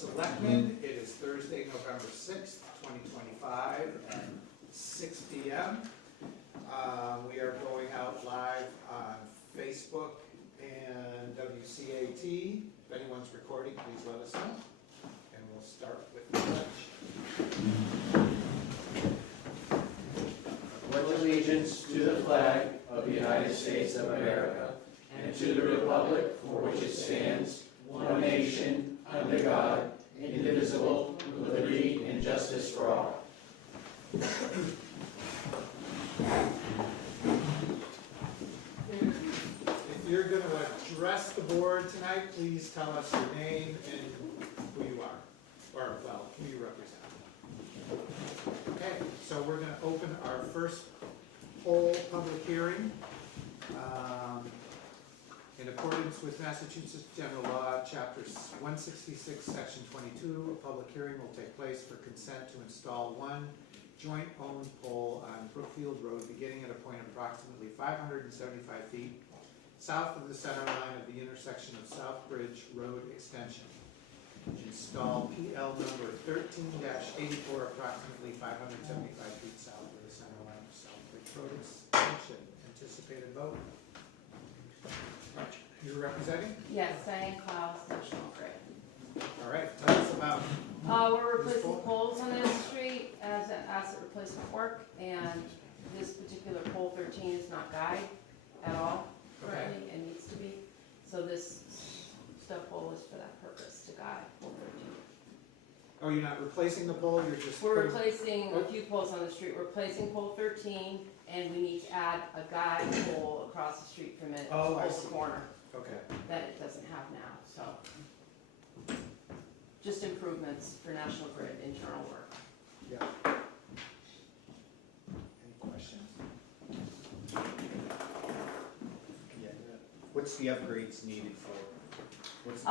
Selectmen. It is Thursday, November 6th, 2025 at 6 p.m. We are going out live on Facebook and WCAT. If anyone's recording, please let us know. And we'll start with the pledge. Pledge allegiance to the flag of the United States of America and to the republic for which it stands, one nation, under God, indivisible, with liberty and justice for all. If you're going to address the board tonight, please tell us your name and who you are, or, well, who you represent. Okay, so we're going to open our first poll public hearing. In accordance with Massachusetts General Law, Chapter 166, Section 22, a public hearing will take place for consent to install one joint-owned pole on Brookfield Road beginning at a point approximately 575 feet south of the center line of the intersection of South Bridge Road Extension. Install PL number 13-84 approximately 575 feet south of the center line of South Bridge Road Extension. Anticipated vote? You're representing? Yes, Diane Klaus, National Grid. All right, tell us about. We're replacing poles on this street as an asset replacement work, and this particular pole 13 is not guide at all currently, and needs to be. So this stub pole is for that purpose, to guide pole 13. Oh, you're not replacing the pole, you're just. We're replacing a few poles on the street. We're replacing pole 13, and we need to add a guide pole across the street from it, Oh, I pole see. corner, Okay. that it doesn't have now, so. Just improvements for National Grid internal work. Yeah. Any questions? Yeah. What's the upgrades needed for? What's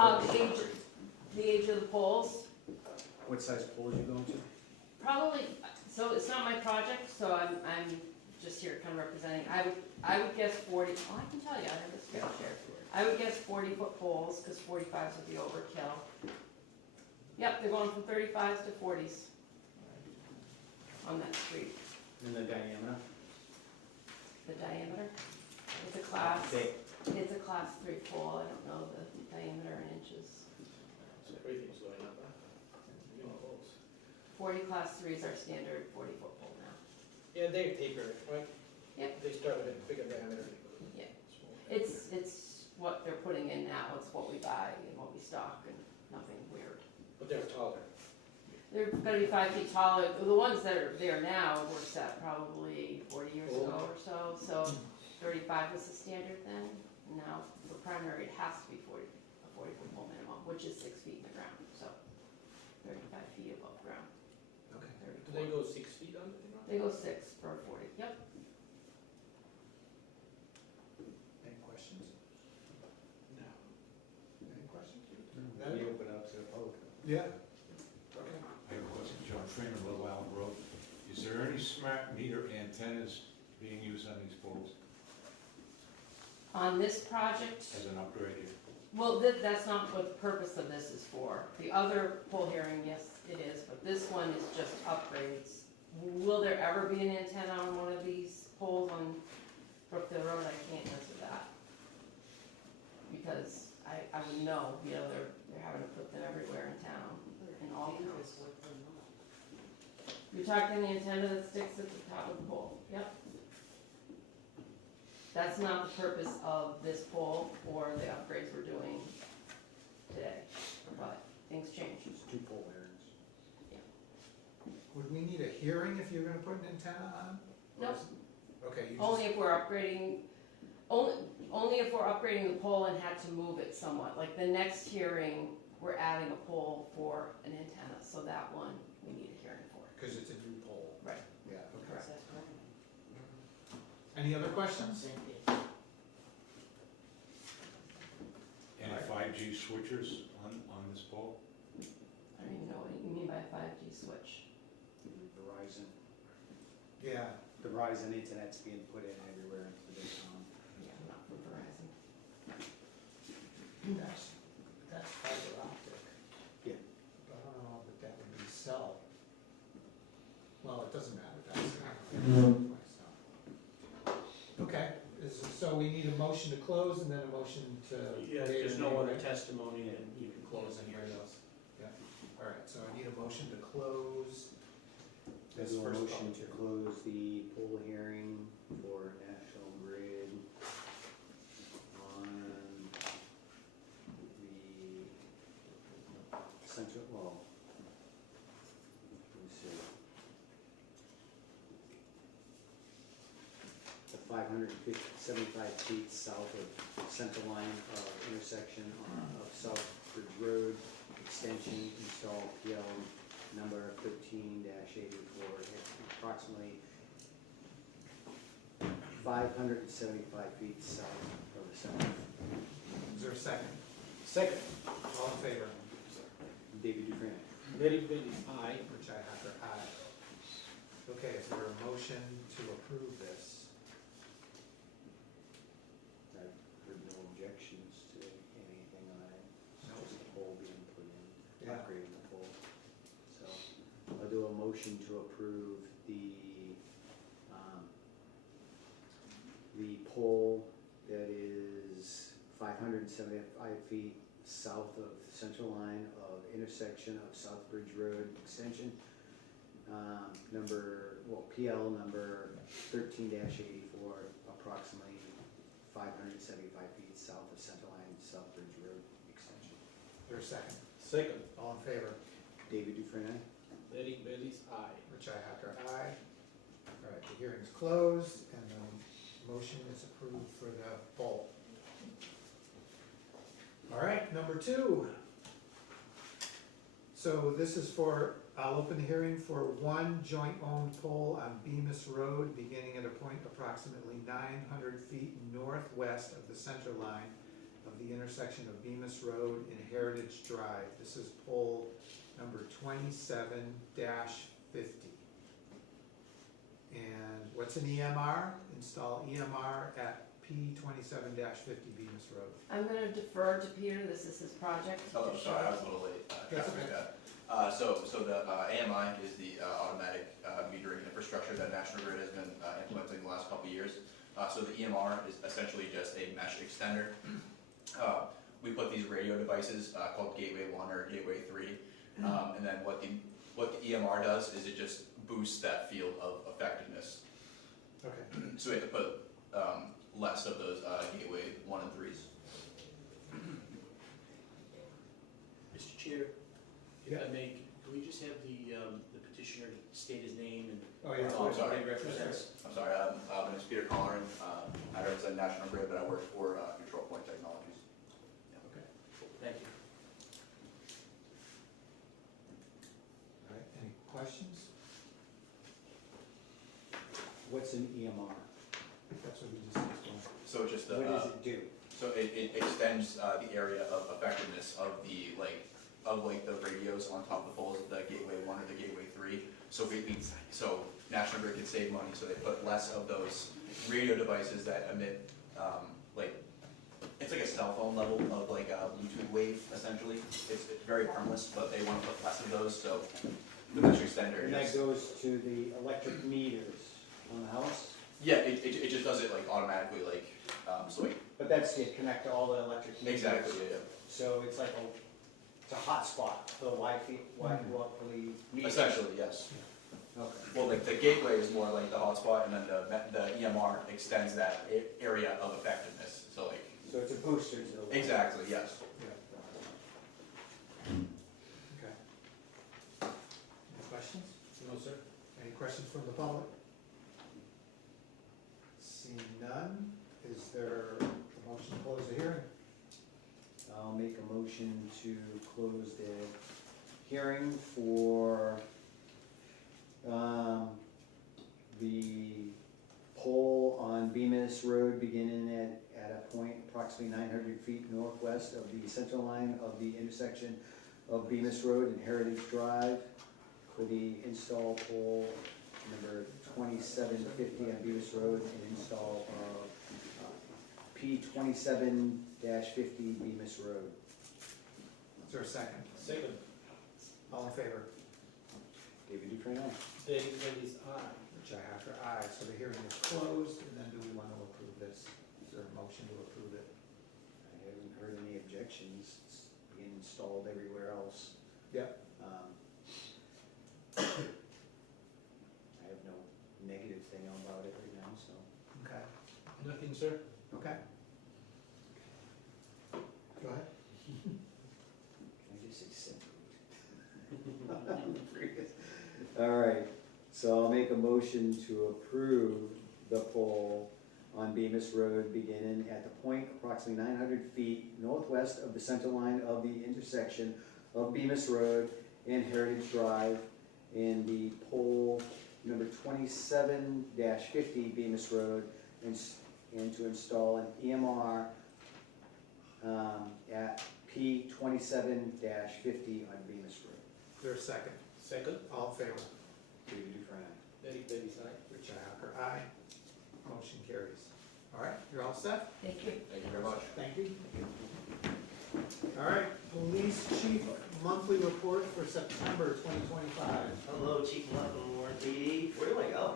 The age of the poles, what size poles you going to? probably, so it's not my project, so I'm just here kind of representing. I would guess 40, oh, I can tell you, I have this picture. I would guess 40-foot poles, because 45s would be overkill. Yep, they're going from 35s to 40s on that street. And the diameter? The diameter, it's a class, Big. it's a class 3 pole, I don't know the diameter in inches. So everything's going up, huh? You know those. 40 class 3 is our standard 40-foot pole now. Yeah, they taper it, right? Yep. They start with a bigger diameter. Yeah. It's what they're putting in now, it's what we buy and what we stock, and nothing weird. But they're taller. They're gonna be 5 feet taller. The ones that are there now were set probably 40 years ago or so, so 35 was the standard then. And now for primary, it has to be 40 foot pole minimum, which is 6 feet in the ground, so 35 feet above ground. Okay. Do they go 6 feet under the ground? They go 6 for 40, yep. Any questions? No. Any questions? We open up to the public. Yeah. Okay. I have a question, John Freeman, Little Island Road. Is there any smart meter antennas being used on these poles On this project, as an upgrade here? well, that's not what the purpose of this is for. The other pole hearing, yes, it is, but this one is just upgrades. Will there ever be an antenna on one of these poles on Brookfield Road? I can't answer that. Because I would know, you know, they're having to put them everywhere in town, in all towns. You're talking the antenna that sticks at the top of the pole, yep. That's not the purpose of this pole or the upgrades we're doing today, but things change. It's 2 pole hearings. Would we need a hearing if you're gonna put an antenna on? Nope. Okay, you just. Only if we're upgrading, only if we're upgrading the pole and had to move it somewhat. Like the next hearing, we're adding a pole for an antenna, so that one we need a hearing for. Because it's a new pole. Right. Yeah, okay. Correct. Any other questions? Any 5G switchers on this pole? I don't even know what you mean by 5G switch. Verizon. Yeah. The Verizon internet's being put in everywhere into the town. Yeah, not from Verizon. That's fiber optic. Yeah. close and then a motion to. Yeah, waive there's the no reading, other right? testimony, then you can close the hearing. All right, so I need a motion to close I this do a first motion public to hearing. close the poll hearing for National Grid on the central, well, let me see. The 575 feet south of the center line of intersection of South Bridge Road, extension install PL number 13-84, approximately 575 feet south of the center. Is there a second? Second, All in favor? David Dufresne. Derek Bailey's aye. Richi Hacker, aye. Okay, is there a motion to approve this? I've heard no objections to anything on it. It's No. just the pole being put in, Yeah. upgrading the pole. So I'll do a motion to approve the pole that is 575 feet south of the central line of intersection of South Bridge Road extension, PL number 13-84, approximately 575 feet south of central line South Bridge Road extension. Is there a second? Second, All in favor? David Dufresne. Derek Bailey's aye. Richi Hacker, aye. All right, the hearing's closed and the motion is approved for the poll. All right, number 2. So this is for, I'll open the hearing for one joint-owned pole on Bemis Road, beginning at a point approximately 900 feet northwest of the center line of the intersection of Bemis Road and Heritage Drive. This is pole number 27-50. And what's an EMR? Install EMR at P27-50 Bemis Road. I'm gonna defer to Peter, this is his project. Hello, sorry, I was a little late. That's Traffic, okay. So the AMI is the automatic metering infrastructure that National Grid has been implementing the last couple of years. So the EMR is essentially just a mesh extender. We put these radio devices called Gateway 1 or Gateway 3, and then what the EMR does is it just boosts that field of effectiveness. Okay. So we have to put less of those Gateway 1 and 3s. Mr. Chair, if Yeah. I may, can we just have the petitioner state his name and Oh, yeah. Oh, I'm sorry. what he represents? I'm sorry, my name is Peter Colleran. I represent National Grid, but I work for Control Point Technologies. Okay, thank you. All right, any questions? What's an EMR? That's what we just explained. So it's just What does it do? so it extends the area of effectiveness of the the radios on top of the poles of the Gateway 1 or the Gateway 3. So so National Grid can save money, so they put less of those radio devices that emit it's like a cell phone level of like a Bluetooth wave essentially. It's very harmless, but they want to put less of those, so the mesh extender And that is. goes to the electric meters on the house? Yeah, it just does it like automatically, so like, But that's to connect to all the electric meters. exactly, yeah. So it's like it's a hotspot for the Wi-Fi, for the meters? Essentially, yes. Okay. Well, like the gateway is more like the hotspot, and then the EMR extends that area of effectiveness, so like. So it's a booster to the. Wi-Fi. Exactly, yes. Yeah. Okay. Any questions? No, sir. Any questions from the public? Seeing none, is there a motion to close the hearing? I'll make a motion to close the hearing for the pole on Bemis Road beginning at a point approximately 900 feet northwest of the center line of the intersection of Bemis Road and Heritage Drive for the install pole number 2750 on Bemis Road and install P27-50 Bemis Road. Is there a second? Second, All in favor? David Dufresne, aye. Derek Bailey's aye. Richi Hacker, aye. So the hearing is closed, and then do we want to approve this? for a motion to approve it? I haven't heard any objections. It's being installed everywhere else. Yep. I have no negative thing about it right now, so. Okay. Nothing, sir? Okay. Go ahead. Can I just accept it? All right, so I'll make a motion to approve the pole on Bemis Road beginning at the point approximately 900 feet northwest of the center line of the intersection of Bemis Road and Heritage Drive, and the pole number 27-50 Bemis Road, and to install an EMR at P 27-50 on Bemis Road. Is there a second? Second. All in favor? Judy Dufresne, aye. Derek Bailey's aye. Richi Hacker, aye. Motion carries. All right, you're all set? Thank you. Thank you very much. Thank you. All right, police chief monthly report for September 2025. Hello, Chief Selectmen, Warren PD. Where do I go?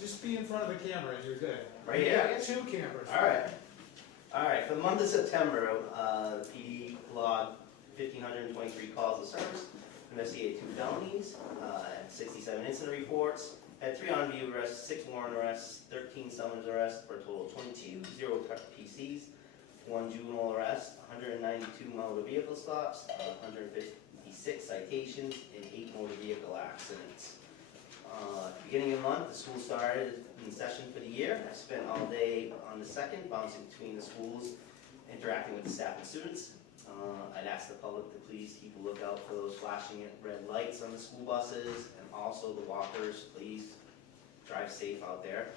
Just be in front of the camera and you're good. Right here, I guess? Two cameras. All right, for the month of September, the PD logged 1,523 calls of service, investigated 2 felonies, had 67 incident reports, had 3 on-view arrests, 6 warrant arrests, 13 summons arrests, for a total of 22, 0 PCs, 1 juvenile arrest, 192 motor vehicle stops, 156 citations, and 8 motor vehicle accidents. Beginning of the month, the school started in session for the year. I spent all day on the 2nd, bouncing between the schools, interacting with the staff and students. I'd ask the public to please keep a lookout for those flashing red lights on the school buses, and also the walkers, please drive safe out there.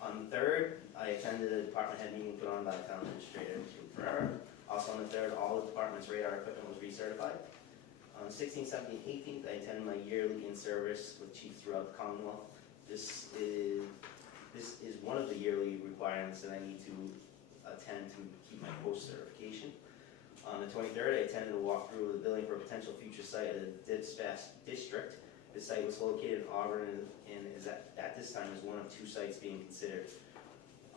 On the 3rd, I attended a department head meeting put on by the town administrator, Forever. Also on the 3rd, all the department's radar equipment was recertified. On the 16th, 17th, 18th, I attended my yearly in-service with chiefs throughout the Commonwealth. This is one of the yearly requirements that I need to attend to keep my post certification. On the 23rd, I attended a walkthrough of the building for a potential future site of the dispatch district. The site was located in Auburn and is at this time is one of 2 sites being considered.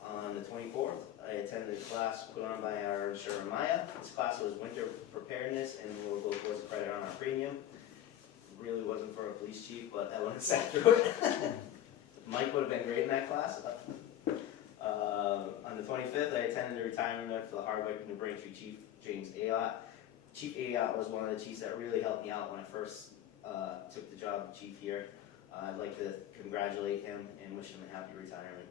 On the 24th, I attended a class put on by our insurer Maya. This class was winter preparedness and will go towards a credit on our premium. Really wasn't for a police chief, but I went and sat through it. Mike would have been great in that class. On the 25th, I attended a retirement for the hardworking New Braintree Chief James Ayotte. Chief Ayotte was one of the chiefs that really helped me out when I first took the job of chief here. I'd like to congratulate him and wish him a happy retirement.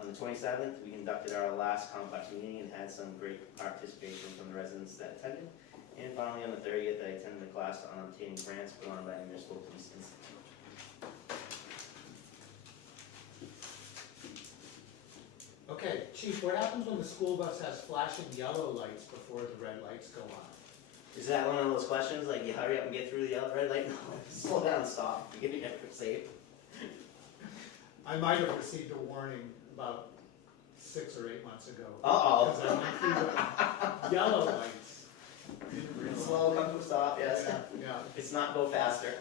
On the 27th, we conducted our last complex meeting and had some great participation from the residents that attended. And finally, on the 30th, I attended a class on obtaining grants put on by the Municipal Police Institute. Okay, chief, what happens when the school bus has flashing yellow lights before the red lights go on? Is that one of those questions, like you hurry up and get through the yellow red light? No, slow down, stop, you're getting it safe. I might have received a warning about 6 or 8 months ago. Uh-oh. Because I went through the yellow lights. Didn't realize. Slow, come to a stop, yes. Yeah, It's not go faster.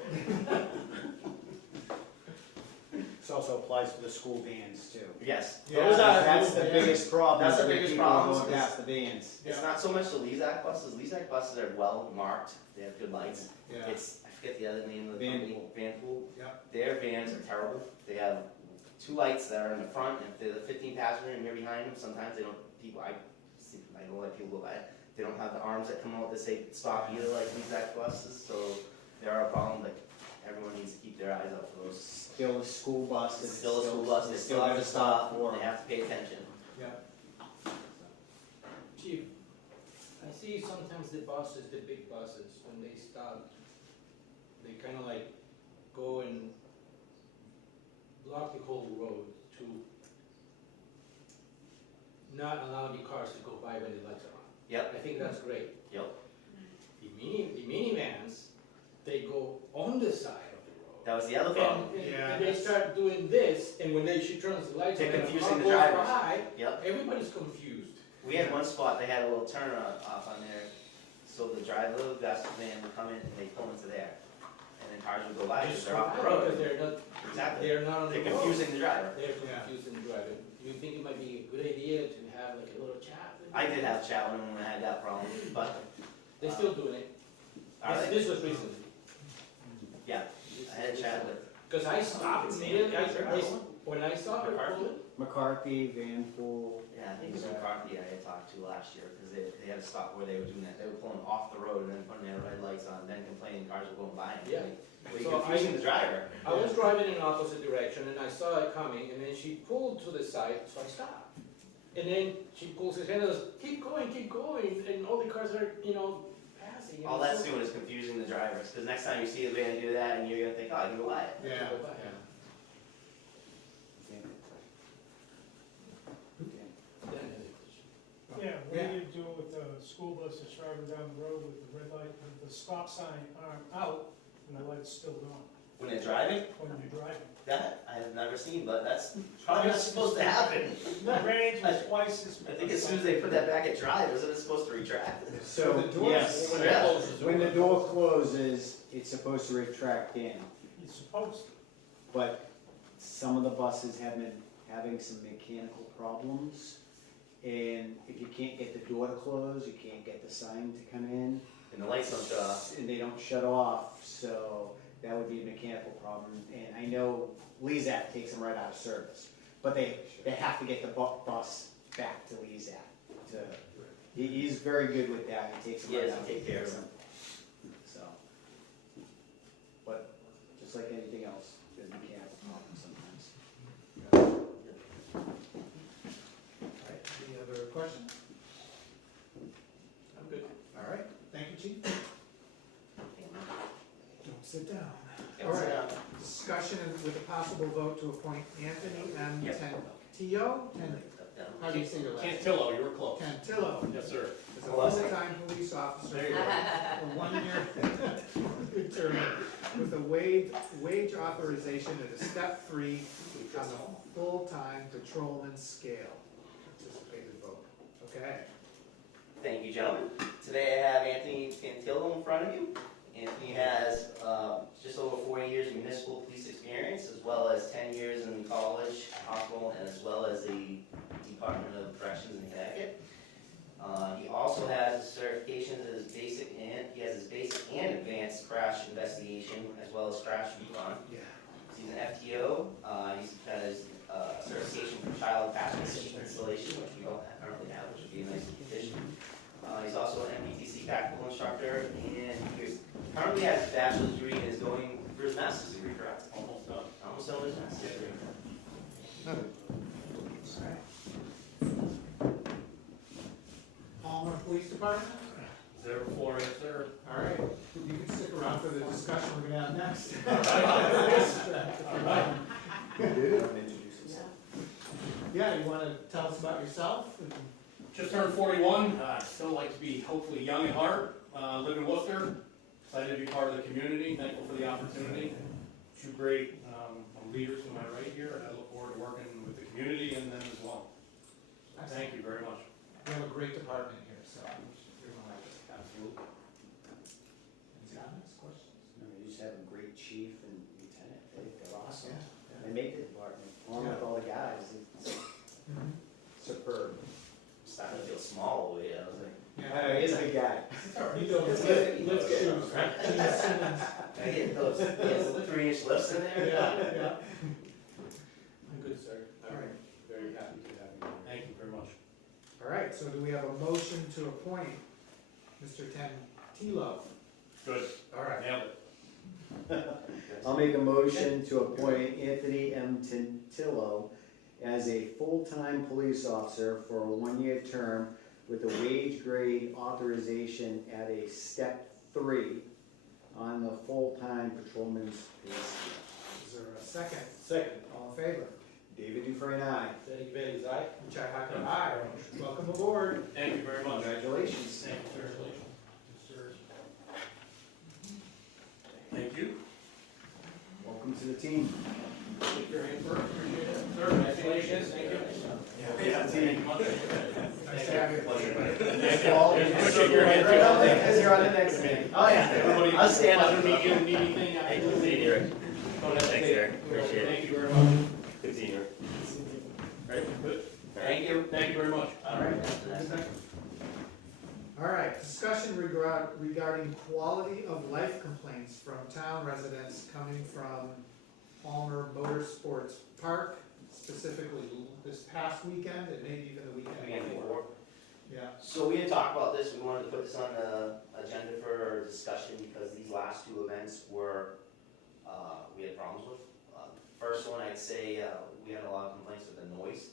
This also applies to the school vans too. Yes. Yeah, Those are, That's the biggest problem. That's the is biggest people problem, going is- past the vans. it's not so much the Lezac buses. Lezac buses are well marked. They have good lights. yeah. It's, I forget the other name of the Van company. Vanpool. Yep. Their vans are terrible. They have 2 lights that are in the front, and if they're the 15 passenger and you're behind them, sometimes they don't, I know like people go by, they don't have the arms that come out that say stop either, like Lezac buses, so they are a problem, like, everyone needs to keep their eyes out for those. Still a school bus. It's still a school bus, they still have to stop, they have to pay attention. Yeah. Chief, I see sometimes the buses, the big buses, when they stop, they kind of like go and block the whole road to not allow the cars to go by when the lights are on. Yep. I think that's great. Yep. The minivans, they go on the side of the road. That was the other problem. And they start doing this, and when she turns the lights on, They're and the confusing car the goes drivers. by, Yep. everybody's confused. We had one spot, they had a little turn off on there, so the driver of the van would come in and they pull into there. And then cars would go by because Just they're off the because road. they're not, Exactly. they're not on the They're road. confusing the driver. They're confusing the driver. you think it might be a good idea to have like a little chat with them? I did have a chat with them when I had that problem, but They're still doing it. are they? This was recently. Yeah, I had a chat with Because I stopped, when I saw her pull it, McCarthy, Van Pool. Yeah, I think it was McCarthy I had talked to last year, because they had a stop where they were doing that, they were pulling off the road and then putting their red lights on, then complaining cars were going by. Yeah. Well, So you're confusing the driver. I was driving in an opposite direction and I saw it coming and then she pulled to the side, so I stopped. And then she pulls his hand and goes, keep going, and all the cars are, passing. All that's doing is confusing the drivers, because next time you see a van do that, and you're gonna think, oh, I can go by it. Yeah, Go by. yeah. Yeah, what do you do with the school bus that's driving down the road with the red light, with the stop sign arm out, and the light's still on When they're driving, when you're driving? that I have never seen, but that's probably not supposed to happen. The range was twice as. I think as soon as they put that back at drive, isn't it supposed to retract? So, the doors- yes, When it closes. when the door closes, it's supposed to retract in, You're supposed to. but some of the buses have been having some mechanical problems. And if you can't get the door to close, you can't get the sign to come in, And the lights don't shut off. and they don't shut off, so that would be a mechanical problem. And I know Lezak takes them right out of service, but they have to get the bus back to Lezak. He's very good with that, he takes them right Yes, out. he takes care of them. So, but just like anything else, there's mechanical problems sometimes. Any other questions? I'm good. All right, thank you, Chief. Don't sit down. All All right. right, discussion with a possible vote to appoint Anthony M. Yep. Tentillo, how do you say your last name? Cantillo, you were close. Cantillo, Yes, sir. as a full-time police officer There you go. for 1 year good term with a wage authorization at a step 3 on the full-time patrolman scale. Anticipated vote. Okay. Thank you, gentlemen. Today I have Anthony Cantillo in front of you. Anthony has just over 40 years of municipal police experience, as well as 10 years in college, hospital, and as well as the Department of Corrections in Connecticut. He also has certifications as basic and he has his basic and advanced crash investigation, as well as crash recon. Yeah. He's an FTO. He's got his certification for child attachment system installation, which we don't currently have, which would be a nice addition. He's also an MPTC tactical instructor, and he currently has his bachelor's degree and is going for his master's degree, correct? Almost done. Almost done with his master's degree. Palmer Police Department? 04, yes, sir. All right, you can stick around for the discussion we're gonna have next. All right. Yeah, you wanna tell us about yourself? Just turned 41, still like to be hopefully young at heart, live in Worcester, excited to be part of the community, thankful for the opportunity. Two great leaders to my right here, and I look forward to working with the community and them as well. Thank you very much. We have a great department here, so you're gonna like it. Absolutely. Any comments, questions? You just have a great chief and lieutenant, they're awesome. Yeah. They make the department, along with all the guys, it's superb. I'm starting to feel small over here. I was like, He is a big guy. You know, let's get you, right? Gene Simmons. can I get those 3-inch lifts in there? Yeah. I'm good, sir. All right. Very happy to have you. Thank you very much. All right, so do we have a motion to appoint Mr. Tentillo? Good. All right. Nailed it. I'll make a motion to appoint Anthony M. Tintillo as a full-time police officer for a 1-year term with a wage grade authorization at a step 3 on the full-time patrolman's pay scale. Is there a second? Second. All in favor? David Dufresne, aye. Derek Bailey's aye. Chad Hacker, aye. Welcome aboard. Thank you very much. Congratulations. Thank you, sir. Thank you. Welcome to the team. Take your hand first, appreciate it. Sir, congratulations, thank you. Yeah, Thank you much. Nice to have you. Paul, Shake your hand right out there. because you're on the next meeting. Oh, yeah. Everybody, I'll stand up. pleasure meeting you, need anything, I Good seeing you, Rick. Oh, that's Thanks, Eric. Appreciate it. Thank you very much. Good seeing you. Right, good. Thank you. Thank you very much. All right, that's the next thing. All right, discussion regarding quality of life complaints from town residents coming from Palmer Motorsports Park, specifically this past weekend and maybe even the weekend before. Yeah. So we had talked about this, we wanted to put this on the agenda for discussion because these last two events were, we had problems with. First one, I'd say, we had a lot of complaints with the noise.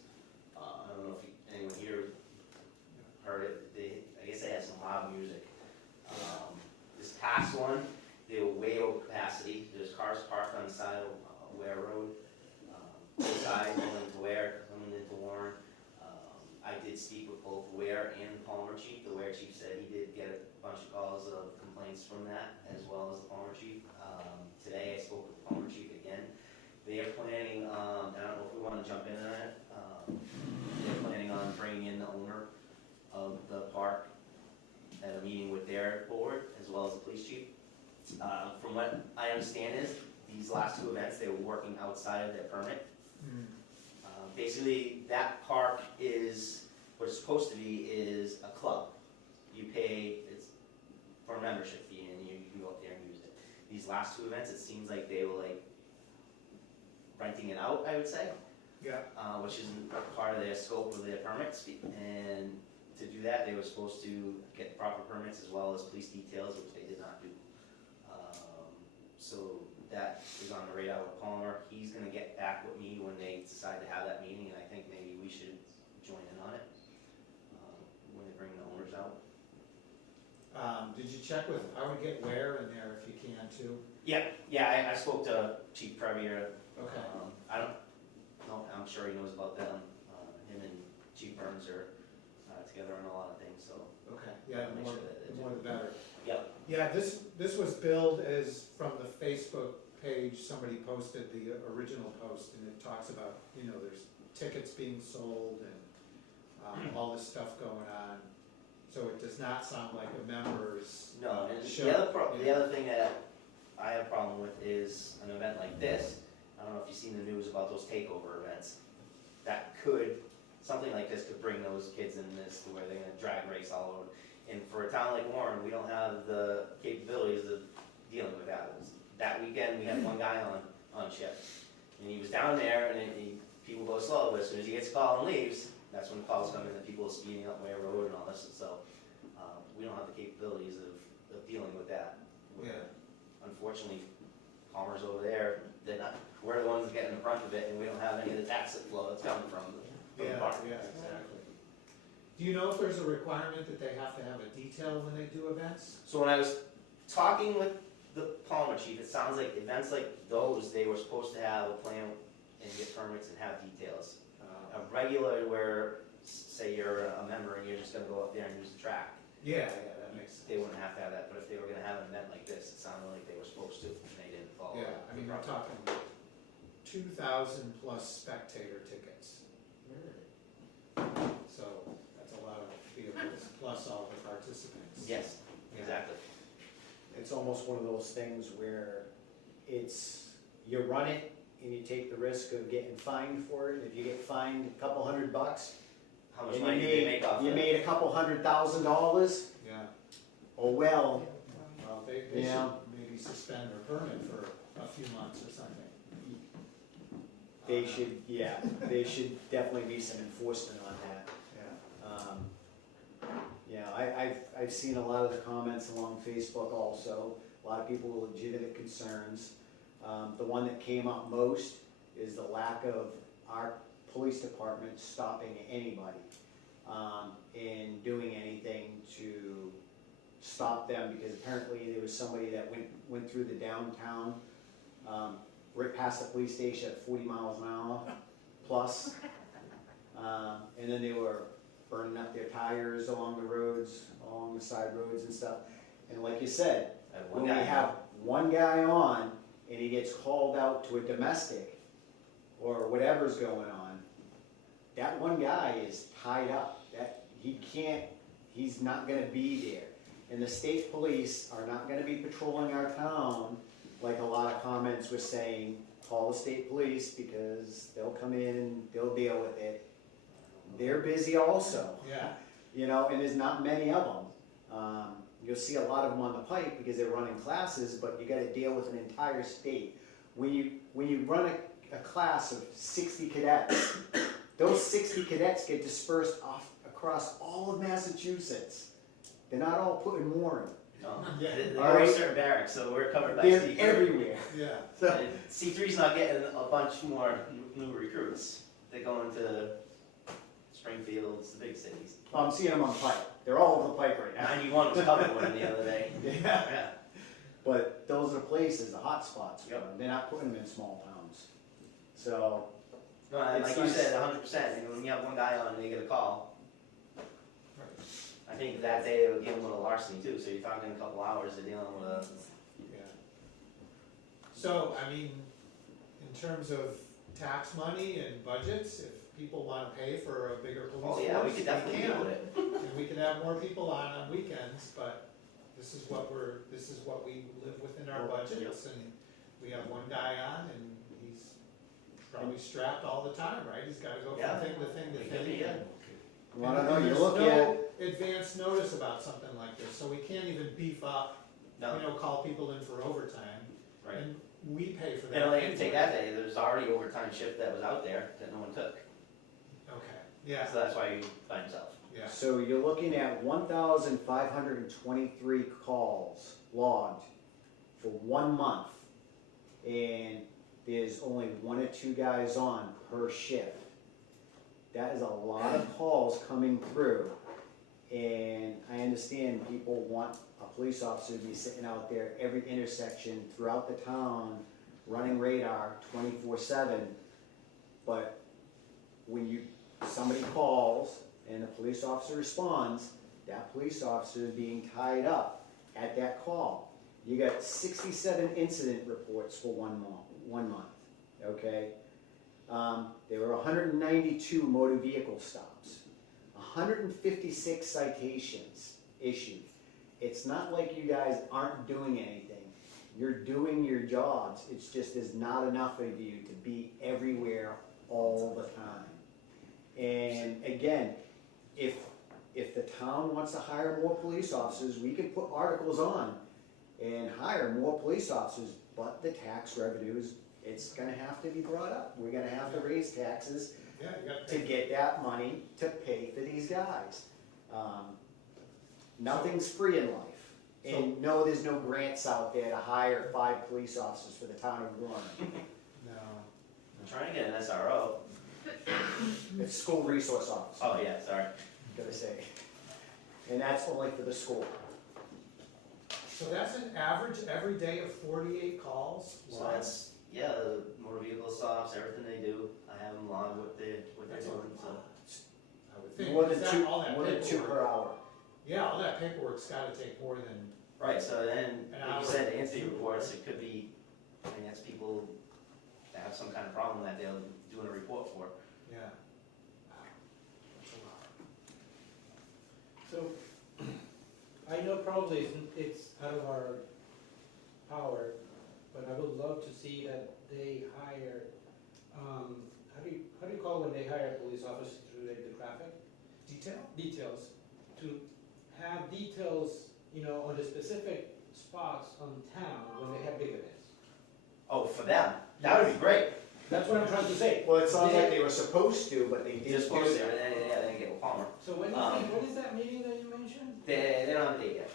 I don't know if anyone here heard it, I guess they had some loud music. This past one, they were way over capacity, there's cars parked on the side of Ware Road, both sides going into Ware, coming into Warren. I did speak with both Ware and the Palmer chief. The Ware chief said he did get a bunch of calls of complaints from that, as well as the Palmer chief. Today I spoke with the Palmer chief again. They are planning, I don't know if we want to jump in on it, they're planning on bringing in the owner of the park at a meeting with their board, as well as the police chief. From what I understand is, these last two events, they were working outside of their permit. Basically, that park is, what it's supposed to be is a club. You pay, it's for a membership fee, and you can go up there and use it. These last two events, it seems like they were like renting it out, I would say. Yeah. Which isn't part of their scope of their permits. And to do that, they were supposed to get proper permits as well as police details, which they did not do. So that is on the radar with Palmer. He's gonna get back with me when they decide to have that meeting, and I think maybe we should join in on it, when they bring the owners out. Did you check with, I would get Ware in there if you can too. Yeah, I spoke to Chief Previer. Okay. I don't know, I'm sure he knows about them. Him and Chief Burns are together on a lot of things, so. Okay, yeah, Make the more, sure that the more the better. Yep. Yeah, this was billed as from the Facebook page, somebody posted the original post, and it talks about, there's tickets being sold and all this stuff going on. So it does not sound like a member's No, and show. the other thing that I have a problem with is an event like this. I don't know if you've seen the news about those takeover events. Something like this could bring those kids in this to where they're gonna drag race all over. And for a town like Warren, we don't have the capabilities of dealing with that. That weekend, we had one guy on shift. And he was down there, and people go slow, but as soon as he gets a call and leaves, that's when the calls come in, that people are speeding up Ware Road and all this. And so, we don't have the capabilities of dealing with that. Yeah. Unfortunately, Palmer's over there, we're the ones that get in the front of it, and we don't have any of the tax flow that's coming from the Yeah, park. yeah, exactly. Do you know if there's a requirement that they have to have a detail when they do events? So when I was talking with the Palmer chief, it sounds like events like those, they were supposed to have a plan and get permits and have details. A regular where, say you're a member and you're just gonna go up there and use the track, Yeah, that makes sense. they wouldn't have to have that, but if they were gonna have an event like this, it sounded like they were supposed to, and they didn't follow. Yeah, I mean, we're talking 2,000 plus spectator tickets. So that's a lot of vehicles, plus all the participants. Yes, Yeah. exactly. It's almost one of those things where you run it and you take the risk of getting fined for it. If you get fined a couple $100, How much and money did they make off you of it? made a couple $100,000, Yeah. oh well, Well, they Yeah. should maybe suspend their permit for a few months or something. they should definitely be some enforcement on that. Yeah. I've seen a lot of the comments along Facebook also, a lot of people with legitimate concerns. The one that came up most is the lack of our police department stopping anybody, and doing anything to stop them, because apparently there was somebody that went through the downtown, right past the police station at 40 miles an hour plus, and then they were burning up their tires along the roads, along the side roads and stuff. And like you said, And when one we guy- have one guy on and he gets called out to a domestic or whatever's going on, that one guy is tied up. He's not gonna be there. And the state police are not gonna be patrolling our town like a lot of comments were saying call the state police because they'll come in and they'll deal with it. They're busy also, Yeah, you know, and there's not many of them. You'll see a lot of them on the pike because they're running classes, but you gotta deal with an entire state. When you run a class of 60 cadets, those 60 cadets get dispersed off across all of Massachusetts. They're not all put in Warren. No, Yeah. they All go right. to certain barracks, so we're covered by They're C3. everywhere. yeah. So, C3's not getting a bunch more new recruits. They're going to Springfield, the big cities. I'm seeing them on the pike. They're all over the pike right now. 91 was covered one the other day. Yeah. Yeah. But those are places, the hot spots for Yep. them. They're not putting them in small towns. So, No, and It's like you nice. said, 100%. When you have one guy on and they get a call, Right. I think that day they were dealing with a larceny too. So you're talking a couple hours they're dealing with a. Yeah. So, I mean, in terms of tax money and budgets, if people wanna pay for a bigger police Oh force, yeah, we could definitely can. deal with it. And we can have more people on weekends, but this is what we live within our budgets, and we have one guy on, and he's probably strapped all the time, right? He's gotta go Yeah. from thing to thing to We thing could be, again. well, I don't know, And you there's look no at, advance notice about something like this, so we can't even beef up, No, you know, call people in for overtime. right. And we pay for that. And only if you anyway. take that day, there's already overtime shift that was out there that no one took. Okay, yeah, So that's why you by himself. yeah. so you're looking at 1,523 calls logged for 1 month. And there's only 1 or 2 guys on per shift. That is a lot of calls coming through. And I understand people want a police officer to be sitting out there every intersection throughout the town, running radar 24/7. But when somebody calls and the police officer responds, that police officer is being tied up at that call. You got 67 incident reports for 1 month, okay? There were 192 motor vehicle stops, 156 citations issued. It's not like you guys aren't doing anything. You're doing your jobs. It's just there's not enough of you to be everywhere all the time. And again, if the town wants to hire more police officers, we could put articles on and hire more police officers, but the tax revenues, it's gonna have to be brought up. We're gonna have to raise taxes Yeah, you got to get that money to pay for these guys. Nothing's free in life. And no, there's no grants out there to hire 5 police officers for the town of Warren. No. I'm trying to get an SRO. It's school resource officer, Oh yeah, sorry. gotta say. And that's only for the school. So that's an average every day of 48 calls? So that's, yeah, the motor vehicle stops, everything they do. I have them log what they're That's a doing, so. lot. I would think. More than Is that 2, all that more than 2 paperwork? per hour. Yeah, all that paperwork's gotta take more than, Right, so then, An like hour. you said, the incident reports, it could be, I mean, that's people that have some kind of problem that they're doing a report for. yeah. Wow, that's a lot. So, I know probably it's out of our power, but I would love to see that they hire, how do you call when they hire police officers to relate the traffic? Detail? Details, to have details, you know, on the specific spots on town when they have big events. Oh, for them, that would be great. That's what I'm trying to say. Well, it sounds like they were supposed to, but they You didn't just do post it, that. and then, yeah, then get a Palmer. So when what is that meeting that you mentioned? They don't have a date yet.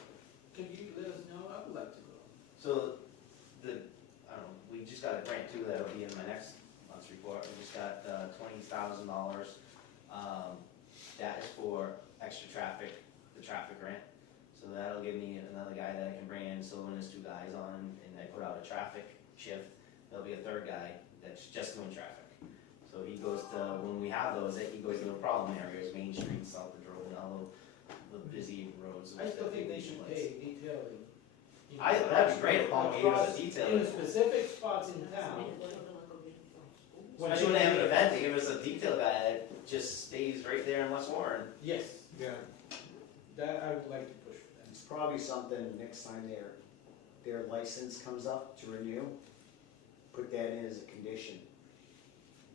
Can you let us know? I would like to go. So, I don't know, we just got a grant too, that'll be in my next month's report, we just got $20,000. That is for extra traffic, the traffic grant. So that'll give me another guy that I can bring in, so when there's 2 guys on, and I put out a traffic shift, there'll be a 3rd guy that's just doing traffic. So he goes to, when we have those, he goes to the problem areas, Main Street, South of Drove, and all the busy roads. I still think they should pay detailing. You know, That'd be great if Palmer gave us a across- detail. In specific spots in town. Especially when they have an event, they give us a detail guy that just stays right there in West Warren. Yes, Yeah. that I would like to push for them. It's probably something next time their license comes up to renew. put that in as a condition,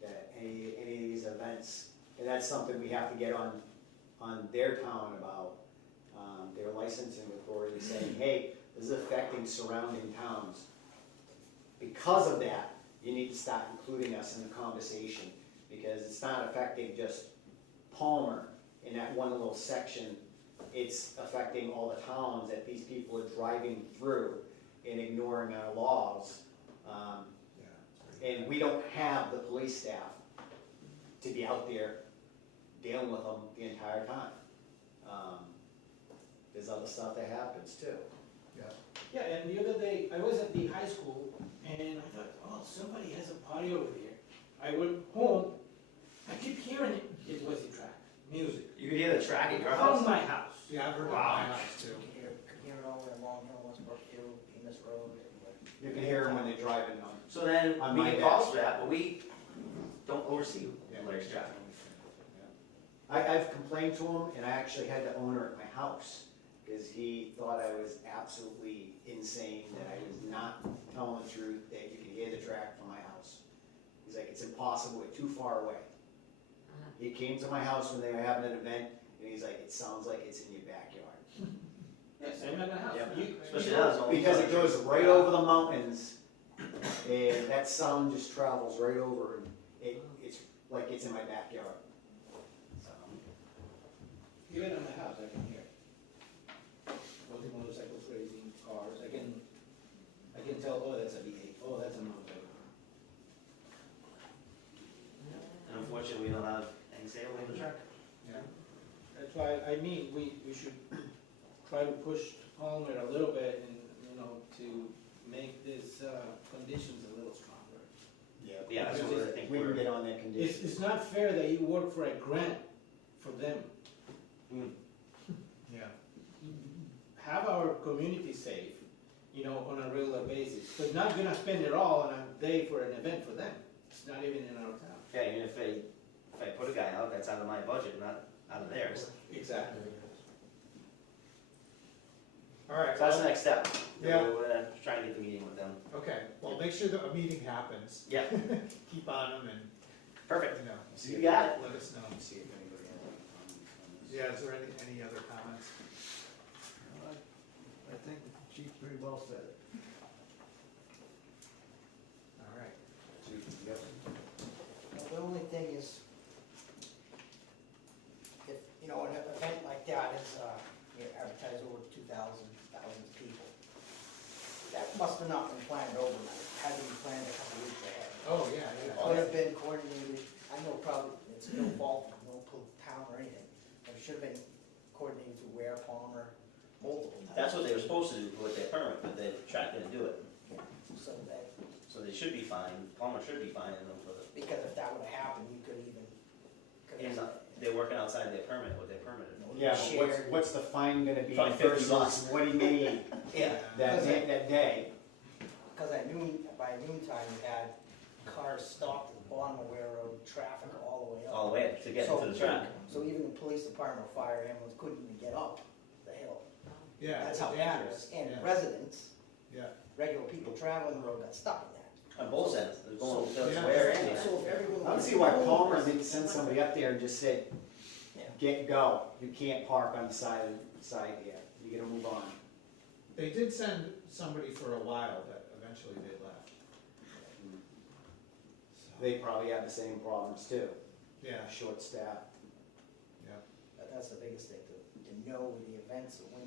that any of these events, and that's something we have to get on their town about, their licensing authority saying, hey, this is affecting surrounding towns. Because of that, you need to start including us in the conversation, because it's not affecting just Palmer in that one little section. It's affecting all the towns that these people are driving through and ignoring our laws. And we don't have the police staff to be out there dealing with them the entire time. There's other stuff that happens too. Yeah, and the other day, I was at the high school, and I thought, oh, somebody has a party over there. I went home, I keep hearing it, it was the track, music, You could hear the track at your from house? my house. Yeah, I've heard of Wow. my house too. You can hear it all the way along Hill, Westbrook Field, Venus Road, everywhere. You can hear them when they're driving on. So then, On we my get dash. calls for that, but we don't oversee Yeah. Larry's traffic. I've complained to him, and I actually had the owner at my house, because he thought I was absolutely insane, that I was not telling the truth, that you can hear the track from my house. He's like, it's impossible, we're too far away. He came to my house when they were having an event, and he's like, it sounds like it's in your backyard. Yes, I'm at the house. Yep. You- Especially you now, go- it's all- Because it goes right over the mountains, and that sound just travels right over, and it's like it's in my backyard. So, Even in the house, I can hear. Multi motorcycles racing, cars, I can tell, oh, that's a V8, oh, that's a motorcycle. And unfortunately, we don't have any say over the track. Yeah. That's why, I mean, we should try to push Palmer a little bit and, to make these, conditions a little stronger. Yeah, that's what I think we can we're, get on that condition. It's not fair that you work for a grant for them. Yeah. Have our community safe, on a regular basis, but not gonna spend it all on a day for an event for them. It's not even in our town. yeah, even if I put a guy out, that's out of my budget, not out of theirs. Exactly. All right, So that's the well, next step. Yeah. We're gonna try and get the meeting with them. okay, well, make sure that a meeting happens. Yeah, Keep on them and, perfect. you know, You got it. let us know. See if anybody has any comments on this. Yeah, is there any other comments? I think the chief pretty well said it. All right. Yep. Well, the only thing is, if, an event like that is, you advertise over 2,000 people. That must have not been planned overnight, had to be planned a couple weeks ahead. Oh, yeah, It yeah. could have been coordinated, I know probably, it's no fault of no town or anything, but it should have been coordinated through Ware, Palmer, multiple times. That's what they were supposed to do with their permit, but the track didn't do it. So that, So they should be fine, Palmer should be fine in them with it. because if that would've happened, you could even. And they're working outside their permit, what they permitted. Yeah, but what's the fine gonna be Probably 50 versus bucks. what he made Yeah, that day? because by noontime, you had cars stopped at the bottom of Ware Road, traffic all the way up. All the way to get So- to the track. So even the police department or fire ambulance couldn't even get up the hill. Yeah. That's it's how bad it dangerous. was, and Yeah. residents, Yeah. regular people traveling the road got stuck in that. On both ends, they're going to Yeah. Ware and So if everyone. I don't see why Palmer didn't send somebody up there and just said, Yeah. go, you can't park on the side here, you gotta move on. They did send somebody for a while, but eventually they left. They probably have the same problems too, Yeah, short staff. That's the biggest thing, to know the events, when,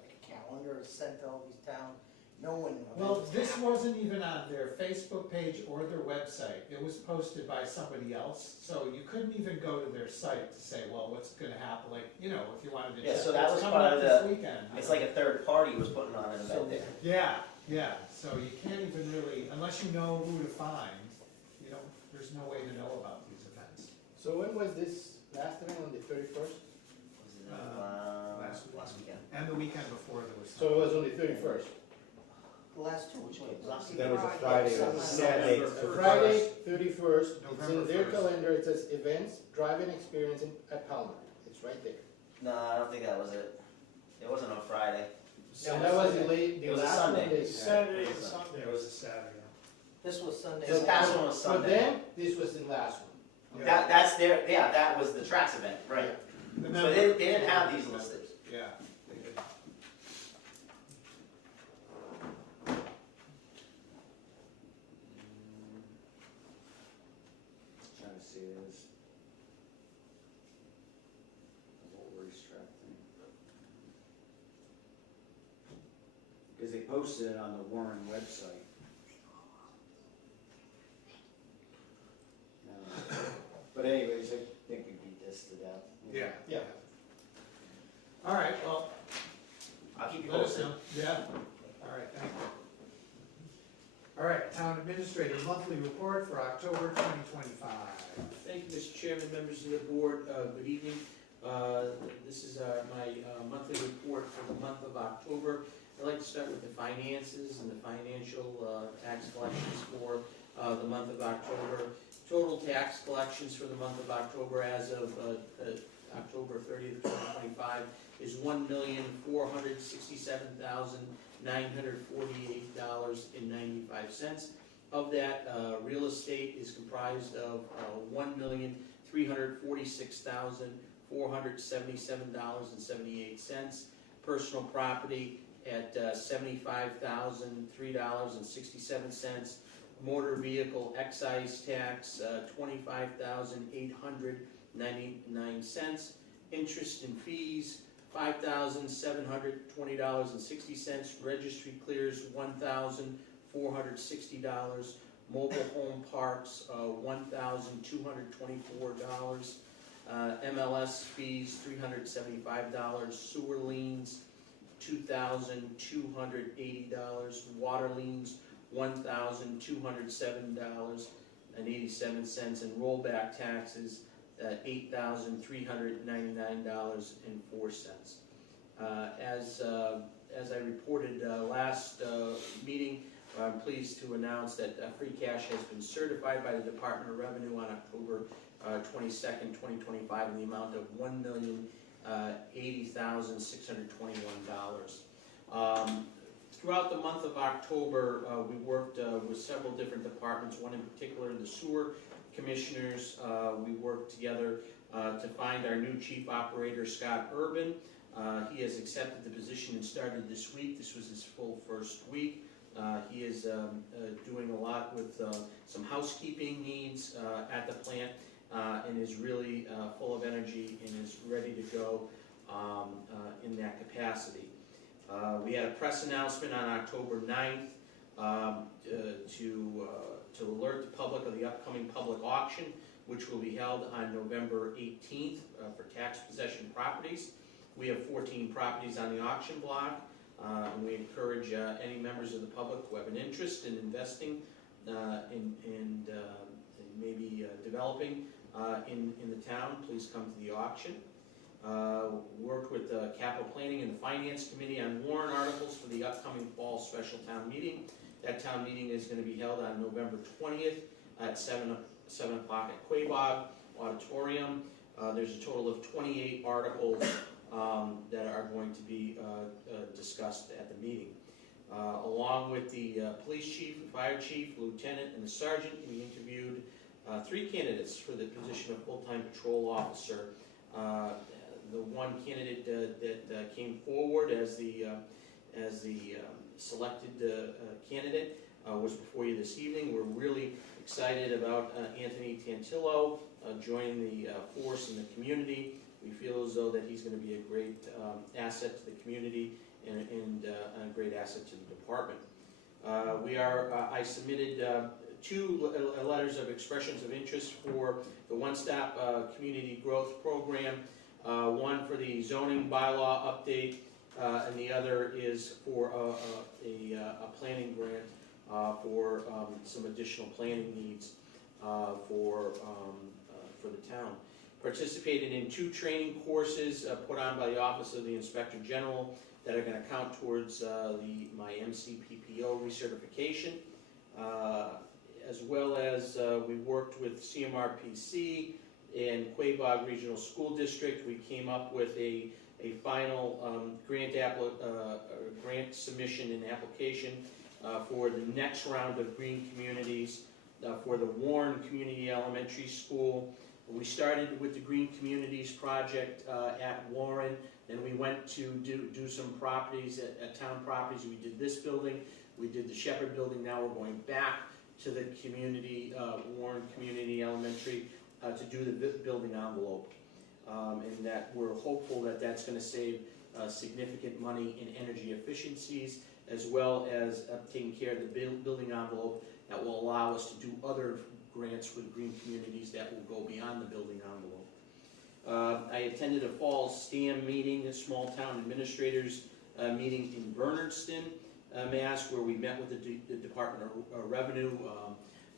like a calendar is sent to all these towns, knowing. well, events this happen. wasn't even on their Facebook page or their website. It was posted by somebody else, so you couldn't even go to their site to say, well, what's gonna happen, like, if you wanted to Yeah, check, so that what's was coming part up of this the- weekend. it's like a third party was putting on an So- event there. Yeah, so you can't even really, unless you know who to find, there's no way to know about these events. So when was this last event, on the 31st? Was it, Last weekend? And the weekend before there was. So it was on the 31st. The last two. Which one? Last That was a Friday, it was a Saturday. Saturday. So Friday, 31st, it's November in their 1st. calendar, it says events, driving experience at Palmer. It's right there. No, I don't think that was it. It wasn't on Friday. And that was the It was a last Sunday. Monday. Saturday and Sunday. It was a Saturday. This was Sunday. This past one was For Sunday. them, this was the last one. That's their, yeah, that was the tracks event, right. So they didn't have these listed. Yeah, they did. Trying to see this. The whole racetrack thing. Because they posted it on the Warren website. But anyways, I think we beat this to death. Yeah. Yeah. All right, well, I'll keep you let us posted. know. Yeah. All right, thank you. All right, Town Administrator Monthly Report for October 2025. Thank you, Mr. Chairman, members of the board, good evening. This is my monthly report for the month of October. I'd like to start with the finances and the financial tax collections for the month of October. Total tax collections for the month of October as of October 30th, 2025 is $1,467,948.95. Of that, real estate is comprised of $1,346,477.78. Personal property at $75,003.67. Motor vehicle excise tax, $25,899. Interest and fees, $5,720.60. Registry clears, $1,460. Mobile home parks, $1,224. MLS fees, $375. Sewer liens, $2,280. Water liens, $1,207.87, and rollback taxes, $8,399.04. As I reported last meeting, I'm pleased to announce that free cash has been certified by the Department of Revenue on October 22nd, 2025, in the amount of $1,080,621. Throughout the month of October, we worked with several different departments, one in particular, the sewer commissioners. We worked together to find our new chief operator, Scott Urban. He has accepted the position and started this week. This was his full first week. He is doing a lot with some housekeeping needs at the plant and is really full of energy and is ready to go in that capacity. We had a press announcement on October 9th to alert the public of the upcoming public auction, which will be held on November 18th for tax possession properties. We have 14 properties on the auction block, and we encourage any members of the public who have an interest in investing and maybe developing in the town, please come to the auction. Worked with capital planning and the finance committee on warrant articles for the upcoming fall special town meeting. That town meeting is going to be held on November 20th at 7 o'clock at Quabog Auditorium. There's a total of 28 articles that are going to be discussed at the meeting. Along with the police chief, the fire chief, lieutenant, and the sergeant, we interviewed 3 candidates for the position of full-time patrol officer. The one candidate that came forward as the selected candidate was before you this evening. We're really excited about Anthony Tantillo joining the force in the community. We feel as though that he's going to be a great asset to the community and a great asset to the department. I submitted 2 letters of expressions of interest for the One-Stop Community Growth Program. One for the zoning bylaw update, and the other is for a planning grant for some additional planning needs for the town. Participated in 2 training courses put on by the Office of the Inspector General that are going to count towards my MCPPO recertification, as well as we worked with CMRPC and Quabog Regional School District. We came up with a final grant submission and application for the next round of green communities for the Warren Community Elementary School. We started with the Green Communities project at Warren, then we went to do some properties at town properties. We did this building, we did the Shepherd building, now we're going back to the community, Warren Community Elementary, to do the building envelope. And that we're hopeful that that's gonna save significant money in energy efficiencies, as well as taking care of the building envelope that will allow us to do other grants with green communities that will go beyond the building envelope. I attended a fall STAM meeting, a small town administrators meeting in Bernardston, Mass, where we met with the Department of Revenue,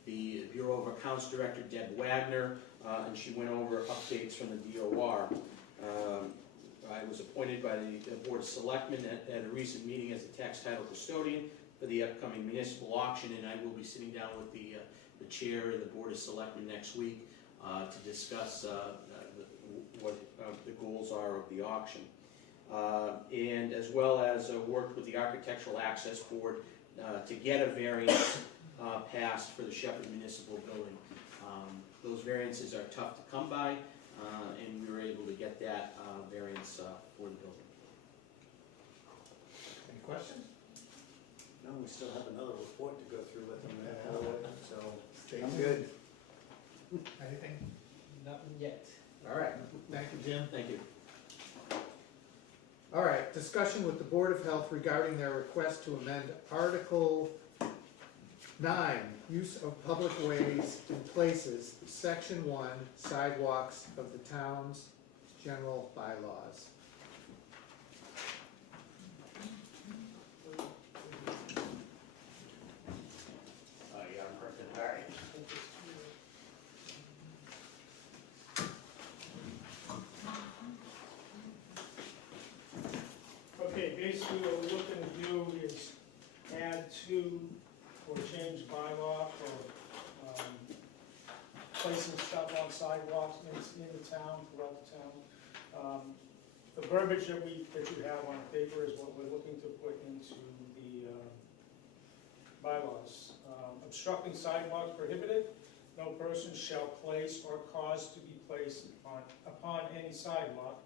the Bureau of Accounts Director, Deb Wagner, and she went over updates from the DOR. I was appointed by the Board of Selectmen at a recent meeting as a tax title custodian for the upcoming municipal auction, and I will be sitting down with the chair of the Board of Selectmen next week to discuss what the goals are of the auction. And as well as worked with the Architectural Access Board to get a variance passed for the Shepherd Municipal Building. Those variances are tough to come by, and we were able to get that variance for the building. Any questions? No, we still have another report to go through with them, so Stay I'm tuned. good. Anything? Nothing yet. All right, thank you, Jim. Thank you. All right, discussion with the Board of Health regarding their request to amend Article 9, use of public ways and places, Section 1, sidewalks of the town's general bylaws. Yeah, I'm perfect, all right. Okay, basically what we're looking to do is add to or change bylaw for placing stuff on sidewalks in the town, throughout the town. The verbiage that you have on paper is what we're looking to put into the bylaws. Obstructing sidewalks prohibited. No person shall place or cause to be placed upon any sidewalk,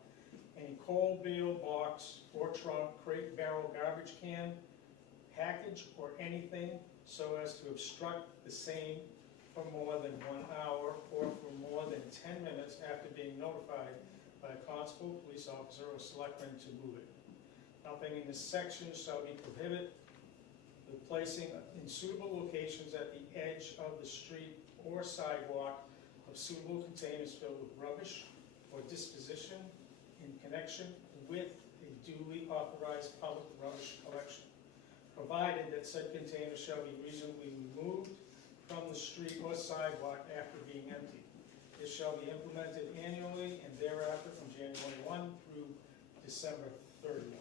any coal bale, box, or trunk, crate, barrel, garbage can, package, or anything so as to obstruct the same for more than 1 hour or for more than 10 minutes after being notified by a constable, police officer, or selectman to move it. Nothing in this section shall be prohibited the placing in suitable locations at the edge of the street or sidewalk of suitable containers filled with rubbish or disposition in connection with a duly authorized public rubbish collection, provided that said container shall be reasonably removed from the street or sidewalk after being emptied. This shall be implemented annually and thereafter from January 1 through December 31.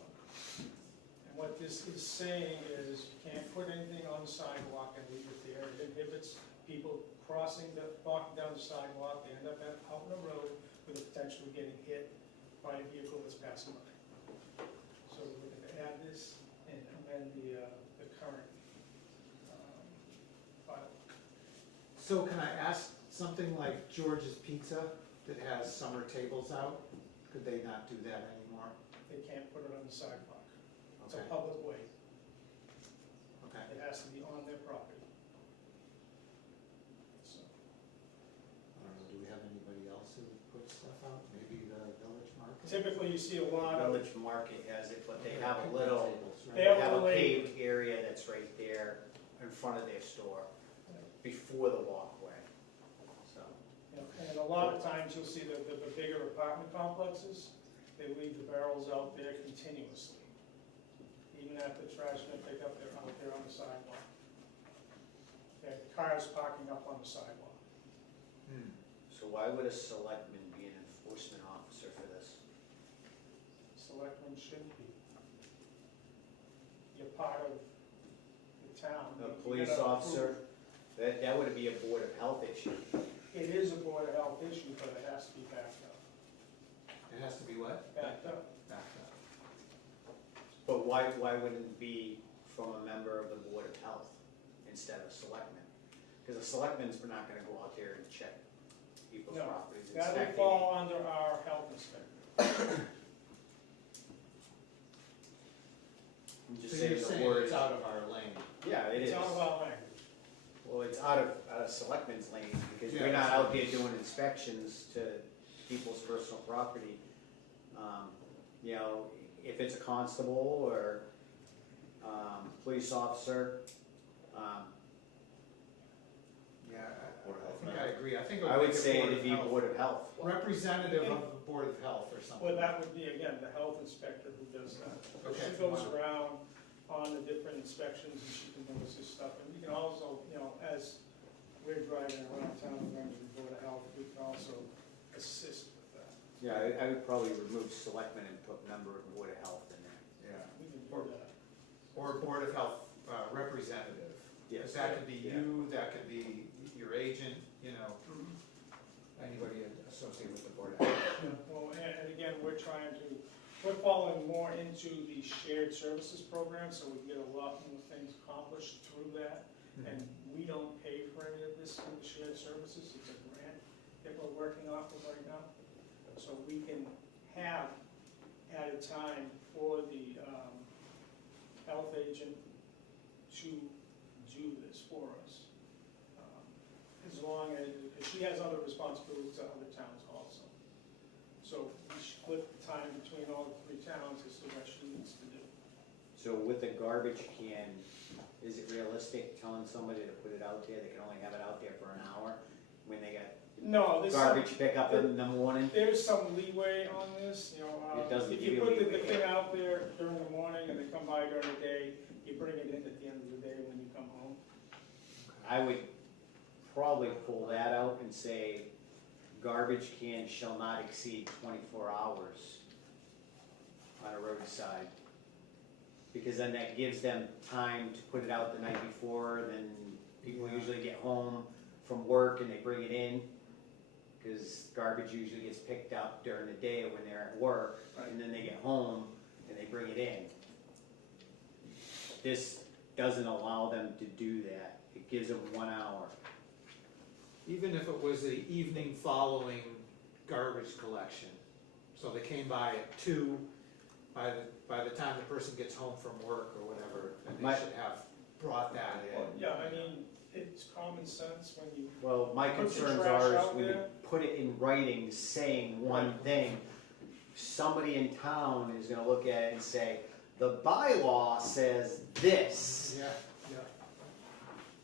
And what this is saying is you can't put anything on the sidewalk and leave it there. It inhibits people walking down the sidewalk. They end up out on the road with the potential of getting hit by a vehicle that's passing by. So we're looking to add this and amend the current bylaw. So can I ask, something like George's Pizza that has summer tables out, could they not do that anymore? They can't put it on the sidewalk. It's a Okay, public way. okay. It has to be on their property. So, I don't know, do we have anybody else who puts stuff out? Maybe the village market? typically, you see a lot of, Village Market has it, but they have a little, Tables, right? They they have have a a lane. paved area that's right there in front of their store, before the walkway, so. you know, and a lot of times you'll see the bigger apartment complexes, they leave the barrels out there continuously. Even after the trash men pick up, they're out there on the sidewalk. They have cars parking up on the sidewalk. Hmm. So why would a selectman be an enforcement officer for this? Selectmen should be. You're part of the town. A You police gotta officer, that would be a Board of Health issue. approve. It is a Board of Health issue, but it has to be backed up. It has to be what? Backed up. Backed up. But why wouldn't it be from a member of the Board of Health? instead of selectmen. Because the selectmen's not gonna go out there and check people's No, properties, That would inspecting. fall under our health inspector. I'm just So saying you're the saying word. it's out of our lane? Yeah, it is. It's out of our language. Well, it's out of selectmen's lane, because Yeah, we're not that's- out there doing inspections to people's personal property. You know, if it's a constable or, police officer, Yeah, I think I agree. I think it would I would make it say Board it'd of be Health. Board of Health. Representative of the Board of Health or something. Well, that would be, again, the health inspector who does that. Okay. She goes around on the different inspections and she can notice this stuff. And we can also, you know, as we're driving around town and running the Board of Health, we can also assist with that. Yeah, I would probably remove selectmen and put member of Board of Health in there. Yeah, We can do that. or Board of Health representative. Yes. That could be Yeah. you, that could be your agent, you know, anybody associated with the Board of Health. Well, and again, we're falling more into the shared services program, so we get a lot more things accomplished through that. And we don't pay for any of this in the shared services, it's a grant that we're working off of right now. So we can have added time for the health agent to do this for us. As long as, because she has other responsibilities at other towns also. So we split the time between all the three towns as to what she needs to do. So with the garbage can, is it realistic telling somebody to put it out there, they can only have it out there for an hour when they got No, there's some, garbage pickup in the morning? there's some leeway on this, you know, It doesn't if give you you put the leeway. thing out there during the morning and they come by during the day, you bring it in at the end of the day when you come home. I would probably pull that out and say garbage cans shall not exceed 24 hours on a roadside. Because then that gives them time to put it out the night before, then people usually get home from work and they bring it in. Because garbage usually gets picked up during the day when they're at work, and then they get home and they bring it in. This doesn't allow them to do that. It gives them 1 hour. Even if it was the evening following garbage collection, so they came by at 2, by the time the person gets home from work or whatever, then they My- should have brought that in. Well, yeah, I mean, it's common sense when you, Well, my Put the concerns trash are is out when you there. put it in writing saying one thing, somebody in town is gonna look at it and say, the bylaw says this. Yeah, yeah.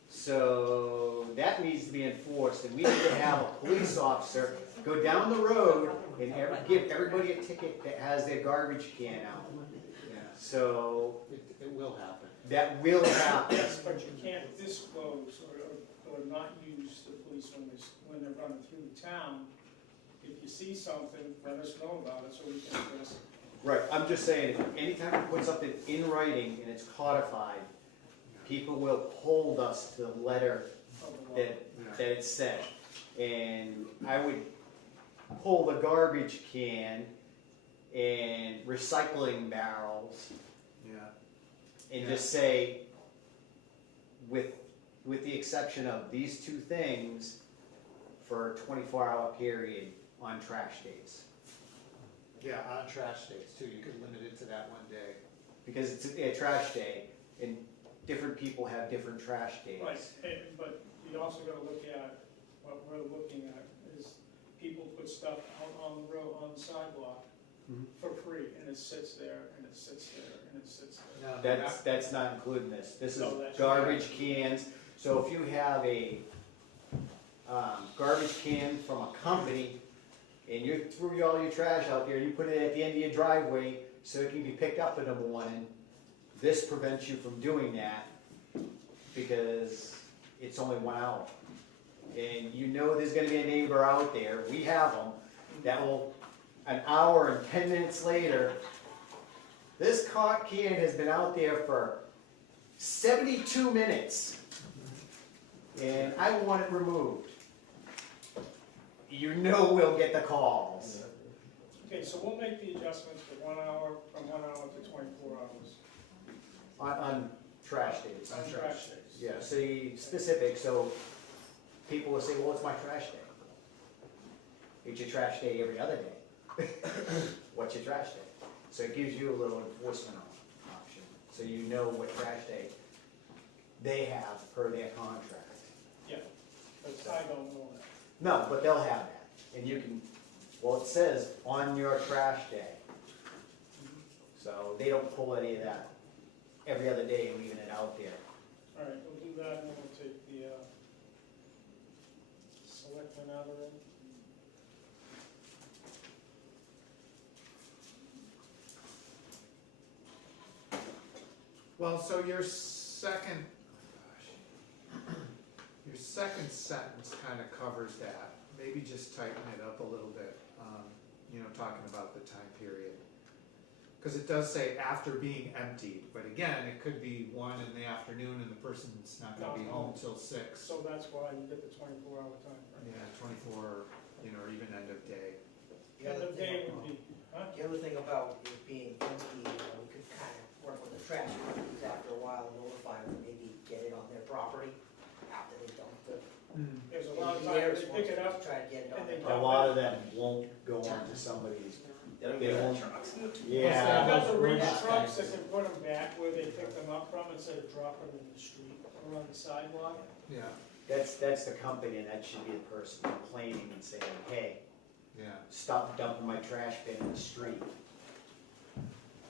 So that needs to be enforced, and we need to have a police officer go down the road and give everybody a ticket that has their garbage can out. Yeah, So it will happen. that will happen. but you can't disclose or not use the police when they're running through the town. If you see something, let us know about it so we can address it. Right, I'm just saying, if anytime you put something in writing and it's codified, people will hold us to the letter of the law. that it said. And I would pull the garbage can and recycling barrels Yeah. and just say, with the exception of these two things, for a 24-hour period on trash days. Yeah, on trash days too, you could limit it to that one day. Because it's a trash day, and different people have different trash days. Right, but you also gotta look at, what we're looking at is people put stuff out on the road, on the sidewalk Mhm. for free, and it sits there, and it sits there, and it sits there. No, That's not including this. This is No, that's- garbage cans. So if you have a garbage can from a company, and you threw all your trash out there, and you put it at the end of your driveway so it can be picked up in the morning, this prevents you from doing that because it's only 1 hour. And you know there's gonna be a neighbor out there, we have them, that will, an hour and 10 minutes later, this can has been out there for 72 minutes, and I want it removed. You know we'll get the calls. Okay, so we'll make the adjustments for 1 hour, from 1 hour to 24 hours. On trash days. On trash days. Yeah, say specific, so people will say, well, it's my trash day. It's your trash day every other day. What's your trash day? So it gives you a little enforcement option, so you know what trash day they have per their contract. Yeah, but I don't know that. No, but they'll have that, and you can, well, it says on your trash day. So they don't pull any of that every other day leaving it out there. All right, we'll do that, and then we'll take the, selectmen out of it. Well, so your second sentence kind of covers that. Maybe just tighten it up a little bit, talking about the time period. Because it does say after being emptied, but again, it could be 1 in the afternoon and the person's not gonna be home till 6. So that's why you get the 24-hour time frame. Yeah, 24, or even end of day. End of day would be, huh? The other thing about it being empty, we could kind of work with the trash companies after a while, notify them, maybe get it on their property after they dump the. There's a lot of times they pick it up, Try to get it on and they their A property. lot of them won't go onto somebody's, They don't They get won't- trucks. yeah. They've got the reach Yeah. trucks that can put them back where they pick them up from instead of dropping them in the street or on the sidewalk. Yeah, That's the company, and that should be the person complaining and saying, hey, yeah. stop dumping my trash bin in the street.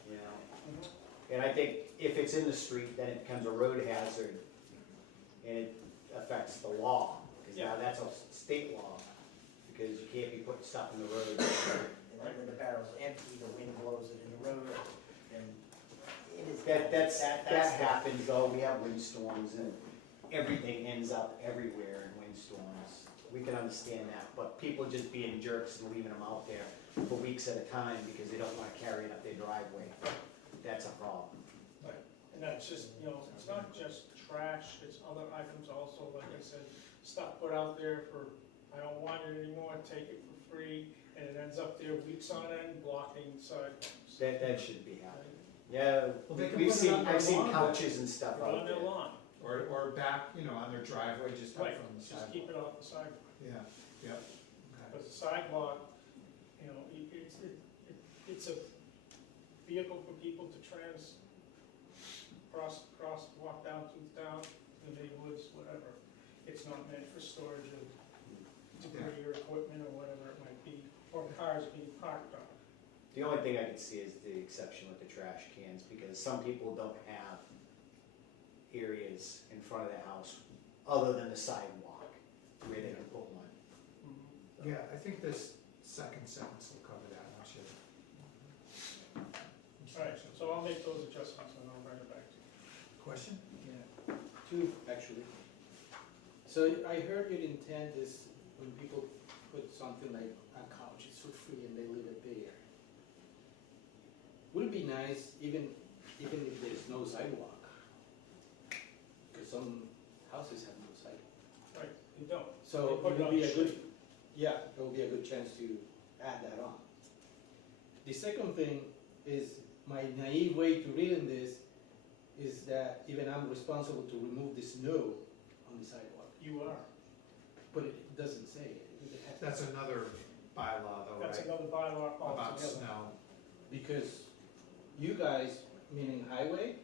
You know, Mm-hmm. and I think if it's in the street, then it becomes a road hazard, and it affects the law, because now that's a state law, because you can't be putting stuff in the road. And then when the barrel's empty, the wind blows it in the road, and it is. That happens though, we have windstorms, and everything ends up everywhere in windstorms. We can understand that, but people just being jerks and leaving them out there for weeks at a time because they don't wanna carry it up their driveway, that's a problem. And that's just, it's not just trash, it's other items also, like I said, stuff put out there for, I don't want it anymore, take it for free, and it ends up there weeks on end blocking sidewalks. That should be happening. Yeah, Well, they can we've put it on seen, their I've seen lawn. couches and stuff Put it out on there. their lawn, Or back, on their driveway, just up right, from the just sidewalk. keep it off the sidewalk. Yeah, yeah. Okay. Because the sidewalk, it's a vehicle for people to walk down through town, to the neighborhoods, whatever. It's not meant for storage of debris or equipment or whatever it might be, or cars being parked on. The only thing I could see is the exception with the trash cans, because some people don't have areas in front of their house other than the sidewalk where they can put one. Yeah, I think this second sentence will cover that, I'm sure. All right, so I'll make those adjustments and I'll bring it back to you. Question? Yeah, 2 actually. So I heard your intent is when people put something like a couch, it's for free and they leave it there. Would it be nice, even if there's no sidewalk? Because some houses have no sidewalk. Right, you don't. So They put it it on would be the a good, street. yeah, it would be a good chance to add that on. The second thing is, my naive way to reading this is that even I'm responsible to remove the snow on the sidewalk. You are. But it doesn't say it. It has- That's another bylaw though, That's right? another bylaw About altogether. snow. Because you guys, meaning highway,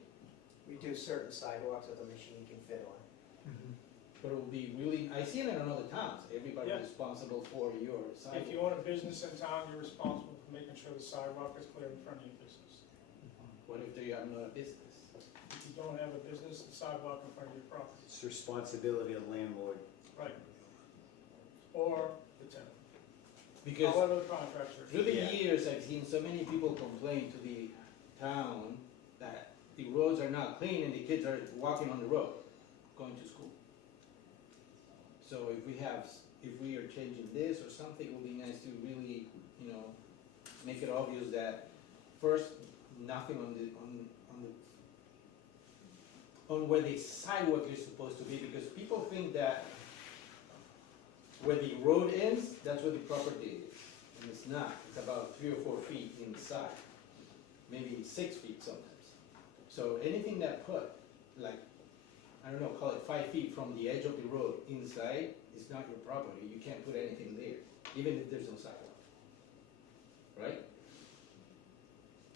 We do certain sidewalks that the machine can fit on. but it would be really, I see it in other towns, everybody's Yeah. responsible for your If you sidewalk. own a business in town, you're responsible for making sure the sidewalk is clear in front of your business. What if they are not a business? If you don't have a business, the sidewalk in front of your property. It's the responsibility of the landlord. Right. Or the tenant. Because However the contracts are. through the Yeah. years, I've seen so many people complain to the town that the roads are not clean and the kids are walking on the road, going to school. So if we are changing this or something, it would be nice to really, make it obvious that first, nothing on where the sidewalk is supposed to be, because people think that where the road ends, that's where the property is. And it's not, it's about 3 or 4 feet inside, maybe 6 feet sometimes. So anything that put, like I don't know, call it 5 feet from the edge of the road inside, it's not your property, you can't put anything there, even if there's no sidewalk. Right?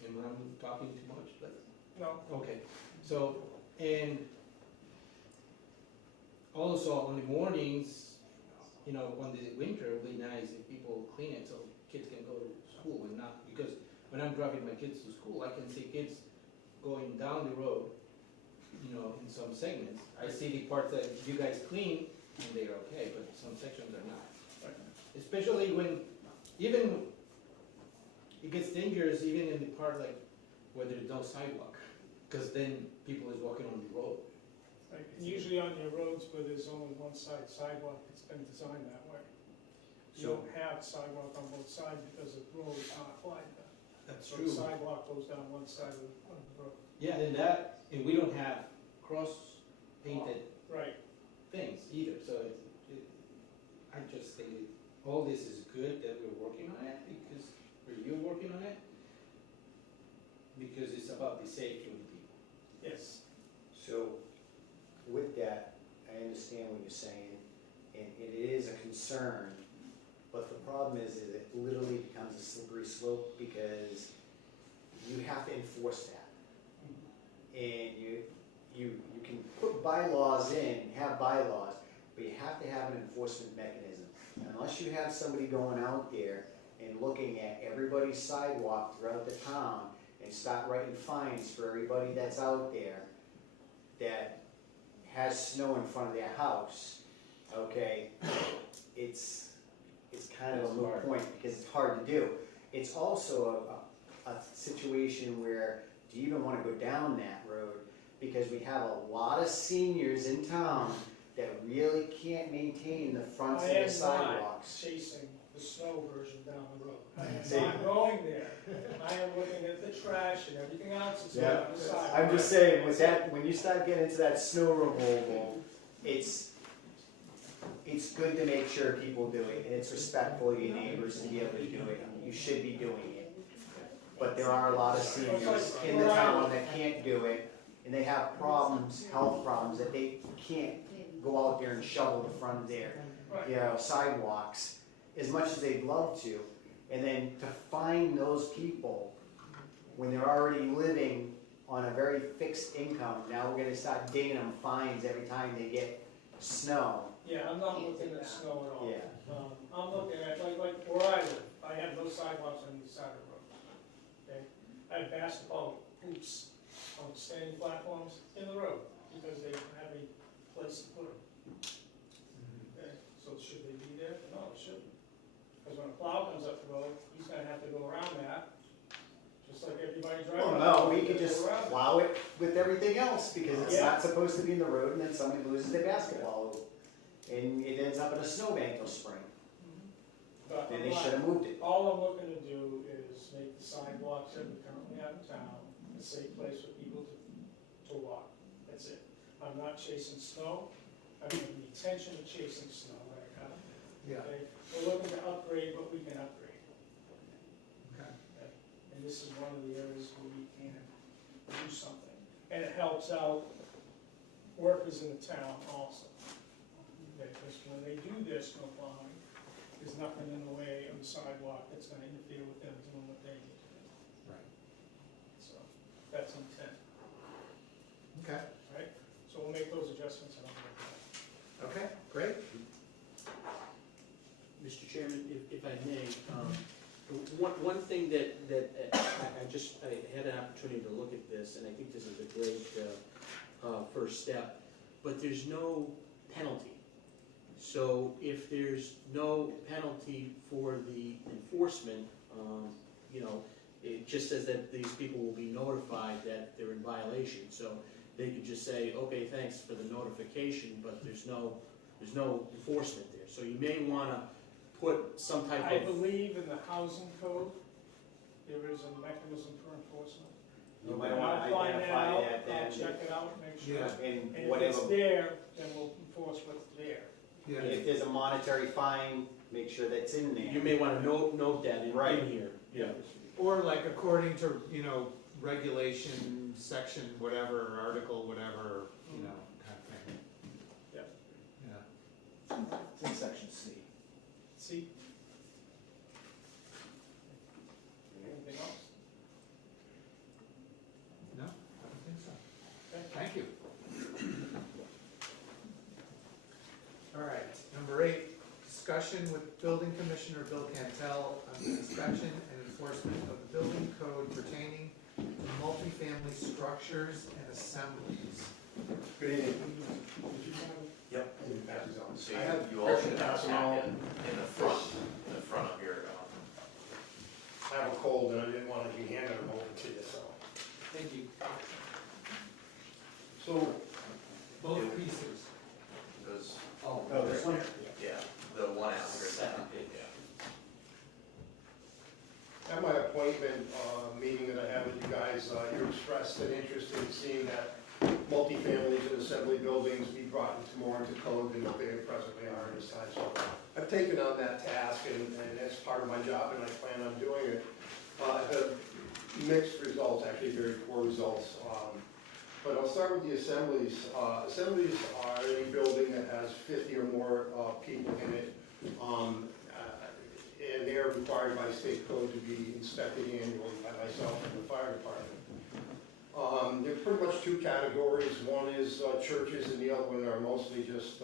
Am I talking too much, but? No, Okay, so, and also on the mornings, you know, when the winter, it'll be nice if people clean it so kids can go to school and not, because when I'm driving my kids to school, I can see kids going down the road, you know, in some segments. I see the parts that you guys clean and they're okay, but some sections are not. Especially when, even, it gets dangerous even in the part like where there's no sidewalk, because then people is walking on the road. like, usually on your roads where there's only one side sidewalk, it's been designed that way. You So- don't have sidewalk on both sides because the road is not applied to that. That's So the sidewalk goes down one side of the road. Yeah, and that, and we don't have cross painted Right. things either, so I just think all this is good that we're working on it, because, or you're working on it, because it's about the safety of the people. Yes. So with that, I understand what you're saying, and it is a concern, but the problem is it literally becomes a slippery slope because you have to enforce that. And you can put bylaws in, have bylaws, but you have to have an enforcement mechanism. Unless you have somebody going out there and looking at everybody's sidewalk throughout the town and start writing fines for everybody that's out there that has snow in front of their house, okay, it's kind of a moot point because it's hard to do. It's also a situation where, do you even want to go down that road? Because we have a lot of seniors in town that really can't maintain the fronts of I their am not sidewalks. chasing the snow version down the road. I See? am not going there. I am looking at the trash and everything else that's Yeah. on the sidewalk. I'm just saying, with that, when you start getting into that snow removal, it's good to make sure people do it, and it's respectful of your neighbors to be able to do it, and you should be doing it. But there are a lot of seniors in the town that can't do it, and they have problems, health problems, that they can't go out there and shovel the front of their, you know, sidewalks as much as they'd love to. And then to find those people when they're already living on a very fixed income, now we're gonna start dinging them fines every time they get snow. Yeah, I'm not looking at snow at all. Yeah. I'm looking at, like where I live, I have no sidewalks on either side of the road. Okay? I have basketball hoops on standing platforms in the road, because they don't have any place to put them. Okay, so should they be there? No, it shouldn't. Because when a plow comes up the road, he's gonna have to go around that, just like everybody driving. Well, no, we could Go just around it. plow it with everything else, because it's Yeah. not supposed to be in the road, and then somebody loses their basketball hoop. And it ends up in a snowbank till spring, But and I'm they not- should have moved it. All I'm looking to do is make the sidewalks that we currently have in town a safe place for people to walk. That's it. I'm not chasing snow. I have the intention of chasing snow right now. Yeah, Okay? We're looking to upgrade what we can upgrade. okay. Okay? And this is one of the areas where we can do something. And it helps out workers in the town also. Because when they do their snow plowing, there's nothing in the way of the sidewalk that's gonna interfere with them doing what they need to do. Right. So, that's intent, Okay, right? So we'll make those adjustments and I'll get that. okay, great. Mr. Chairman, if I may, one thing that I had an opportunity to look at this, and I think this is a great first step, but there's no penalty. So if there's no penalty for the enforcement, it just says that these people will be notified that they're in violation. So they could just say, okay, thanks for the notification, but there's no enforcement there. So you may wanna put some type I of, believe in the housing code, there is a mechanism for enforcement. You might wanna I'll find identify out, that I'll then, check it out, make sure. Yeah. and And if whatever, it's there, then we'll enforce what's there. Yeah, if there's a monetary fine, make sure that's in there. you may wanna note that in Right. here. Yeah. or like according to, you know, regulation, section, whatever, article, whatever, you know, kind of thing. see. Anything else? No, I don't think so. Okay. Thank you. All right, number 8, discussion with building commissioner Bill Cantel on the inspection and enforcement of the building code pertaining to multifamily structures and assemblies. Good evening. Yep. So I have- you all should have a packet in the front of your, I have a cold and I didn't want to be handing them over to you, so. Thank you. So, Both pieces. those, oh, this one? yeah, the one after that, yeah. At my appointment, meeting that I had with you guys, you expressed an interest in seeing that multifamilies and assembly buildings be brought into more into code than what they presently are in this time. So I've taken on that task and that's part of my job and I plan on doing it. I've had mixed results, actually very poor results. But I'll start with the assemblies. Assemblies are any building that has 50 or more people in it. And they are required by state code to be inspected annually by myself and the fire department. There are pretty much 2 categories. One is churches and the other one are mostly just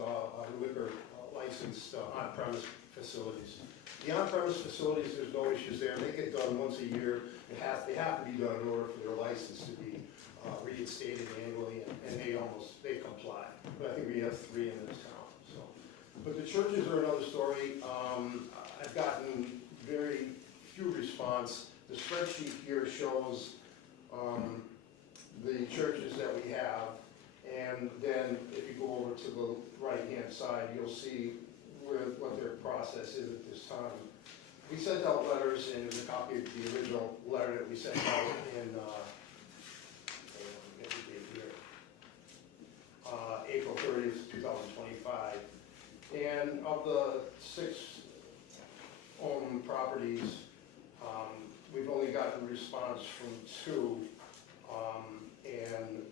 liquor licensed on-premise facilities. The on-premise facilities, there's no issues there. They get done once a year. They have to be done in order for their license to be reinstated annually, and they comply. But I think we have 3 in this town. So, but the churches are another story. I've gotten very few response. The spreadsheet here shows the churches that we have, and then if you go over to the right-hand side, you'll see what their process is at this time. We sent out letters, and there's a copy of the original letter that we sent out in April 30th, 2025. And of the 6 owned properties, we've only gotten a response from 2, and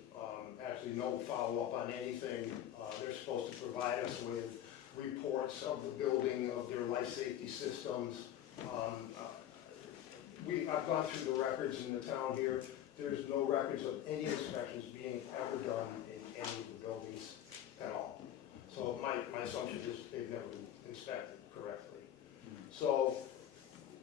actually no follow-up on anything. They're supposed to provide us with reports of the building, of their life safety systems. I've gone through the records in the town here. There's no records of any inspections being ever done in any of the buildings at all. So my assumption is they've never been inspected correctly. So,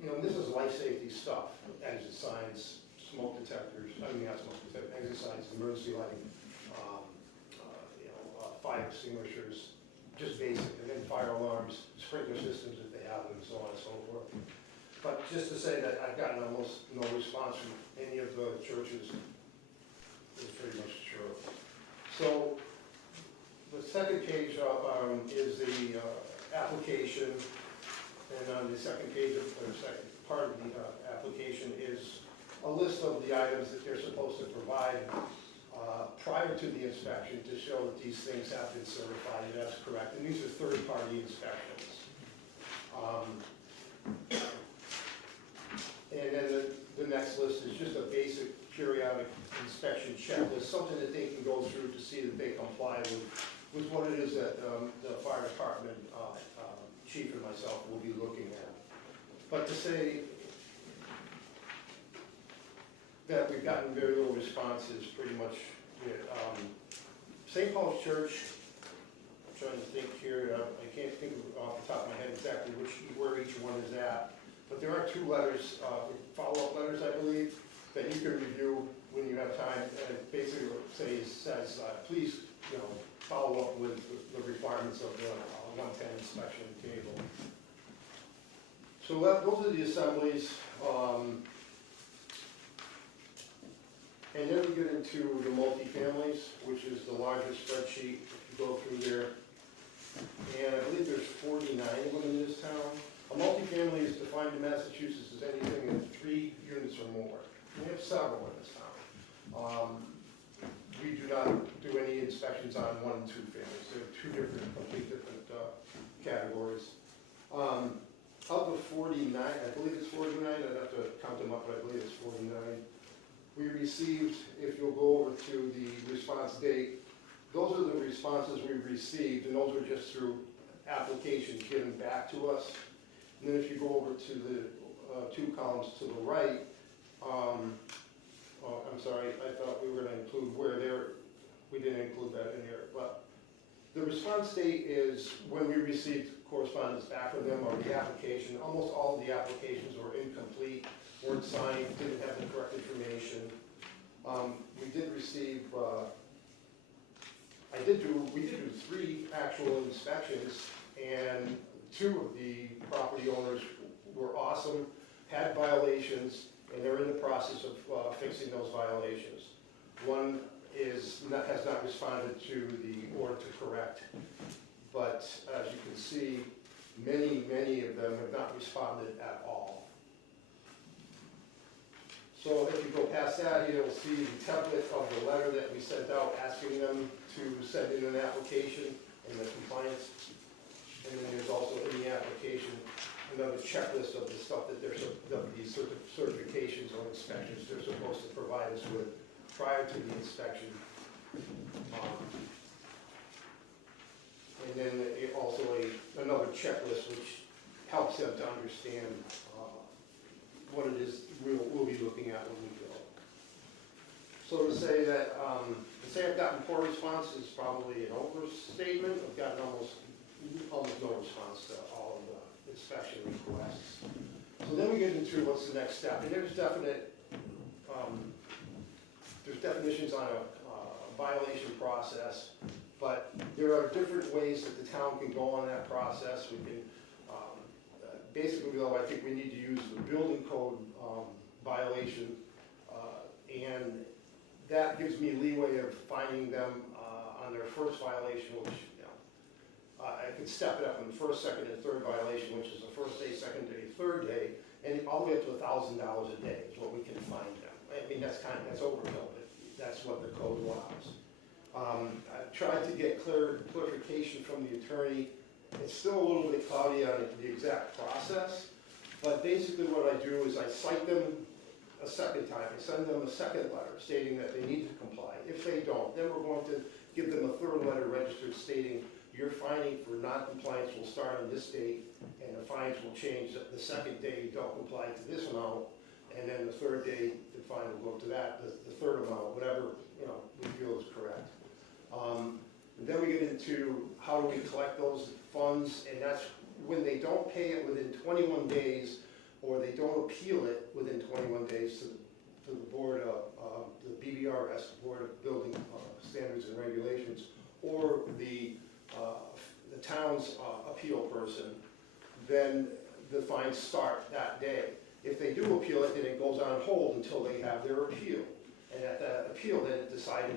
you know, this is life safety stuff, exit signs, smoke detectors, not smoke detectors, exit signs, emergency lighting, fire extinguishers, just basic, and then fire alarms, sprinkler systems if they have them, and so on and so forth. But just to say that I've gotten almost no response from any of the churches is pretty much true. So the second page is the application, and on the second page of the second part of the application is a list of the items that they're supposed to provide prior to the inspection to show that these things have been certified, and that's correct. And these are third-party inspections. And then the next list is just a basic periodic inspection checklist, something that they can go through to see that they comply with what it is that the fire department chief and myself will be looking at. But to say that we've gotten very little response is pretty much it. St. Paul's Church, I'm trying to think here, I can't think off the top of my head exactly where each one is at. But there are 2 letters, follow-up letters, I believe, that you can review when you have time. And it basically says, please, follow up with the requirements of the 110 inspection table. So those are the assemblies. And then we get into the multifamilies, which is the largest spreadsheet. If you go through there, and I believe there's 49 of them in this town. A multifamily is defined in Massachusetts as anything in 3 units or more. We have several in this town. We do not do any inspections on 1 and 2 families. They're 2 complete different categories. Of the 49, I believe it's 49, I'd have to count them up, but I believe it's 49. We received, if you'll go over to the response date, those are the responses we received, and those are just through applications given back to us. And then if you go over to the two columns to the right, oh, I'm sorry, I thought we were gonna include where they're, we didn't include that in here, but the response date is when we received correspondence back from them or the application. Almost all of the applications were incomplete, weren't signed, didn't have the correct information. We did receive, we did do 3 actual inspections, and 2 of the property owners were awesome, had violations, and they're in the process of fixing those violations. One has not responded to the order to correct, but as you can see, many of them have not responded at all. So if you go past that, you'll see the template of the letter that we sent out asking them to send in an application and the compliance. And then there's also in the application another checklist of the stuff that these certifications or inspections they're supposed to provide us with prior to the inspection. And then also another checklist which helps them to understand what it is we'll be looking at when we go. So to say that, I've gotten poor response is probably an overstatement. I've gotten almost no response to all of the inspection requests. So then we get into what's the next step, and there's definitions on a violation process, but there are different ways that the town can go on that process. We can, basically though, I think we need to use the building code violation, and that gives me leeway of finding them on their first violation, which, I could step it up in the first, second, and third violation, which is the first day, second day, third day, and all the way up to $1,000 a day is what we can fine them. I mean, that's overkill, but that's what the code allows. I've tried to get clarification from the attorney. It's still a little bit cloudy on the exact process, but basically what I do is I cite them a second time. I send them a second letter stating that they need to comply. If they don't, then we're going to give them a third letter registered stating your fining for non-compliance will start on this date, and the fines will change the second day you don't comply to this amount, and then the third day the fine will go to that, the third amount, whatever we feel is correct. And then we get into how do we collect those funds, and that's when they don't pay it within 21 days, or they don't appeal it within 21 days to the board of the BBRS, Board of Building Standards and Regulations, or the town's appeal person, then the fines start that day. If they do appeal it, then it goes on hold until they have their appeal. And at that appeal, then it decides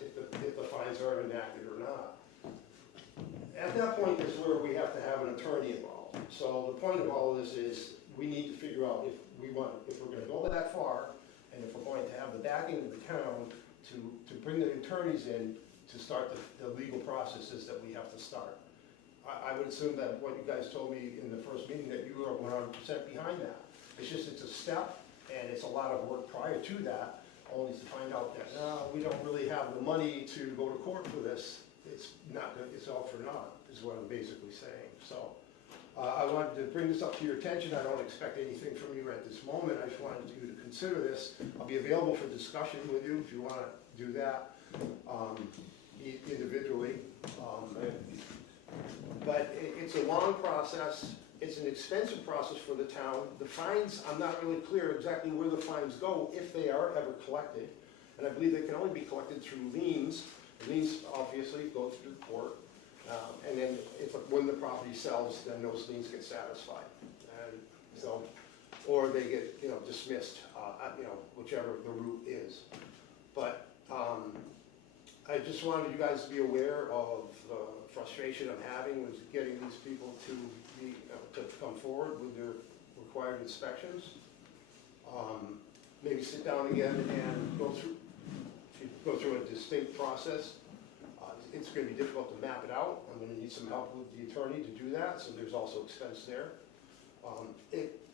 if the fines are enacted or not. At that point is where we have to have an attorney involved. So the point of all of this is we need to figure out if we're going to go that far, and if we're going to have the backing of the town to bring the attorneys in to start the legal processes that we have to start. I would assume that what you guys told me in the first meeting, that you are 100% behind that. It's a step, and it's a lot of work prior to that, only to find out that, no, we don't really have the money to go to court for this. It's all for naught, is what I'm basically saying. So I wanted to bring this up to your attention. I don't expect anything from you at this moment. I just wanted you to consider this. I'll be available for discussion with you if you want to do that individually. But it's a long process. It's an expensive process for the town. The fines, I'm not really clear exactly where the fines go, if they are ever collected. And I believe they can only be collected through liens. Liens obviously go through the court. And then when the property sells, then those liens get satisfied. And so, or they get dismissed, whichever the route is. But I just wanted you guys to be aware of the frustration I'm having with getting these people to come forward with their required inspections. Maybe sit down again and go through a distinct process. It's going to be difficult to map it out. I'm going to need some help with the attorney to do that, so there's also expense there.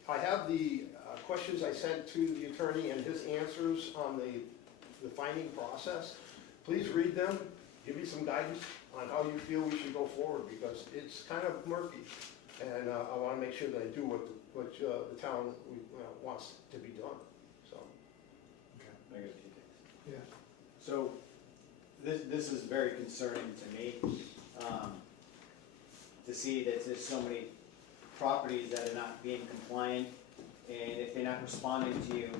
I have the questions I sent to the attorney and his answers on the finding process. Please read them, give me some guidance on how you feel we should go forward, because it's kind of murky. And I wanna make sure that I do what the town wants to be done, so. I got a few things. Yeah. So, this is very concerning to me, to see that there's so many properties that are not being compliant, and if they're not responding to you,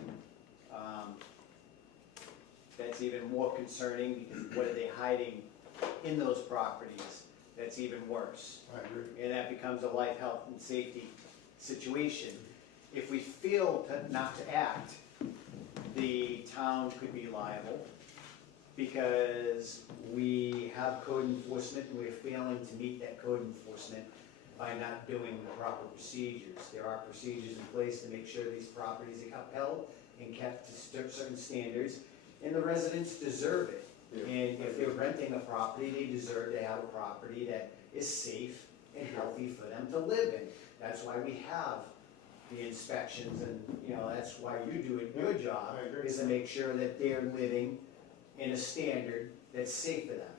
that's even more concerning, because what are they hiding in those properties? That's even worse. I agree. And that becomes a life, health, and safety situation. If we fail not to act, the town could be liable, because we have code enforcement and we're failing to meet that code enforcement by not doing the proper procedures. There are procedures in place to make sure these properties are upheld and kept to certain standards, and the residents deserve it. And if they're renting a property, they deserve to have a property that is safe and healthy for them to live in. That's why we have the inspections, and, that's why you do it, your job, I agree. is to make sure that they're living in a standard that's safe for them.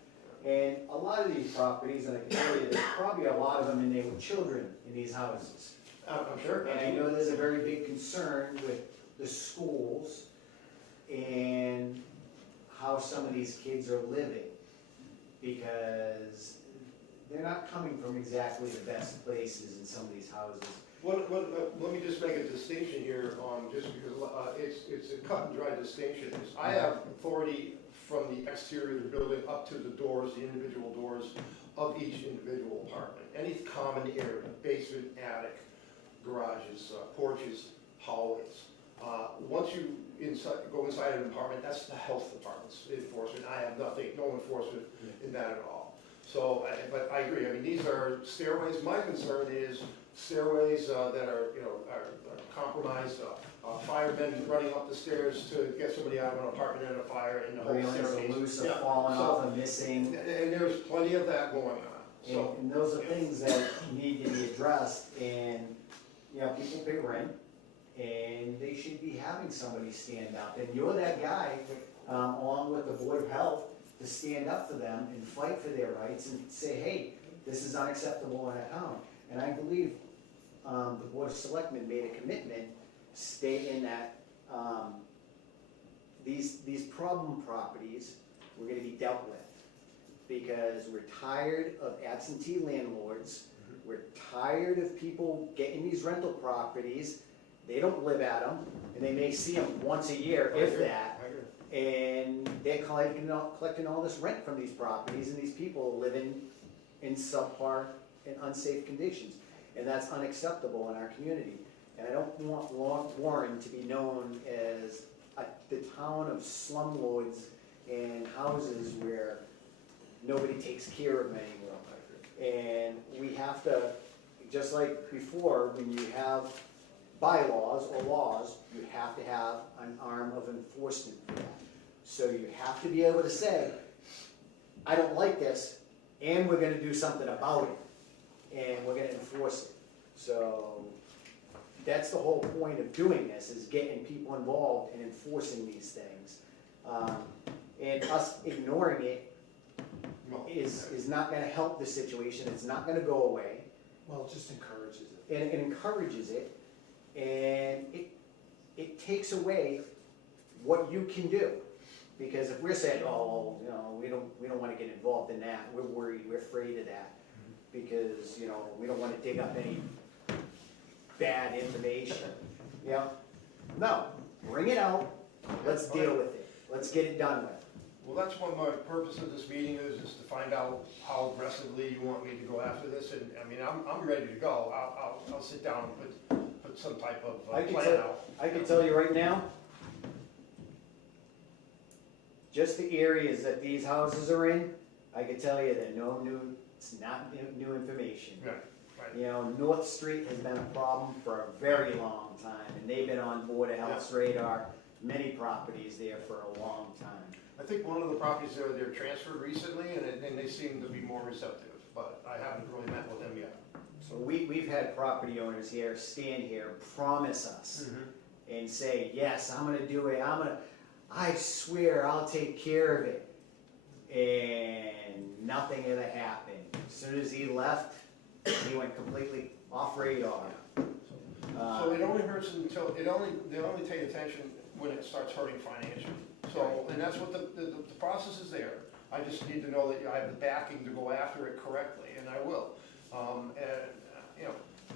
And a lot of these properties, and I can tell you, there's probably a lot of them in there with children in these houses. I'm sure. And I know there's a very big concern with the schools and how some of these kids are living, because they're not coming from exactly the best places in some of these houses. Let me just make a distinction here, just because it's a cut and dry distinction. I have authority from the exterior of the building up to the doors, the individual doors of each individual apartment. Any common area, basement, attic, garages, porches, hallways. Once you go inside an apartment, that's the health department's enforcement. I have no enforcement in that at all. So, but I agree, I mean, these are stairways. My concern is stairways that are compromised, firemen running up the stairs to get somebody out of an apartment in a fire, and the whole Railings are staircase. loose, or Yeah, falling so- off, and missing. And there's plenty of that going on, so. And those are things that need to be addressed, and, people pay rent, and they should be having somebody stand up. And you're that guy, along with the Board of Health, to stand up for them and fight for their rights and say, hey, this is unacceptable in our town. And I believe the Board of Selectmen made a commitment, stay in that, these problem properties were gonna be dealt with. Because we're tired of absentee landlords, we're tired of people getting these rental properties, they don't live at them, and they may see them once a year, if that. I agree. And they're collecting all this rent from these properties, and these people are living in subpar and unsafe conditions. And that's unacceptable in our community. And I don't want Warren to be known as the town of slumlords and houses where nobody takes care of them anymore. And we have to, just like before, when you have bylaws or laws, you have to have an arm of enforcement for that. So you have to be able to say, I don't like this, and we're gonna do something about it, and we're gonna enforce it. So that's the whole point of doing this, is getting people involved and enforcing these things. And us ignoring it No. is not gonna help the situation, it's not gonna go away. Well, it just encourages it. And it encourages it, and it takes away what you can do. Because if we're saying, oh, we don't wanna get involved in that, we're worried, we're afraid of that, because, we don't wanna dig up any bad information, No, bring it out, let's deal with it, let's get it done with. Well, that's what my purpose of this meeting is to find out how aggressively you want me to go after this, and, I mean, I'm ready to go. I'll sit down and put some type of plan out. I can tell you right now, just the areas that these houses are in, I can tell you that it's not new information. Yeah, right. North Street has been a problem for a very long time, and they've been on Board of Health's radar, many properties there for a long time. I think one of the properties there, they're transferred recently, and they seem to be more receptive, but I haven't really met with them yet. So we've had property owners here stand here, promise us, and say, yes, I'm gonna do it, I swear I'll take care of it. And nothing ever happened. As soon as he left, and he went completely off radar. So it only hurts until, they only take attention when it starts hurting financially. So, and that's what the process is there. I just need to know that I have the backing to go after it correctly, and I will.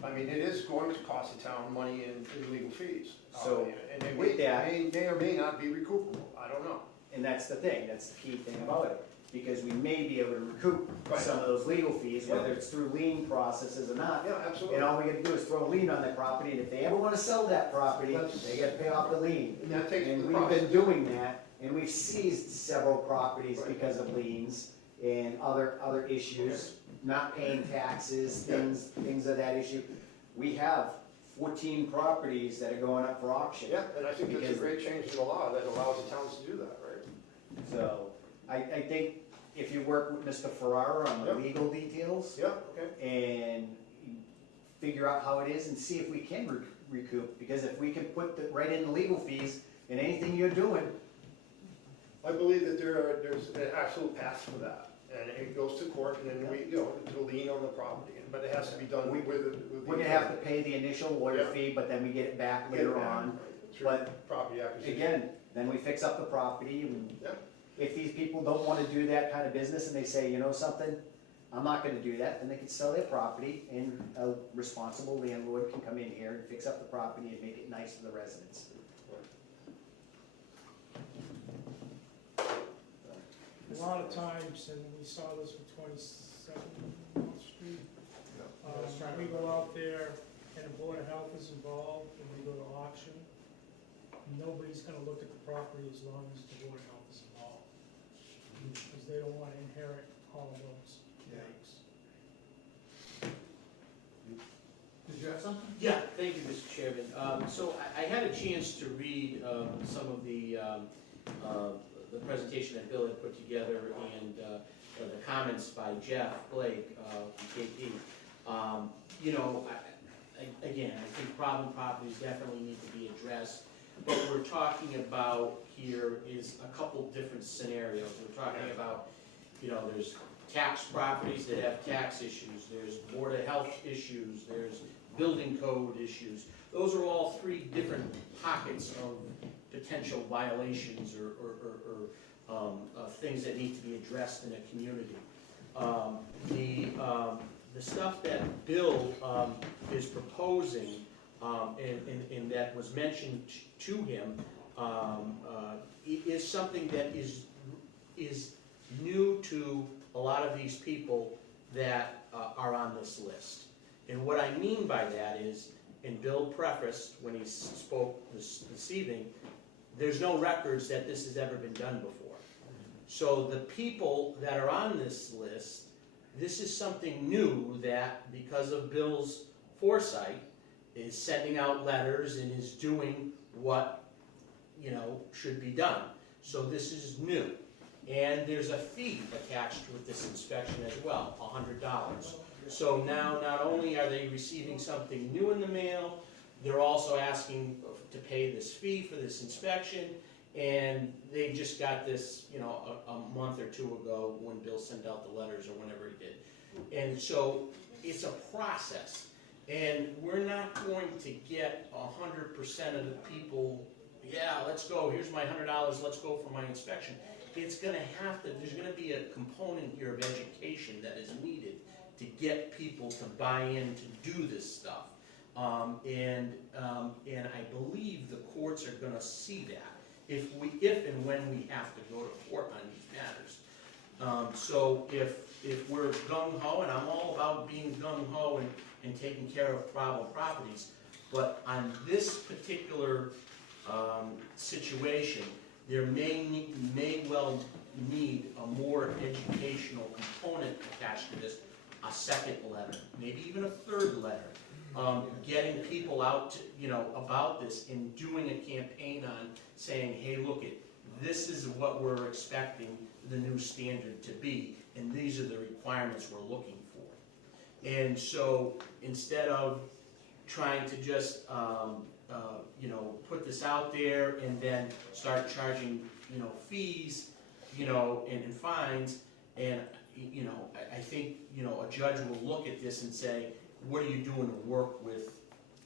I mean, it is going to cost the town money in legal fees. So, and they with that- may or may not be recoupable, I don't know. And that's the thing, that's the key thing about it, because we may be able to recoup Right. some of those legal fees, whether it's through lien processes or not. Yeah, absolutely. And all we gotta do is throw a lien on that property, and if they ever wanna sell that property, they gotta pay off the lien. And that takes And the we've process. been doing that, and we've seized several properties Right. because of liens and other issues, not paying taxes, Yeah. things of that issue. We have 14 properties that are going up for auction. Yeah, and I think that's a Because- great change in the law that allows the towns to do that, right? So, I think if you work with Mr. Ferrara on the Yep. legal details, Yeah, okay. and figure out how it is and see if we can recoup, because if we can put the, right in the legal fees and anything you're doing, I believe that there's an absolute path for that, and it goes to court, and then we, do a lien on the property, but it has to be done with the. we're gonna have to pay the initial lawyer Yeah. fee, but then we get it back Get it later back, on. right, through But property acquisition. again, then we fix up the property, and Yeah. if these people don't wanna do that kind of business and they say, you know something, I'm not gonna do that, then they can sell their property, and a responsible landlord can come in here and fix up the property and make it nice for the residents. A lot of times, and we saw this with 27 North Street, we go out there and the Board of Health is involved, and we go to auction. Nobody's gonna look at the property as long as the Board of Health is involved, because they don't wanna inherit all of those things. Did you have something? Yeah, thank you, Mr. Chairman. So I had a chance to read some of the presentation that Bill had put together and the comments by Jeff Blake from KP. Again, I think problem properties definitely need to be addressed. What we're talking about here is a couple different scenarios. We're talking about, there's tax properties that have tax issues, there's Board of Health issues, there's building code issues. Those are all three different pockets of potential violations or things that need to be addressed in a community. The stuff that Bill is proposing and that was mentioned to him is something that is new to a lot of these people that are on this list. And what I mean by that is, and Bill prefaced when he spoke this evening, there's no records that this has ever been done before. So the people that are on this list, this is something new that, because of Bill's foresight, is sending out letters and is doing what, should be done. So this is new. And there's a fee attached with this inspection as well, $100. So now, not only are they receiving something new in the mail, they're also asking to pay this fee for this inspection, and they just got this, a month or two ago when Bill sent out the letters or whenever he did. And so it's a process, and we're not going to get 100% of the people, yeah, let's go, here's my $100, let's go for my inspection. It's gonna have to, there's gonna be a component here of education that is needed to get people to buy in to do this stuff. And I believe the courts are gonna see that if and when we have to go to court on these matters. So if we're gung-ho, and I'm all about being gung-ho and taking care of problem properties, but on this particular situation, there may well need a more educational component attached to this, a second letter, maybe even a third letter, getting people out, about this and doing a campaign on saying, hey, look, this is what we're expecting the new standard to be, and these are the requirements we're looking for. And so instead of trying to just put this out there and then start charging fees and fines, and you know, I think, you know, a judge will look at this and say, what are you doing to work with,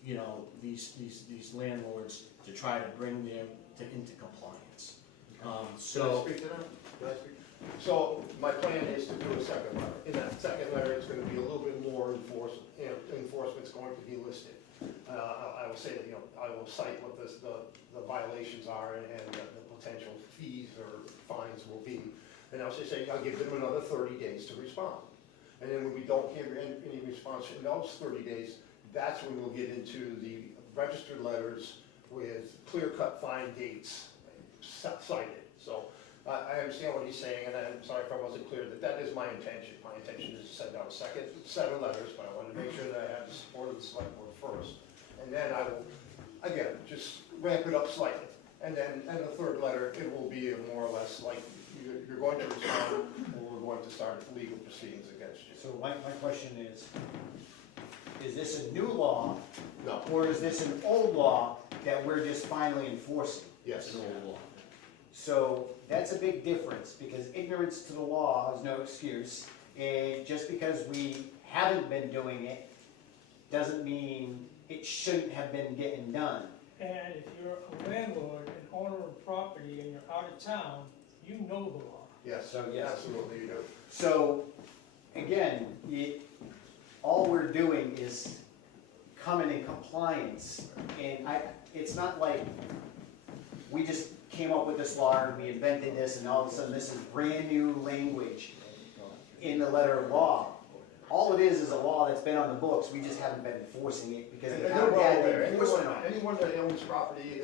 you know, these landlords to try to bring them into compliance? Can I So, speak to that? Can I speak? So my plan is to do a second letter. In that second letter, it's going to be a little bit more enforcement's going to be listed. I will say that, you know, I will cite what the violations are and the potential fees or fines will be. And I'll say, I'll give them another 30 days to respond. And then when we don't hear any response in those 30 days, that's when we'll get into the registered letters with clear-cut fine dates cited. So I understand what he's saying, and I'm sorry if I wasn't clear, that is my intention. My intention is to send out a second set of letters, but I wanted to make sure that I have the support of the select board first. And then I will, again, just ramp it up slightly. And then, and the third letter, it will be more or less like, you're going to respond, or we're going to start legal proceedings against you. So my question is this a new law, No, or is this an old law that we're just finally enforcing? yes. it's an old law. So that's a big difference, because ignorance to the law is no excuse. And just because we haven't been doing it, doesn't mean it shouldn't have been getting done. And if you're a landlord and owner of property and you're out of town, you know the law. Yes, So, yes. absolutely you do. So, again, all we're doing is coming in compliance. And it's not like we just came up with this law and we invented this and all of a sudden this is brand new language in the letter of law. All it is a law that's been on the books, we just haven't been enforcing it because And we they're haven't well had aware, the enforcement on it. anyone that owns property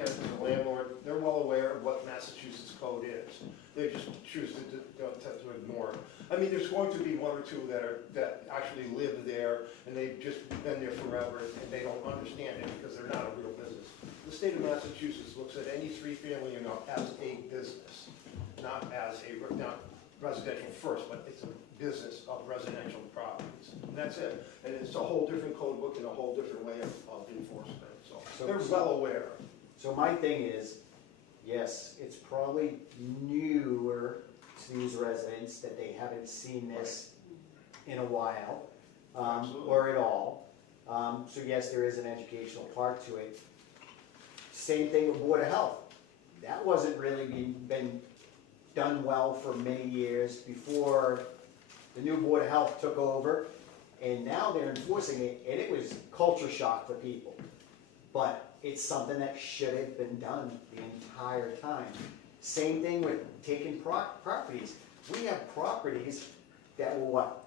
as a landlord, they're well aware of what Massachusetts code is. They just choose to ignore it. I mean, there's going to be one or two that actually live there and they've just been there forever and they don't understand it because they're not a real business. The state of Massachusetts looks at any three-family unit as a business, not residential first, but it's a business of residential properties. And that's it. And it's a whole different code book and a whole different way of enforcement. So they're well aware. So my thing is, yes, it's probably newer to these residents that they haven't seen this in a while, Absolutely. or at all. So yes, there is an educational part to it. Same thing with Board of Health. That wasn't really been done well for many years before the new Board of Health took over. And now they're enforcing it, and it was culture shock for people. But it's something that should have been done the entire time. Same thing with taking properties. We have properties that were what,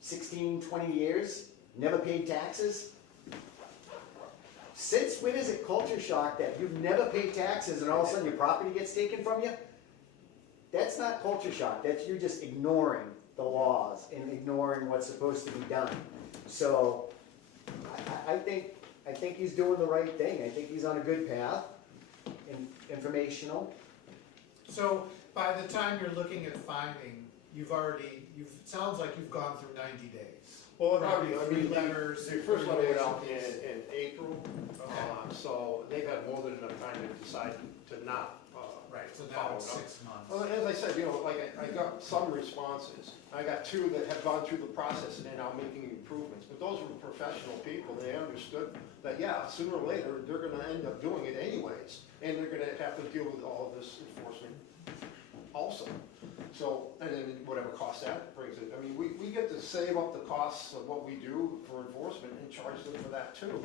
16, 20 years, never paid taxes? Since when is it culture shock that you've never paid taxes and all of a sudden your property gets taken from you? That's not culture shock, that's you just ignoring the laws and ignoring what's supposed to be done. So, I think he's doing the right thing. I think he's on a good path, informational. So by the time you're looking at finding, sounds like you've gone through 90 days. Well, Probably I 3 mean, letters. the first letter went out recommendations. in April, Okay. so they've had more than enough time to decide to not. Right, so now it's follow it up. 6 months. Well, as I said, like, I got some responses. I got 2 that have gone through the process and they're now making improvements. But those were professional people. They understood that, yeah, sooner or later, they're gonna end up doing it anyways. And they're gonna have to deal with all of this enforcement also. So, and then whatever cost that brings it. I mean, we get to save up the costs of what we do for enforcement and charge them for that too.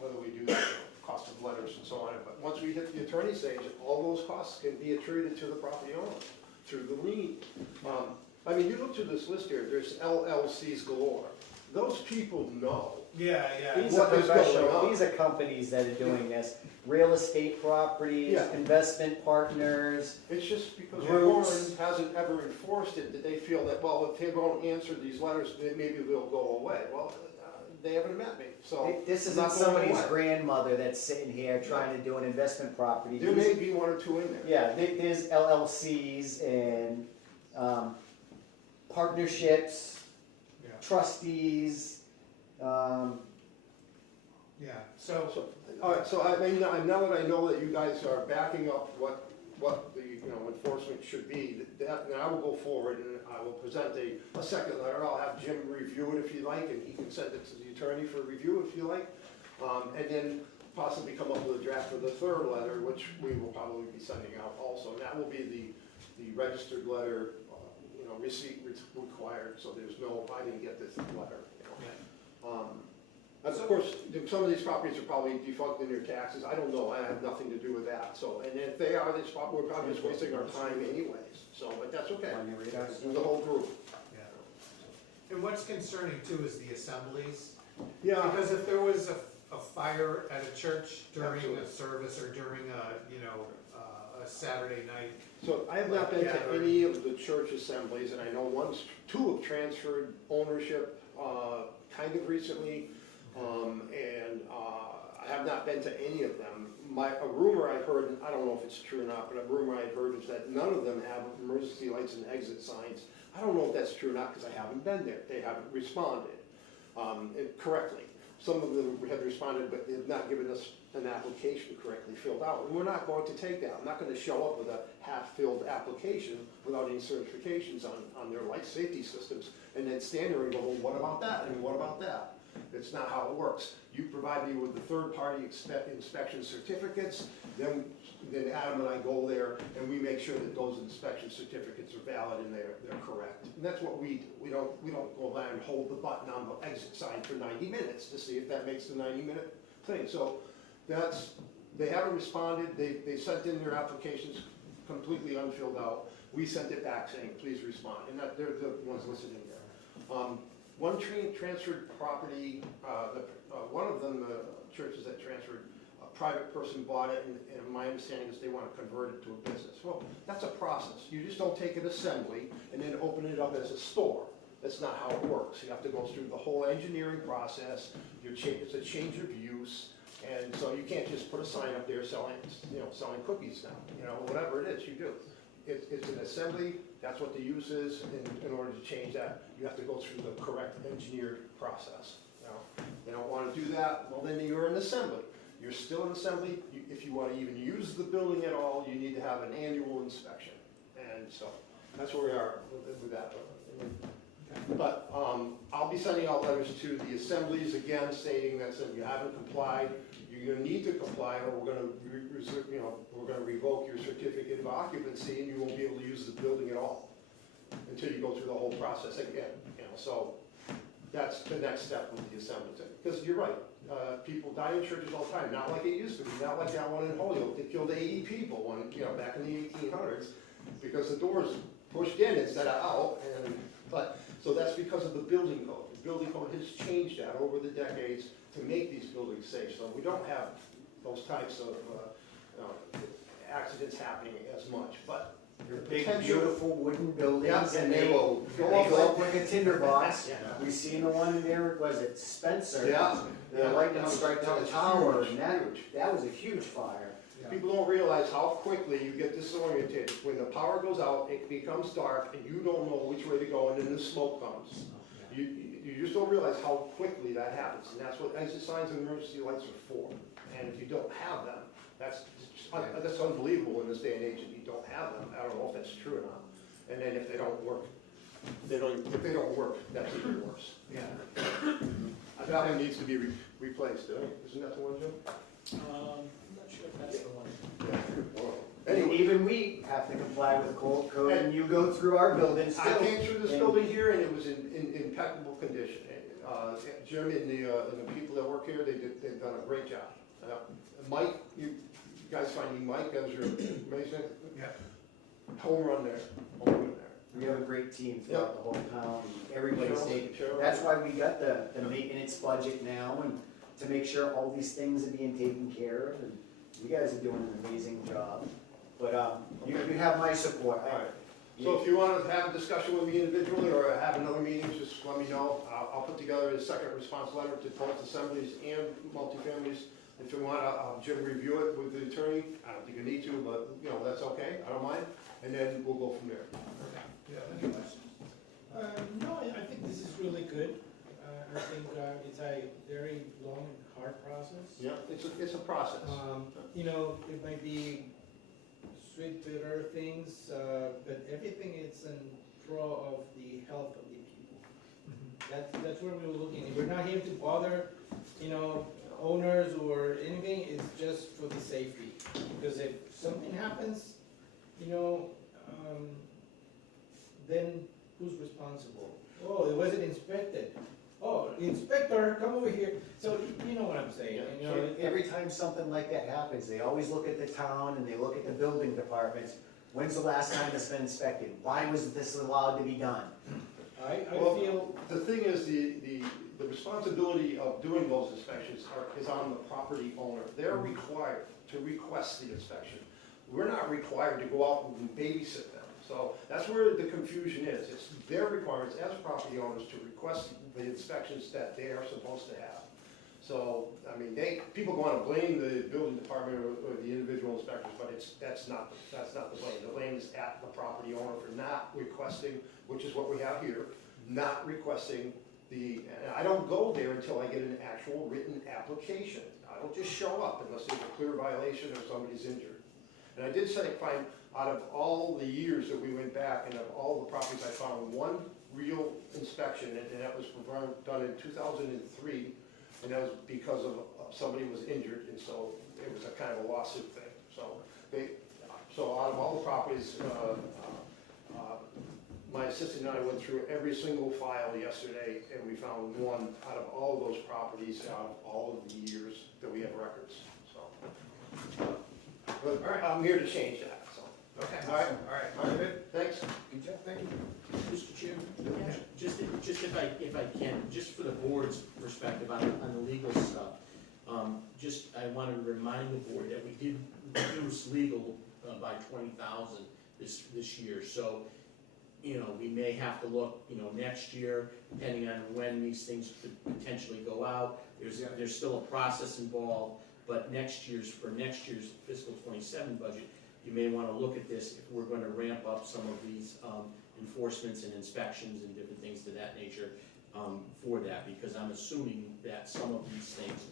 Whether we do that, cost of letters and so on. But once we hit the attorney stage, all those costs can be attributed to the property owner through the lien. I mean, you look through this list here, there's LLCs galore. Those people know. Yeah, These What are is going professional, on? these are companies that are doing this. Real estate properties, Yeah. investment partners. It's just because Groups. Warren hasn't ever enforced it, that they feel that, well, if they don't answer these letters, then maybe they'll go away. Well, they haven't met me, so. This it's isn't not going somebody's away. grandmother that's sitting here trying to do an investment property. There may be 1 or 2 in there. Yeah, there's LLCs and partnerships, yeah, trustees. yeah. So, So, all right, so I mean, now that I know that you guys are backing up what what the, enforcement should be, that, then I will go forward and I will present a second letter. I'll have Jim review it if you like, and he can send it to the attorney for review if you like. And then possibly come up with a draft of the third letter, which we will probably be sending out also. And that will be the registered letter, receipt required, so there's no, I didn't get this letter. And of course, some of these properties are probably defunct in their taxes, I don't know, I have nothing to do with that, so, and if they are, we're probably just wasting our time anyways, so, but that's okay. Do the whole group. And what's concerning too is the assemblies. Yeah, Because if there was a fire at a church during Absolutely. a service or during a Saturday night, so I have not been to any of the church assemblies, and I know two have transferred ownership, kind of recently, and I have not been to any of them. A rumor I've heard, and I don't know if it's true or not, but a rumor I've heard is that none of them have emergency lights and exit signs. I don't know if that's true or not, because I haven't been there, they haven't responded correctly. Some of them have responded, but they've not given us an application correctly filled out. And we're not going to take that. I'm not going to show up with a half-filled application without any certifications on their life safety systems, and then stand there and go, well, what about that, and what about that? It's not how it works. You provide me with the third-party inspection certificates, then Adam and I go there, and we make sure that those inspection certificates are valid and they're correct. And that's what we do. We don't go down and hold the button on the exit sign for 90 minutes to see if that makes the 90-minute thing. So they haven't responded. They sent in their applications completely unfilled out. We sent it back saying, please respond, and they're the ones listed in there. One transferred property, one of them, the churches that transferred, a private person bought it, and my understanding is they want to convert it to a business. Well, that's a process. You just don't take an assembly and then open it up as a store. That's not how it works. You have to go through the whole engineering process. It's a change of use, and so you can't just put a sign up there selling cookies now, whatever it is you do. It's an assembly, that's what the use is, in order to change that, you have to go through the correct engineered process. They don't want to do that, well then you're an assembly. You're still an assembly. If you want to even use the building at all, you need to have an annual inspection. And so, that's where we are with that. But I'll be sending out letters to the assemblies again stating that you haven't complied, you're going to need to comply, or we're going to revoke your certificate of occupancy, and you won't be able to use the building at all until you go through the whole process again. So that's the next step with the assemblies. Because you're right, people die in churches all the time. Not like it used to be. Not like that one in Holyoke that killed 80 people back in the 1800s because the doors pushed in instead of out. So that's because of the building code. The building code has changed that over the decades to make these buildings safe. So we don't have those types of accidents happening as much. But They're big, beautiful wooden buildings, yeah, and they will go up like a tinderbox. Yeah. We seen the one there, was it Spencer? Yeah. The lightning strike to the That's tower, huge. and that was a huge fire. People don't realize how quickly you get disoriented. When the power goes out, it becomes dark, and you don't know which way to go, and then the smoke comes. You just don't realize how quickly that happens, and that's what exit signs and emergency lights are for. And if you don't have them, that's unbelievable in this day and age that you don't have them. I don't know if that's true or not. And then if they don't work, if they don't work, that's even worse. yeah. That one needs to be replaced, isn't that the one, Jim? I'm not sure if that's the one. Well, anyway. Even we have to comply with code, and you go through our building I still. came through this building here and it was in impeccable condition. Jim and the people that work here, they've done a great job. Mike, you guys finding Mike as your amazing. Yeah. Home run there, home run there. We have a great team throughout the whole town, and everybody's taking. Cheryl. That's why we got the maintenance budget now, and to make sure all these things are being taken care of, and you guys are doing an amazing job. But you have my support. All right. So if you want to have a discussion with me individually or have another meeting, just let me know. I'll put together a second response letter to both assemblies and multifamilies. If you want, I'll Jim review it with the attorney. I don't think you need to, but that's okay. I don't mind. And then we'll go from there. Okay. Do you have any questions? No, I think this is really good. I think it's a very long and hard process. Yeah, it's a process. It might be sweet, bitter things, but everything is in pro of the health of the people. That's where we were looking. We're not here to bother, owners or anything, it's just for the safety. Because if something happens, then who's responsible? Oh, it wasn't inspected. Oh, inspector, come over here. So, you know what I'm saying? Every time something like that happens, they always look at the town and they look at the building departments. When's the last time it's been inspected? Why was this allowed to be done? I Well, feel, the thing is, the responsibility of doing those inspections is on the property owner. They're required to request the inspection. We're not required to go out and babysit them. So that's where the confusion is. It's their requirements as property owners to request the inspections that they are supposed to have. So, I mean, people want to blame the building department or the individual inspectors, but that's not the blame. The blame is at the property owner for not requesting, which is what we have here, not requesting and I don't go there until I get an actual written application. I don't just show up unless there's a clear violation or somebody's injured. And I did find, out of all the years that we went back and of all the properties, I found one real inspection, and that was done in 2003, and that was because of somebody was injured, and so it was a kind of a lawsuit thing. So out of all the properties, my assistant and I went through every single file yesterday, and we found one out of all of those properties, out of all of the years that we have records, so. But I'm here to change that, so. Okay. All right. All right, good. Thanks. Good job, thank you. Mr. Chairman, just if I can, just for the board's perspective on the legal stuff, I wanted to remind the board that we did reduce legal by 20,000 this year, so, we may have to look, next year, depending on when these things could potentially go out. There's still a process involved, but for next year's fiscal 27 budget, you may want to look at this if we're going to ramp up some of these enforcements and inspections and different things to that nature for that, because I'm assuming that some of these things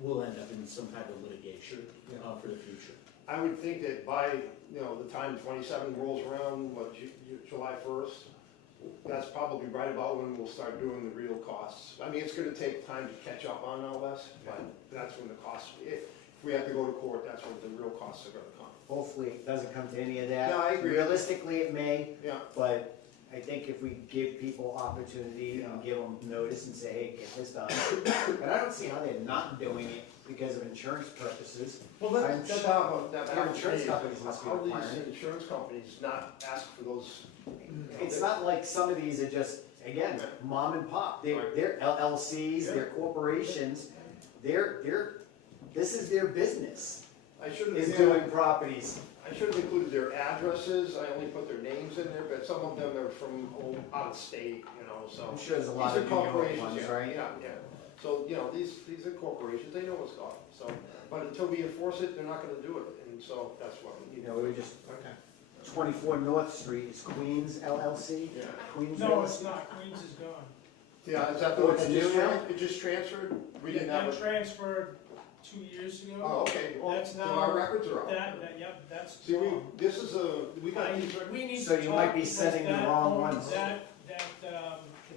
will end up in some type of litigation for the future. I would think that by, the time 27 rolls around, July 1st, that's probably right about when we'll start doing the real costs. I mean, it's gonna take time to catch up on all this, but that's when the costs, if we have to go to court, that's when the real costs are gonna come. Hopefully it doesn't come to any of that. No, I agree. Realistically, it may, Yeah. but I think if we give people opportunity and give them notice and say, hey, get this done. But I don't see how they're not doing it because of insurance purposes. Well, I'm that's sure how, insurance companies must be how these requiring it. insurance companies not ask for those. It's not like some of these are just, again, mom and pop. They're LLCs, they're corporations. This is their business, I should is have, doing properties. I should have included their addresses, I only put their names in there, but some of them are from out of state, so. I'm sure there's a lot These of are New York corporations, ones, yeah, right? yeah. So, these are corporations, they know what's going on, so, but until we enforce it, they're not gonna do it, and so that's what we need. We were just, Okay. 24 North Street is Queens LLC? Yeah. Queens No, LLC? it's not, Queens is gone. Yeah, is that the Oh, one it's that new just, now? it just transferred? We didn't That have it? transferred 2 years ago. Oh, okay, well, That's so now- our records are up. Yep, that's See, gone. this is we got these records. We need So to you talk might be because sending the that wrong owner- ones. The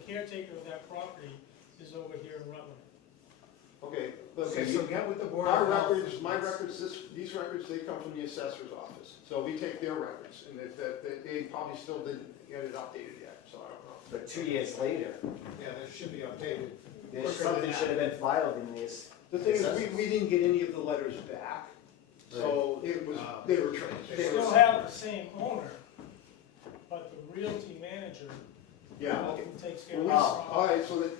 caretaker of that property is over here in Rutland. Okay, Okay, so get with the board. our of health. records, my records, these records, they come from the assessor's office. So we take their records, and they probably still didn't get it updated yet, so I don't know. But 2 years later, Yeah, they should be updated. something should have been filed in this. The thing is, we didn't get any of the letters back, so it was, they were They transferred. still have the same owner, but the realty manager Yeah, okay. takes care Well, of we, the all property. right, so that,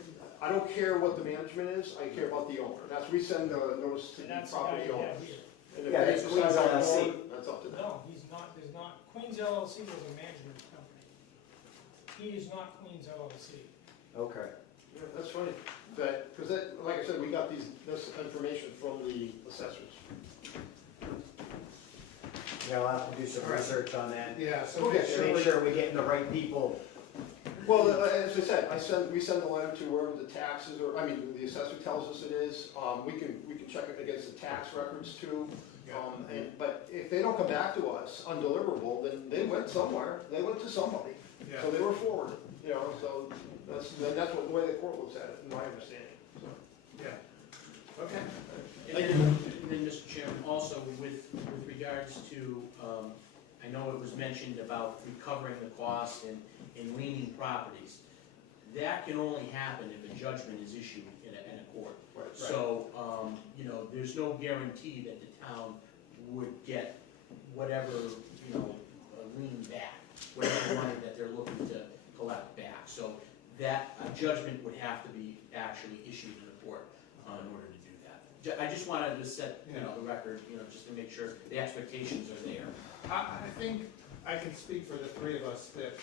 I don't care what the management is, I care about the owner. We send a notice to And the that's the guy property you owner. have here. And if Yeah, they that's decide Queens to LLC. ignore it, that's up to them. No, there's not, Queens LLC was a management company. He is not Queens LLC. Okay. Yeah, that's funny, because like I said, we got this information from the assessors. Yeah, we'll have to do some research on that. Yeah, so Okay, make sure Make sure we're getting the right people. Well, as I said, we send a letter to wherever the taxes, the assessor tells us it is. We can check it against the tax records too. But if they don't come back to us undeliverable, then they went somewhere, they went to somebody, Yeah. so they were forwarded, you know, so that's what, the way the court looks at it, in my understanding, so. Yeah. Okay. And then, Mr. Chairman, also with regards to, I know it was mentioned about recovering the cost in leaning properties. That can only happen if a judgment is issued in a court. Right. So, you know, there's no guarantee that the town would get whatever, you know, lien back, whatever money that they're looking to collect back. So that, a judgment would have to be actually issued in the court in order to do that. I just wanted to set, you know, the record, you know, just to make sure the expectations are there. I think I can speak for the three of us that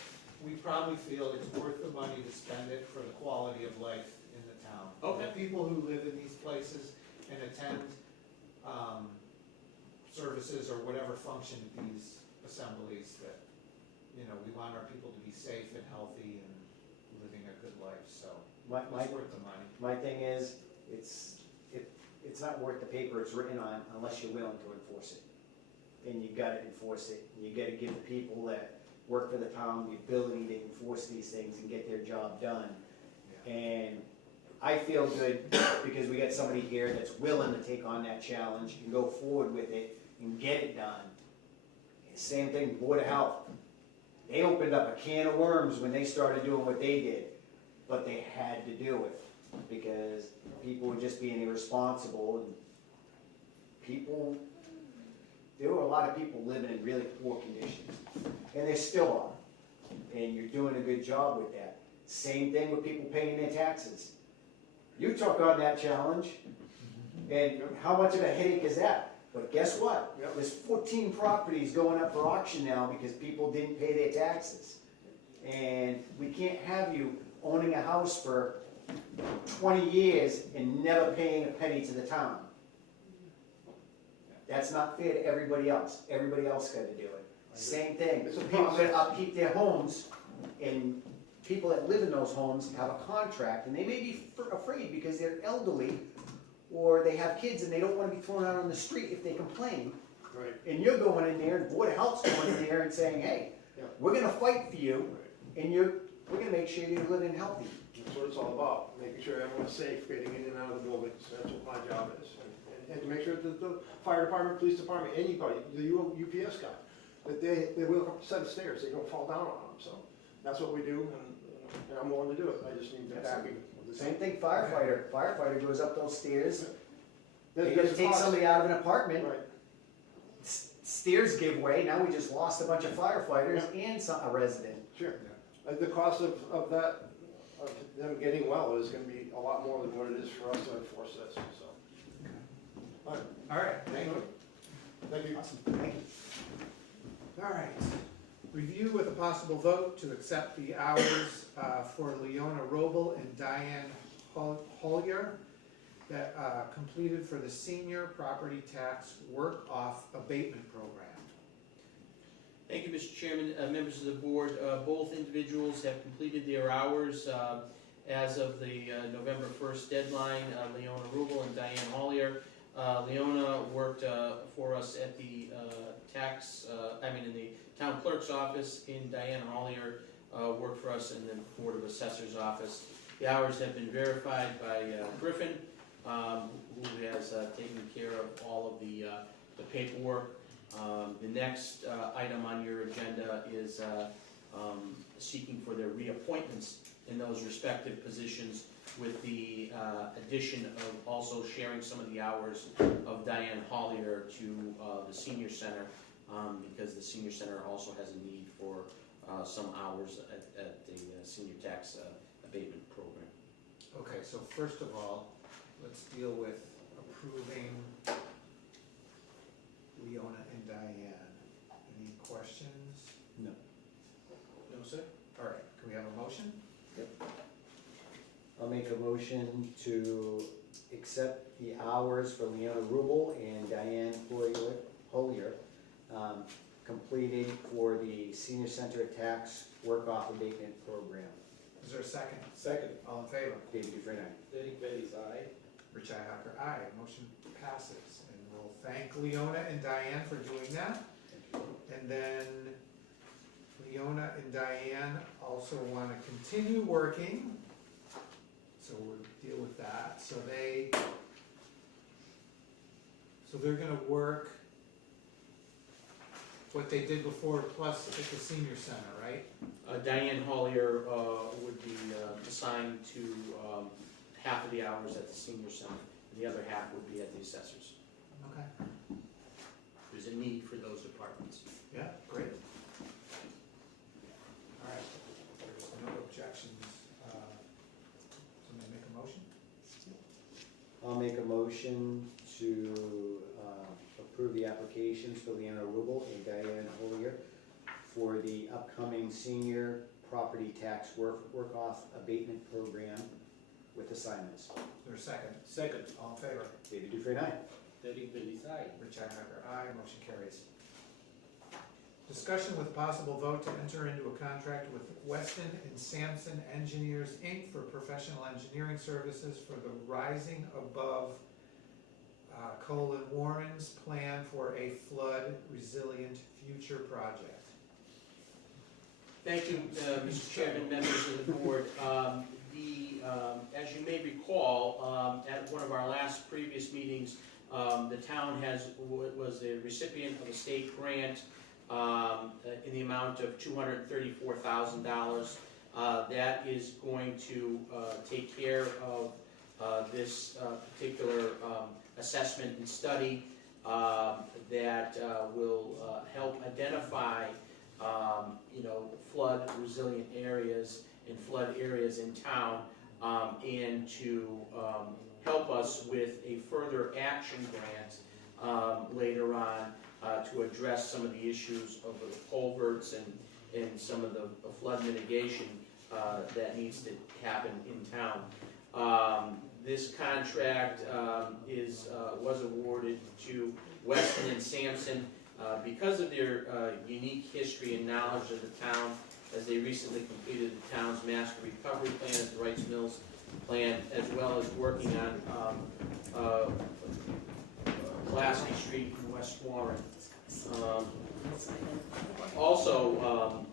we probably feel it's worth the money to spend it for the quality of life in the town. Okay. The people who live in these places and attend services or whatever function at these assemblies, that, you know, we want our people to be safe and healthy and living a good life, so it's worth the money. My thing is, it's not worth the paper it's written on unless you're willing to enforce it. And you gotta enforce it, and you gotta give the people that work for the town the ability to enforce these things and get their job done. And I feel good because we got somebody here that's willing to take on that challenge and go forward with it and get it done. Same thing, Board of Health. They opened up a can of worms when they started doing what they did, but they had to do it because people were just being irresponsible, and there were a lot of people living in really poor conditions, and there still are, and you're doing a good job with that. Same thing with people paying their taxes. You took on that challenge, and how much of a headache is that? But guess what? Yep. There's 14 properties going up for auction now because people didn't pay their taxes. And we can't have you owning a house for 20 years and never paying a penny to the town. That's not fair to everybody else. Everybody else got to do it. Same thing. It's a People process. that upkeep their homes, and people that live in those homes have a contract, and they may be afraid because they're elderly, or they have kids and they don't want to be thrown out on the street if they complain. Right. And you're going in there, and Board of Health's going in there and saying, hey, Yeah. we're gonna fight for you, and we're gonna make sure you're living healthy. That's what it's all about, making sure everyone's safe getting in and out of the buildings, that's what my job is. And to make sure that the fire department, police department, anybody, the UPS guy, that they will up a set of stairs, they don't fall down on them, so that's what we do, and I'm willing to do it, I just need the backing of the Same thing firefighter goes up those stairs, There's they gotta a take cost. somebody out of an apartment, Right, stairs give way, now we just lost a bunch of firefighters and a resident. sure. The cost of that, of them getting well is gonna be a lot more than what it is for us to enforce this, so. All right, All right, thank you. thank you. Awesome, thank you. All right. Review with a possible vote to accept the hours for Leona Robel and Diane Hollier that completed for the senior property tax work-off abatement program. Thank you, Mr. Chairman, members of the board. Both individuals have completed their hours as of the November 1st deadline, Leona Rubel and Diane Hollier. Leona worked for us at the in the town clerk's office, and Diane Hollier worked for us in the Board of Assessors office. The hours have been verified by Griffin, who has taken care of all of the paperwork. The next item on your agenda is seeking for their reappointments in those respective positions, with the addition of also sharing some of the hours of Diane Hollier to the senior center, because the senior center also has a need for some hours at the senior tax abatement program. Okay, so first of all, let's deal with approving Leona and Diane. Any questions? No. No, sir? All right, can we have a motion? I'll make a motion to accept the hours for Leona Rubel and Diane Hollier, completed for the Senior Center Tax Work-Off Abatement Program. Is there a second? Second, All in favor? David Dufresne, aye. Derek Bailey's aye. Richi Hacker, aye. Motion passes. And we'll thank Leona and Diane for doing that. And then Leona and Diane also want to continue working, so we'll deal with that. So they're gonna work what they did before, plus at the senior center, right? Diane Hollier would be assigned to half of the hours at the senior center, and the other half would be at the assessors. Okay. There's a need for those departments. Yeah, great. All right, there's no objections. Somebody make a motion? I'll make a motion to approve the applications for Leanna Rubel and Diane Hollier for the upcoming senior property tax work-off abatement program with assignments. Is there a second? Second, All in favor? David Dufresne, aye. Derek Bailey's aye. Richi Hacker, aye. Motion carries. Discussion with possible vote to enter into a contract with Weston and Sampson Engineers, Inc. for professional engineering services for the Rising Above Warren's plan for a flood resilient future project. Thank you, Mr. Chairman, members of the board. As you may recall, at one of our last previous meetings, the town was the recipient of a state grant in the amount of $234,000. That is going to take care of this particular assessment and study that will help identify flood resilient areas and flood areas in town, and to help us with a further action grant later on to address some of the issues of the culverts and some of the flood mitigation that needs to happen in town. This contract was awarded to Weston and Sampson because of their unique history and knowledge of the town, as they recently completed the town's master recovery plan at the Wrights Mills plant, as well as working on Pulaski Street in West Warren. Also,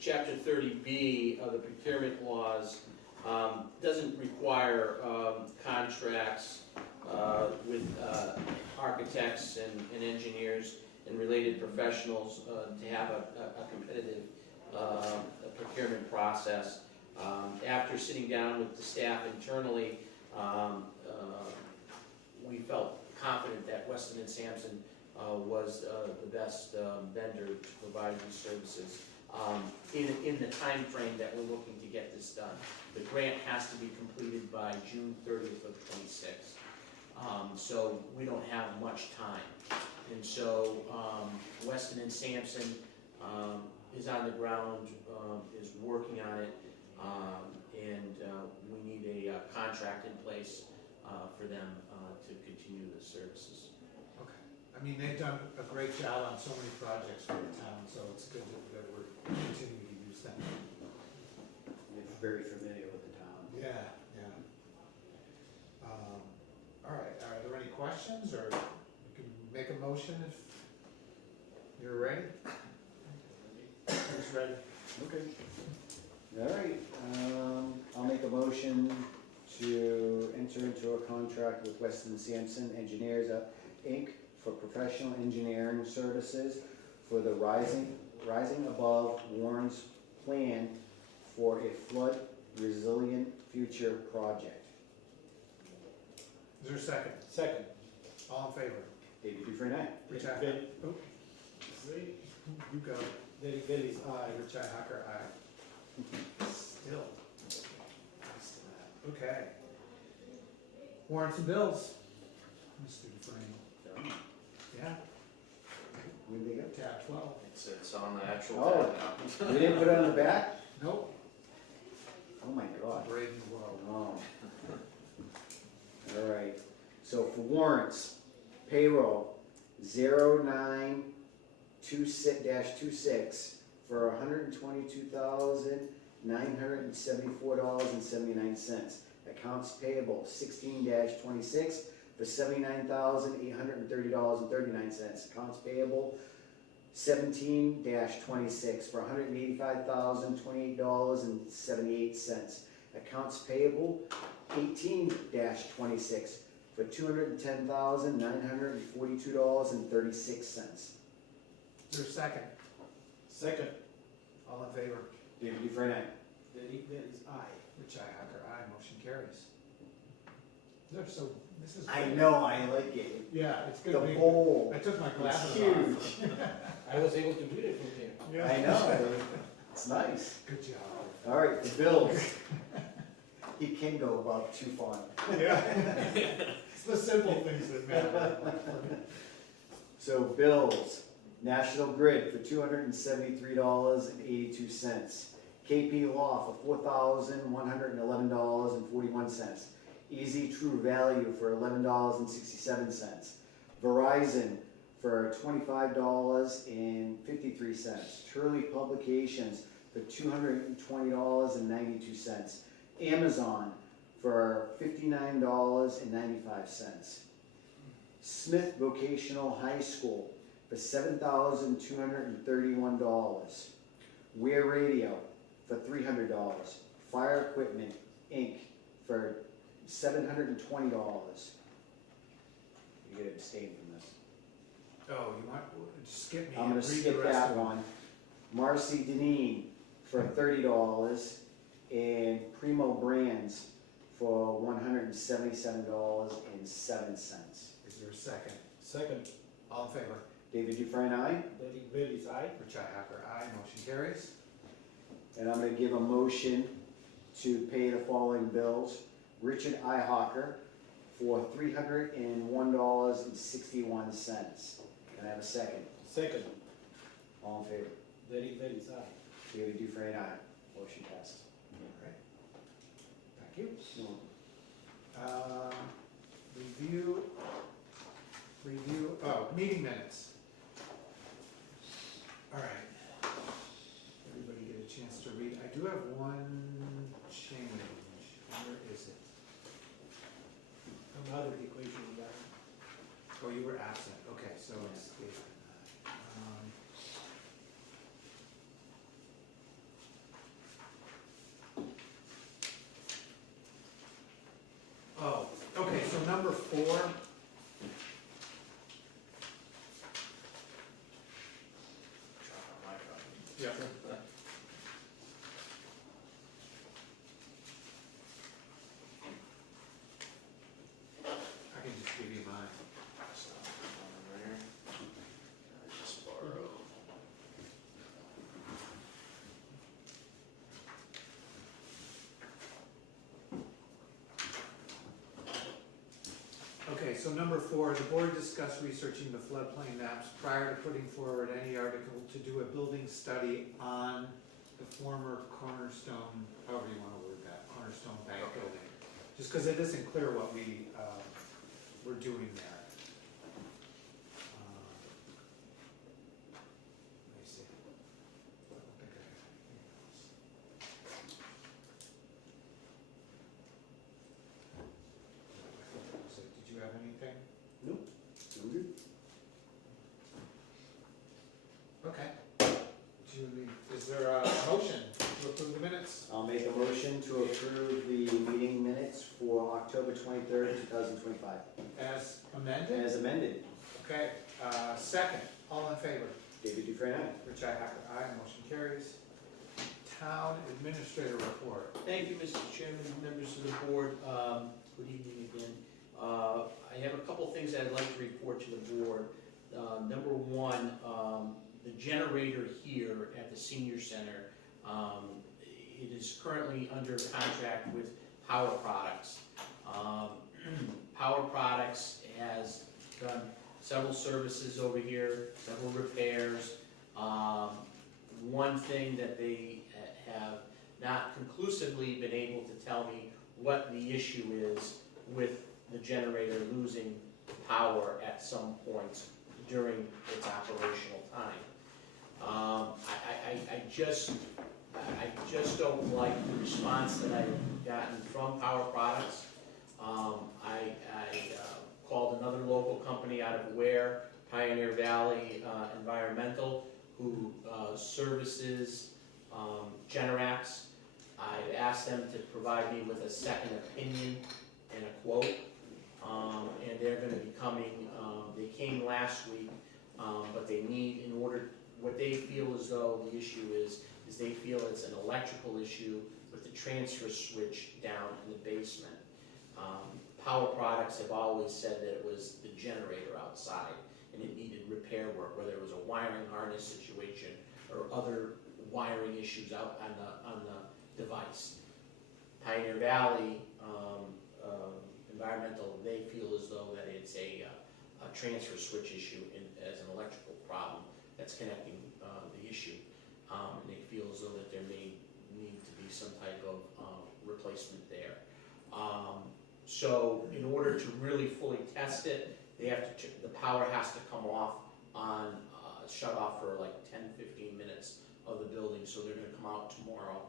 Chapter 30B of the procurement laws doesn't require contracts with architects and engineers and related professionals to have a competitive procurement process. After sitting down with the staff internally, we felt confident that Weston and Sampson was the best vendor to provide these services in the time frame that we're looking to get this done. The grant has to be completed by June 30th of 26. So we don't have much time. And so Weston and Sampson is on the ground, is working on it, and we need a contract in place for them to continue the services. Okay. I mean, they've done a great job on so many projects for the town, so it's good that we're continuing to use them. They're very familiar with the town. Yeah, yeah. All right, are there any questions, or you can make a motion if you're ready? Who's ready? Okay. All right, I'll make a motion to enter into a contract with Weston and Sampson Engineers, Inc. for professional engineering services for the Rising Above Warren's plan for a flood resilient future project. Is there a second? Second. All in favor? David Dufresne, aye. Richi Derek Hacker. Bailey- Oh, you go. Derek Bailey's aye. Richi Hacker, aye. Still. Okay. Warrants and bills. Mr. Dufresne. Yeah, Where'd they go? tab 12. It's on the actual Oh. tab now. We didn't put it on the back? Nope. Oh my God. Brave new world. Oh. All right, so for warrants, payroll, 0926-26 for $122,974.79. Accounts payable, 16-26 for $79,830.39. Accounts payable 17-26 for $185,028.78. Accounts payable 18-26 for $210,942.36. Is there a second? Second, All in favor? David Dufresne, aye. Derek Bailey's aye. Richi Hacker, aye, motion carries. They're so, this is. I know, I like it. Yeah, it's The good. being- bowl, I took my it's glasses huge. off. I was able to read it from here. Yeah. I know, it's nice. Good job. All right, the bills. He can go above too far. Yeah. It's the simple things that matter. So bills, National Grid for $273.82. KP Law for $4,111.41. Easy True Value for $11.67. Verizon for $25.53. Turley Publications for $220.92. Amazon for $59.95. Smith Vocational High School for $7,231. Wear Radio for $300. Fire Equipment Inc. for $720. You gotta abstain from this. Oh, you want, skip me. I'm and gonna read the skip rest that of them. one. Marcy Deneen for $30, and Primo Brands for $177.07. Is there a second? Second, All in favor? David Dufresne, aye. Derek Bailey's aye. Richi Hacker, aye, motion carries. And I'm gonna give a motion to pay the following bills. Richard I. Hawker for $301.61. Can I have a second? Second, All in favor? Derek Bailey's aye. David Dufresne, aye. Motion passes. All right. Thank you. Meeting minutes. All right. Everybody get a chance to read. I do have one change. Where is it? I'm out of the equation, guy. Oh, you were absent. Okay, so it's, oh, okay, so number 4. Yeah. I can just give you mine. Just borrow. Okay, so number 4, the board discussed researching the floodplain maps prior to putting forward any article to do a building study on the former Cornerstone, however you want to word that, Cornerstone Bank building. Just because it isn't clear what we, were doing there. Let me see. I don't think I have anything else. So, did you have anything? Nope. I'm good. Okay. Is there a motion to approve the minutes? I'll make a motion to approve the meeting minutes for October 23rd, 2025. As amended? As amended. Okay, second, all in favor? David Dufresne, aye. Richi Hacker, aye, motion carries. Town administrator report. Thank you, Mr. Chairman, members of the board. Good evening again. I have a couple things that I'd like to report to the board. Number one, the generator here at the senior center, it is currently under contract with Power Products. Power Products has done several services over here, several repairs. One thing that they have not conclusively been able to tell me what the issue is with the generator losing power at some points during its operational time. I just don't like the response that I've gotten from Power Products. I called another local company out of Ware, Pioneer Valley Environmental, who services Generacs. I asked them to provide me with a second opinion and a quote, and they're gonna be coming, they came last week, but they need, in order, what they feel as though the issue is they feel it's an electrical issue with the transfer switch down in the basement. Power Products have always said that it was the generator outside, and it needed repair work, whether it was a wiring harness situation or other wiring issues out on the device. Pioneer Valley Environmental, they feel as though that it's a transfer switch issue as an electrical problem that's connecting the issue. And they feel as though that there may need to be some type of replacement there. So in order to really fully test it, they have to, the power has to come off on, shut off for like 10-15 minutes of the building. So they're gonna come out tomorrow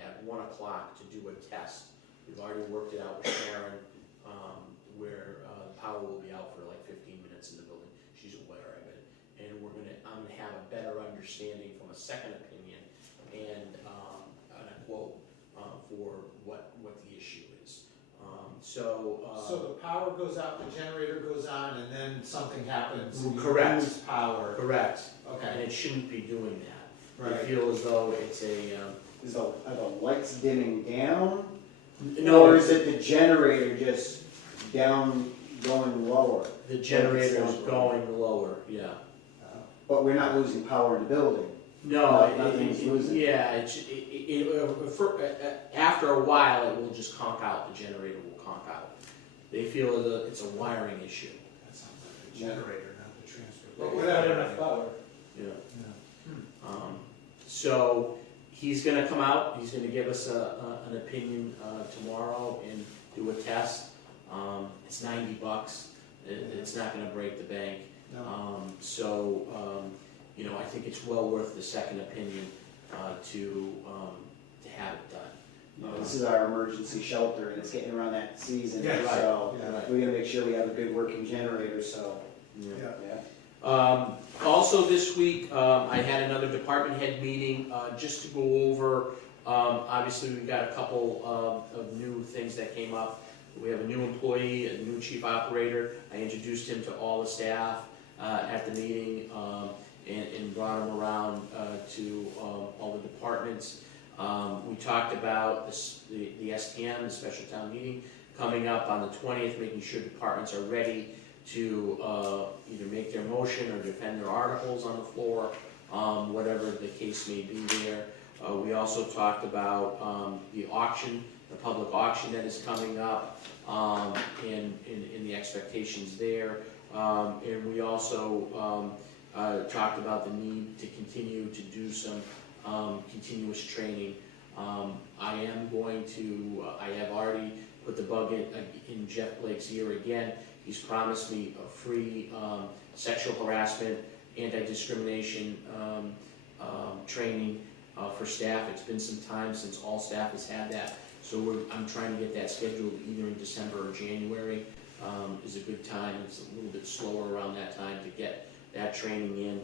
at 1 o'clock to do a test. We've already worked it out with Sharon, where the power will be out for like 15 minutes in the building. She's aware of it. And I'm gonna have a better understanding from a second opinion and a quote for what the issue is. So the power goes out, the generator goes on, and then something happens. and you Correct. lose power. correct, and Okay, it shouldn't be doing that. right. They feel as though it's a, Are the lights dimming down? no, Or is it the generator just down, going lower? the generator is going lower, yeah. But we're not losing power in the building. No, Nothing's losing. yeah, after a while, it will just conk out, the generator will conk out. They feel that it's a wiring issue. That sounds like a generator, not the transfer. But without enough power. Yeah. Yeah. So he's gonna come out, he's gonna give us an opinion tomorrow and do a test. It's $90, it's not gonna break the bank. No. You know, I think it's well worth the second opinion to have it done. This is our emergency shelter, and it's getting around that season, Yeah, right. so Yeah. we gotta make sure we have a good working generator, so, Yeah. yeah. Also this week, I had another department head meeting, just to go over, obviously we've got a couple of new things that came up. We have a new employee, a new chief operator. I introduced him to all the staff at the meeting, and brought him around to all the departments. We talked about the STM, the special town meeting, coming up on the 20th, making sure departments are ready to either make their motion or defend their articles on the floor, whatever the case may be there. We also talked about the auction, the public auction that is coming up, and the expectations there. And we also talked about the need to continue to do some continuous training. I have already put the bug in Jeff Blake's ear again. He's promised me a free sexual harassment, anti-discrimination training for staff. It's been some time since all staff has had that, so I'm trying to get that scheduled either in December or January. Is a good time. It's a little bit slower around that time to get that training in,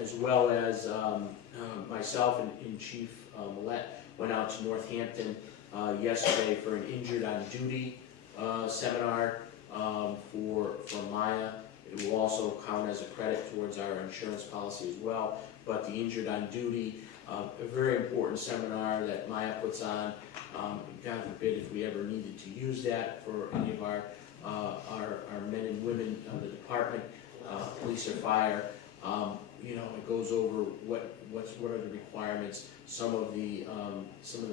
as well as myself and Chief Millette went out to Northampton yesterday for an injured on duty seminar for Maya. It will also count as a credit towards our insurance policy as well. But the injured on duty, a very important seminar that Maya puts on. God forbid if we ever needed to use that for any of our men and women of the department, police or fire. You know, it goes over what are the requirements, some of the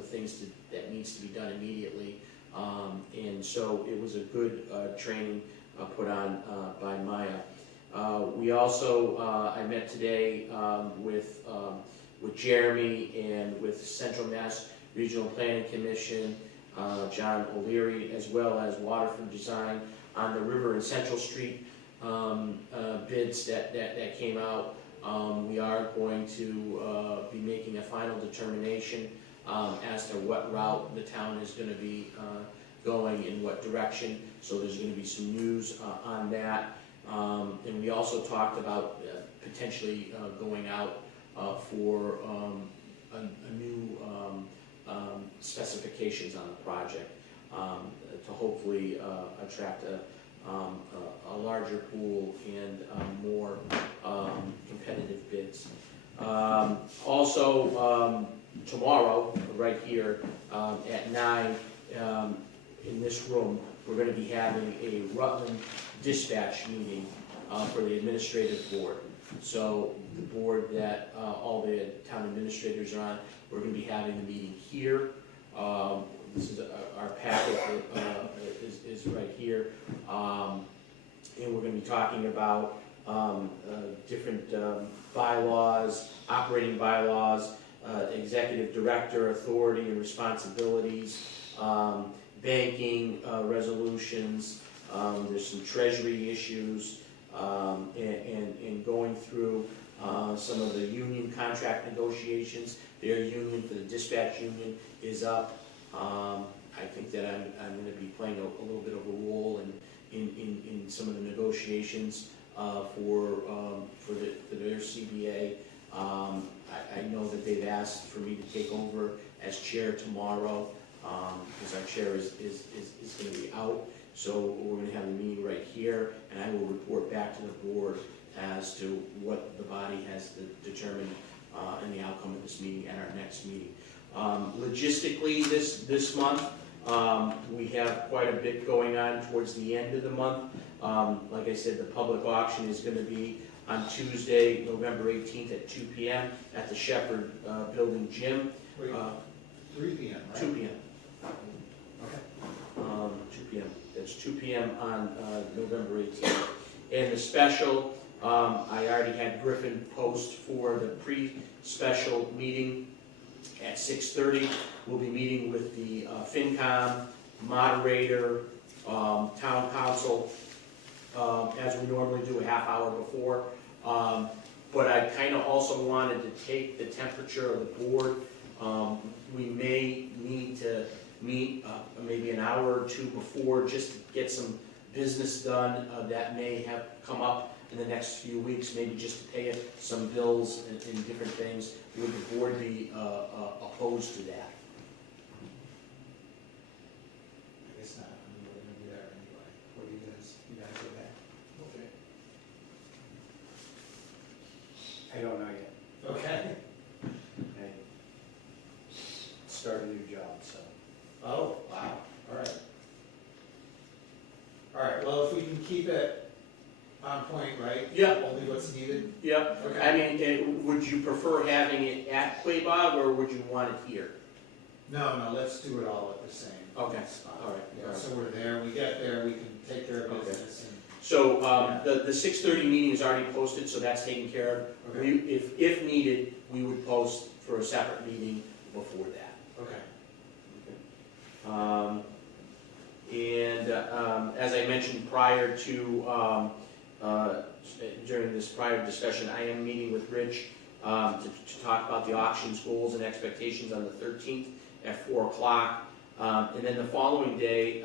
things that needs to be done immediately. And so it was a good training put on by Maya. We also, I met today with Jeremy and with Central Mass Regional Planning Commission, John O'Leary, as well as Waterford Design on the River and Central Street bids that came out. We are going to be making a final determination as to what route the town is going to be going, in what direction. So there's gonna be some news on that. And we also talked about potentially going out for a new specifications on the project to hopefully attract a larger pool and more competitive bids. Also, tomorrow, right here at 9, in this room, we're going to be having a Rutland dispatch meeting for the administrative board. So the board that all the town administrators are on, we're going to be having the meeting here. This is our packet is right here. And we're going to be talking about different bylaws, operating bylaws, executive director authority and responsibilities, banking resolutions, there's some treasury issues, and going through some of the union contract negotiations. Their union for the dispatch union is up. I think that I'm going to be playing a little bit of a role in some of the negotiations for their CBA. I know that they've asked for me to take over as chair tomorrow, because our chair is going to be out. So we're going to have a meeting right here, and I will report back to the board as to what the body has determined in the outcome of this meeting at our next meeting. Logistically, this month, we have quite a bit going on towards the end of the month. Like I said, the public auction is going to be on Tuesday, November 18th at 2 p.m. at the Shepherd Building Gym. 3 p.m., right? 2 p.m. Okay. 2 p.m. That's 2 p.m. on November 18th. And the special, I already had Griffin post for the pre-special meeting at 6:30. We'll be meeting with the FinCom, moderator, town council, as we normally do a half hour before. But I kind of also wanted to take the temperature of the board. We may need to meet maybe an hour or two before just to get some business done that may have come up in the next few weeks, maybe just to pay some bills and different things. Would the board be opposed to that? I guess not. I mean, we're going to be there anyway. What do you guys okay? I don't know yet. Okay. I start a new job, so. Oh, wow, all right. All right, well, if we can keep it on point, right? Yeah. Only what's needed? Yep. Okay. I mean, would you prefer having it at Quabog, or would you want it here? No, let's do it all at the same Okay. spot. All right. Yeah, so we're there, we get there, we can take care of Okay. business and. So the 6:30 meeting is already posted, so that's taken care of. Okay. If needed, we would post for a separate meeting before that. Okay. And as I mentioned prior to, during this prior discussion, I am meeting with Rich to talk about the auction's goals and expectations on the 13th at 4 o'clock. And then the following day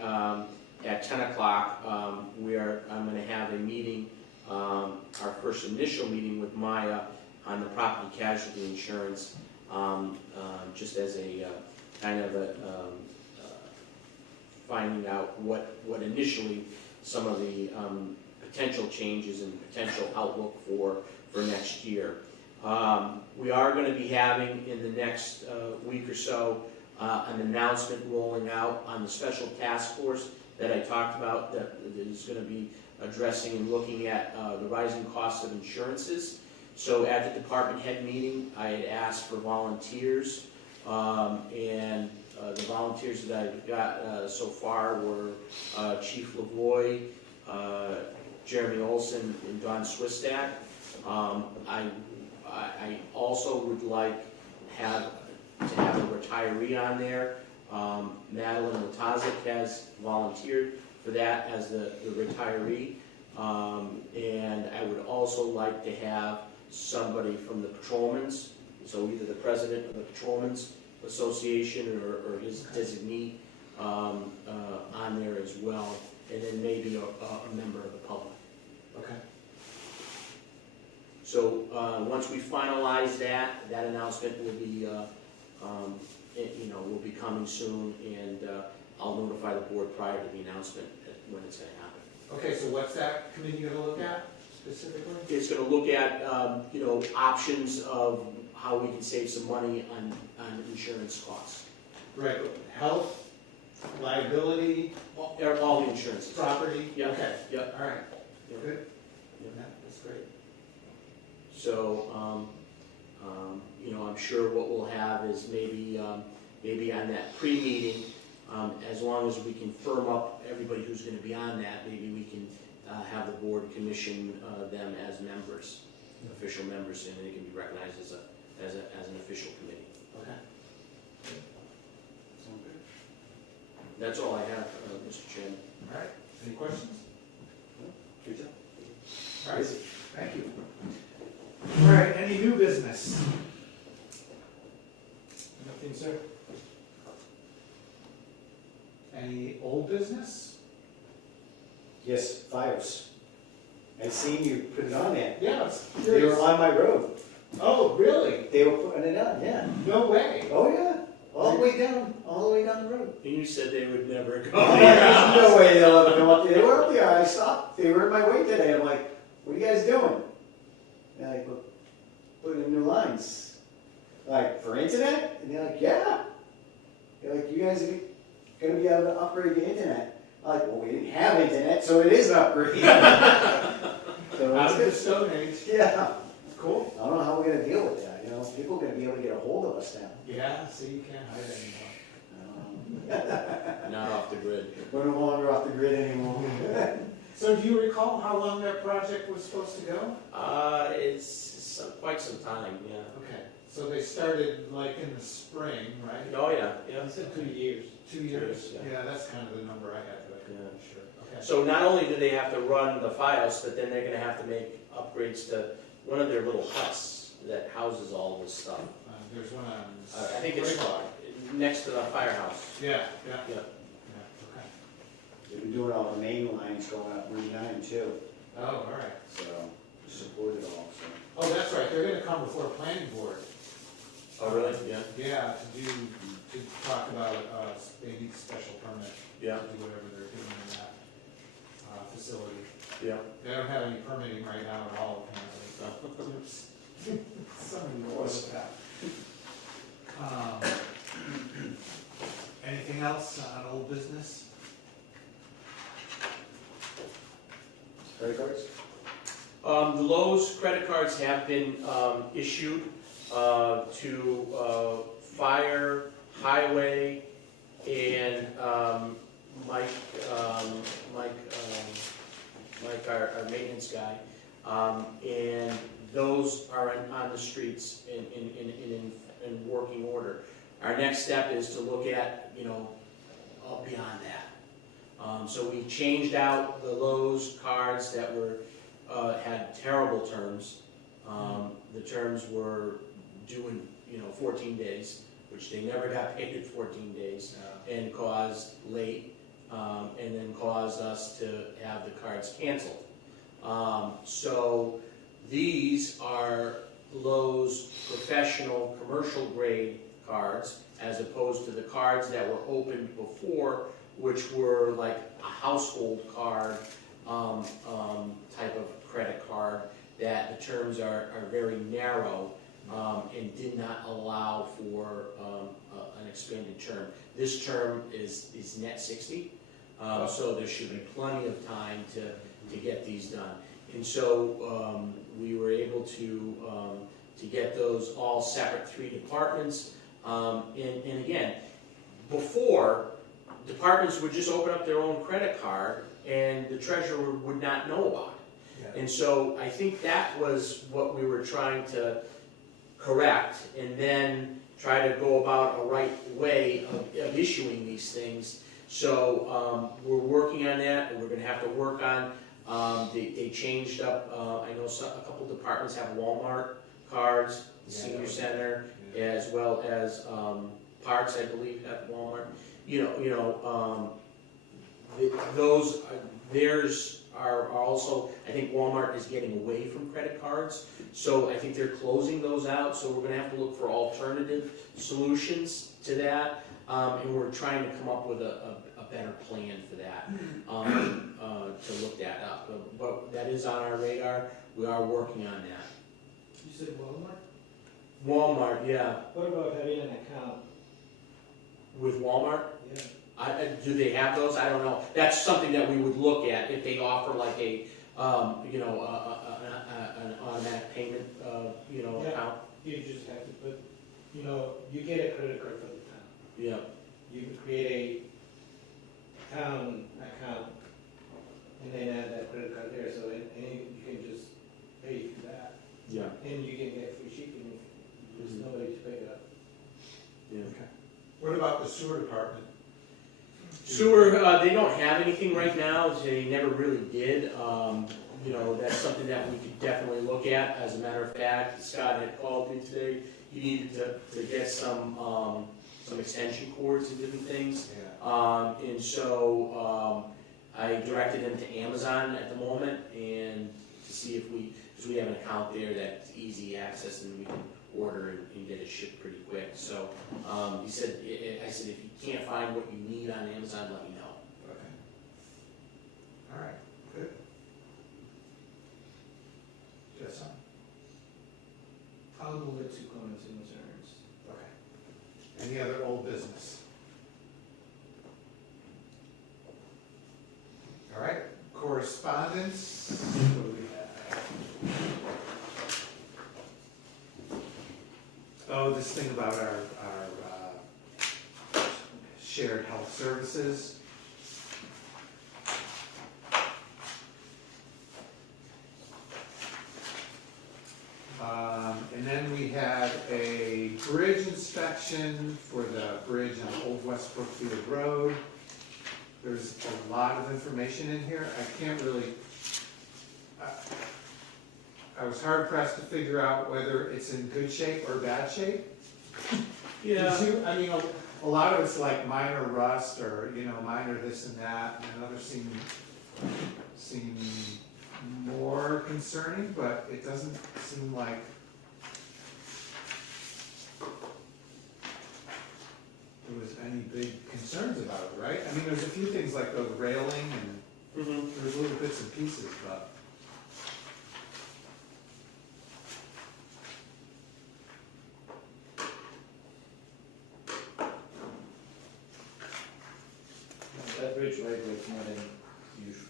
at 10 o'clock, I'm going to have a meeting, our first initial meeting with Maya on the property casualty insurance, just as a kind of a finding out what initially some of the potential changes and potential outlook for next year. We are going to be having in the next week or so an announcement rolling out on the special task force that I talked about that is going to be addressing and looking at the rising cost of insurances. So at the department head meeting, I had asked for volunteers, and the volunteers that I've got so far were Chief LaVoy, Jeremy Olson, and Don Swistak. I also would like to have a retiree on there. Madeline Latazik has volunteered for that as the retiree. And I would also like to have somebody from the patrolmen's, so either the president of the Patrolmen's Association or his designee on there as well, and then maybe a member of the public. Okay. So, once we finalize that, that announcement will be, will be coming soon, and I'll notify the board prior to the announcement when it's gonna happen. Okay, so what's that committee gonna look at specifically? It's gonna look at, options of how we can save some money on insurance costs. Right, health, liability, All the insurances. property? Yeah. Okay, Yep. all right, Yep. good. Yep. Yeah, that's great. So, I'm sure what we'll have is maybe on that pre-meeting, as long as we can firm up everybody who's gonna be on that, maybe we can have the board commission them as members, official members, and they can be recognized as an official committee. Okay. Sound good? That's all I have, Mr. Chairman. All right, any questions? Good job. All right, thank you. All right, any new business? Nothing, sir? Any old business? Yes, fires. I seen you put it on there. Yeah, it's They were curious. on my road. Oh, really? They were putting it on, yeah. No way. Oh, yeah. All the way down the road. And you said they would never go. Oh, yeah, there's no way they'll ever come up there. They were up there. I stopped. They were in my way today. I'm like, what are you guys doing? They're like, we're putting in new lines. Like, for internet? And they're like, yeah. They're like, you guys are gonna be able to upgrade your internet. I'm like, well, we didn't have internet, so it is an upgrade. So Out it's of the good. Stone Age. Yeah. Cool. I don't know how we're gonna deal with that, People are gonna be able to get a hold of us now. Yeah, see, you can't hide anymore. Not off the grid. We're no longer off the grid anymore. So do you recall how long that project was supposed to go? It's quite some time, yeah. Okay, so they started like in the spring, right? Oh, yeah, yeah. I said 2 years. 2 years? Yeah. Yeah, that's kind of the number I had, but Yeah. I'm sure. Okay. So not only do they have to run the files, but then they're gonna have to make upgrades to one of their little huts that houses all this stuff. There's one on. I think it's next to the firehouse. Yeah, yeah. Yeah. Yeah, okay. They've been doing all the main lines going up Route 9 too, Oh, all right. so support it all, so. Oh, that's right, they're gonna come before planning board. Oh, really? Yeah. Yeah, to talk about, they need a special permit. Yeah. To do whatever they're doing in that, facility. Yeah. They don't have any permitting right now at all, apparently. Oops. Somebody knows that. Anything else on old business? Credit cards? The Lowe's credit cards have been issued to fire, highway, and Mike, our maintenance guy. And those are on the streets in working order. Our next step is to look at, up beyond that. So we changed out the Lowe's cards that were, had terrible terms. The terms were due in, 14 days, which they never got paid in 14 days, and caused late, and then caused us to have the cards canceled. So these are Lowe's professional commercial grade cards, as opposed to the cards that were opened before, which were like a household card type of credit card, that the terms are very narrow and did not allow for an expanded term. This term is net 60, so there should be plenty of time to get these done. And so we were able to get those all separate 3 departments. And again, before, departments would just open up their own credit card and the treasurer would not know about it. Yeah. And so I think that was what we were trying to correct, and then try to go about a right way of issuing these things. So we're working on that, and we're going to have to work on. They changed up. I know a couple departments have Walmart cards, the senior center, as well as Parks, I believe, at Walmart. those, theirs are also, I think Walmart is getting away from credit cards. So I think they're closing those out, so we're gonna have to look for alternative solutions to that. And we're trying to come up with a better plan for that, to look that up. But that is on our radar, we are working on that. You said Walmart? Walmart, yeah, What about having an account? with Walmart, Yeah. do they have those? I don't know. That's something that we would look at if they offer like a, you know, an automatic payment, you know, Yeah. account. You just have to put, you know, you get a credit card for the town. Yeah, You can create a town account and then add that credit card there, so you can just pay for that. yeah, And you can get free shipping if there's nobody to pick it up. yeah. What about the sewer department? Sewer, they don't have anything right now, they never really did. You know, that's something that we could definitely look at. As a matter of fact, Scott had called me today, he needed to get some extension cords and different things. Yeah. And so, I directed him to Amazon at the moment and to see if because we have an account there that's easy access and we can order and get it shipped pretty quick. So, he said, I said, if you can't find what you need on Amazon, let me know. Okay. All right, good. Jason? I'll move it to comments and concerns. Okay. Any other old business? All right, correspondence. What do we have? Oh, this thing about our shared health services. And then we had a bridge inspection for the bridge on Old West Brookfield Road. There's a lot of information in here. I can't really, I was hard pressed to figure out whether it's in good shape or bad shape. Did you, I mean, a lot of it's like minor rust or, you know, minor this and that, and others seem more concerning, but it doesn't seem like there was any big concerns about it, right? I mean, there's a few things like the railing and there's little bits and pieces, but. That bridge right away is more than usual.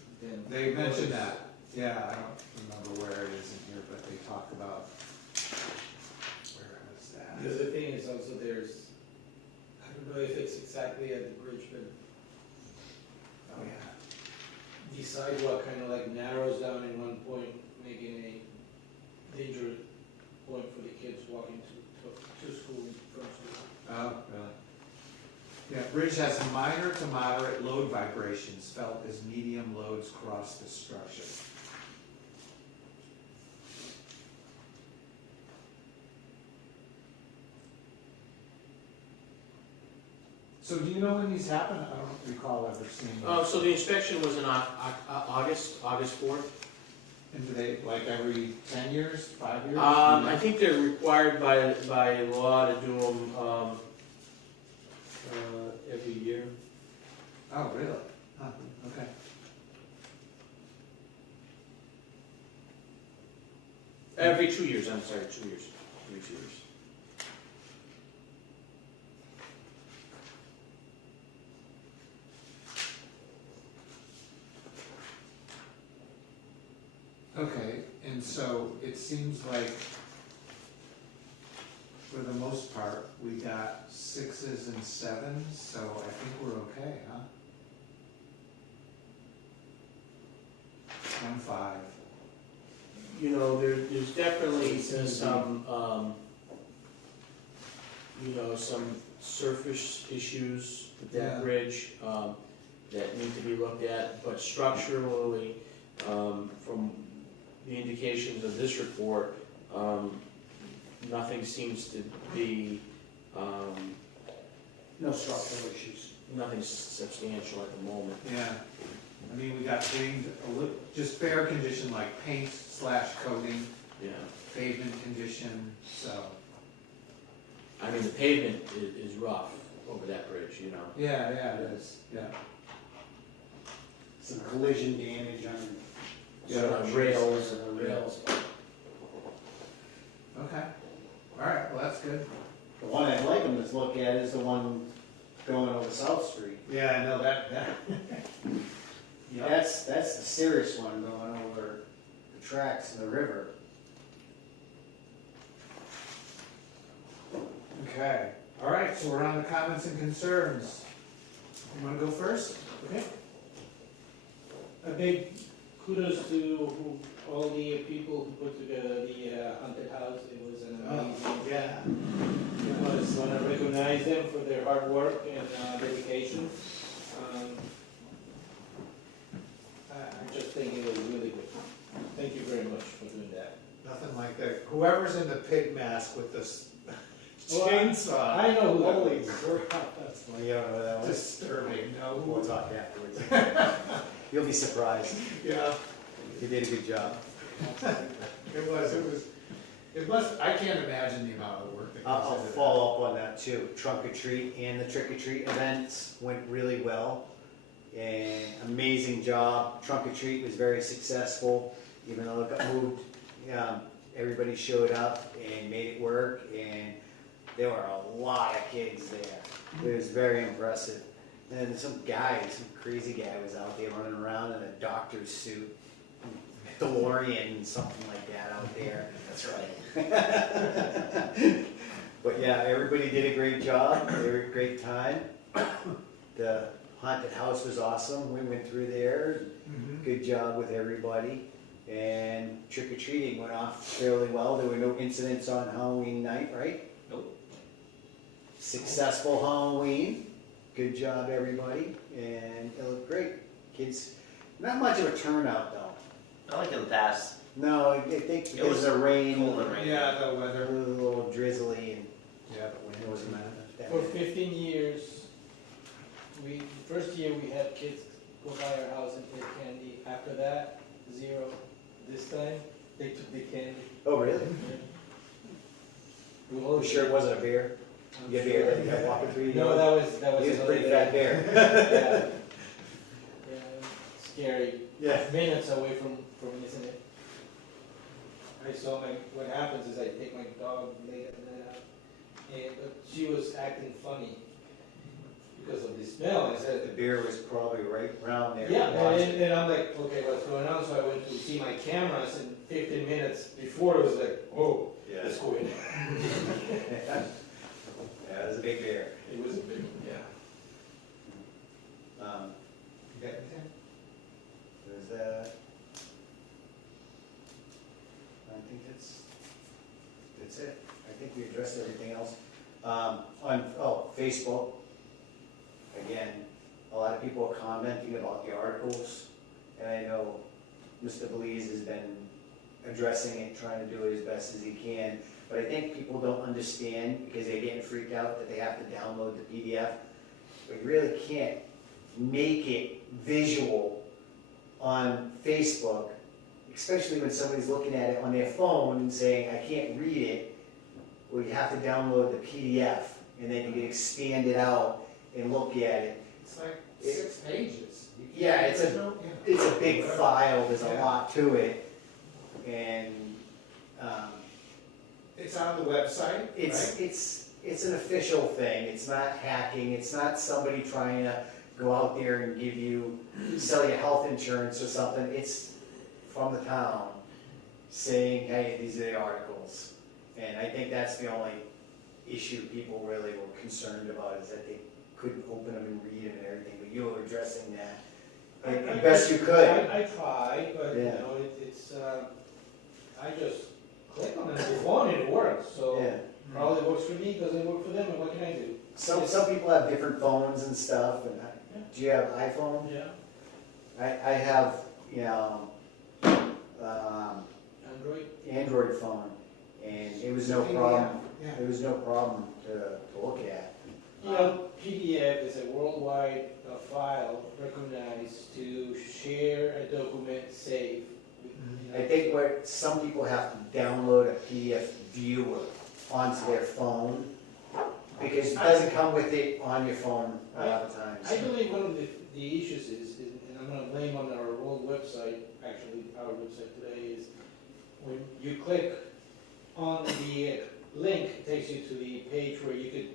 They mentioned that, yeah, I don't remember where it is in here, but they talk about, where was that? The other thing is also there's, I don't know if it's exactly at the bridge, but Oh, yeah. the sidewalk kind of like narrows down in one point, making a dangerous point for the kids walking to school, from school. Oh, really? Yeah, bridge has minor to moderate load vibrations felt as medium loads cross the structure. So do you know when these happen? I don't recall ever seeing them. So the inspection was in August 4th. And do they, like every 10 years, 5 years? I think they're required by law to do them, every year. Oh, really? Huh, okay. Every 2 years, I'm sorry, 2 years, every 2 years. Okay, and so it seems like, for the most part, we got 6s and 7s, so I think we're okay, huh? 1 5. You know, there's definitely some, you know, some surface issues with Yeah. that bridge, that need to be looked at, but structurally, from the indications of this report, nothing seems to be, No structural issues. nothing substantial at the moment. Yeah, I mean, we got dinged, just fair condition like paint / coating, Yeah. pavement condition, so, I mean, the pavement is rough over that bridge, you know. yeah, it is, yeah. Some collision damage on. Sort of rails and rails. Okay, all right, well, that's good. The one I'd like them to look at is the one going over South Street. Yeah, I know that. That's the serious one going over the tracks in the river. Okay, all right, so we're on the comments and concerns. You wanna go first? Okay. A big kudos to all the people who put together the haunted house. It was an amazing. Yeah. I just want to recognize them for their hard work and dedication. I just think it was really good. Thank you very much for doing that. Nothing like that. Whoever's in the pig mask with this Well, chainsaw. I know who that Holy is. crap, that's Well, you don't know that one? disturbing, no? We'll talk afterwards. You'll be surprised. Yeah, You did a good job. it must, I can't imagine the amount of work that I'll goes into that. follow up on that too. Trunk or treat and the trick or treat events went really well. And amazing job. Trunk or treat was very successful, even though it got moved. Everybody showed up and made it work, and there were a lot of kids there. It was very impressive. And some crazy guy was out there running around in a doctor's suit, DeLorean, something like that out there. That's right. But yeah, everybody did a great job. They were a great time. The haunted house was awesome. We went through there. Mhm. Good job with everybody. And trick or treating went off fairly well. There were no incidents on Halloween night, right? Nope. Successful Halloween. Good job, everybody. And it looked great. Kids, not much of a turnout though. Not like in the past. No, I think because of the rain. Cold and rainy. Yeah, the It weather, was a little drizzly and yeah, but it wasn't that For bad. 15 years, first year we had kids go by our house and take candy. After that, 0. This time, they took the candy. Oh, really? We You always sure it wasn't a bear? I'm You got a sure. bear that you got walking through your No, yard? that was He was a another pretty day. fat bear. Yeah. Yeah, scary. Yeah. Minutes away from isn't it? I saw what happens is I take my dog late at night out, but she was acting funny because of the smell. I said, The bear was probably right around there. yeah, watching. and I'm like, okay, what's going on? So I went to see my cameras, and 15 minutes before it was like, oh, Yeah. let's go in. Yeah, it was a big bear. It was a big one, yeah. you got anything? There's I think that's it. I think we addressed everything else. Facebook, again, a lot of people are commenting about the articles, and I know Mr. Belize has been addressing it, trying to do it as best as he can, but I think people don't understand because they're getting freaked out that they have to download the PDF. But you really can't make it visual on Facebook, especially when somebody's looking at it on their phone and saying, I can't read it. Well, you have to download the PDF, and then you can expand it out and look at it. It's like 6 pages. Yeah, it's a- Yeah. It's a big Whatever. file, there's a Yeah. lot to it, and, It's on the website, it's, right? it's an official thing, it's not hacking, it's not somebody trying to go out there and sell you health insurance or something, it's from the town saying, hey, these are the articles. And I think that's the only issue people really were concerned about, is that they couldn't open them and read them and everything, but you were addressing that the best you could. I try, but you Yeah. know, it's I just click on it on the phone and it works. So Yeah. probably works for me, doesn't work for them, and what can I do? Some people have different phones and stuff, and do you have iPhone? Yeah. I have, Android. Android phone, and it was no Yeah, problem, yeah. it was no problem to look at. You know, PDF is a worldwide file recognized to share a document safe. I think what some people have to download a PDF viewer onto their phone, because it doesn't come with it on your phone a lot of times. I believe one of the issues is, and I'm gonna blame on our old website, actually, our website today, is when you click on the link, it takes you to the page where you could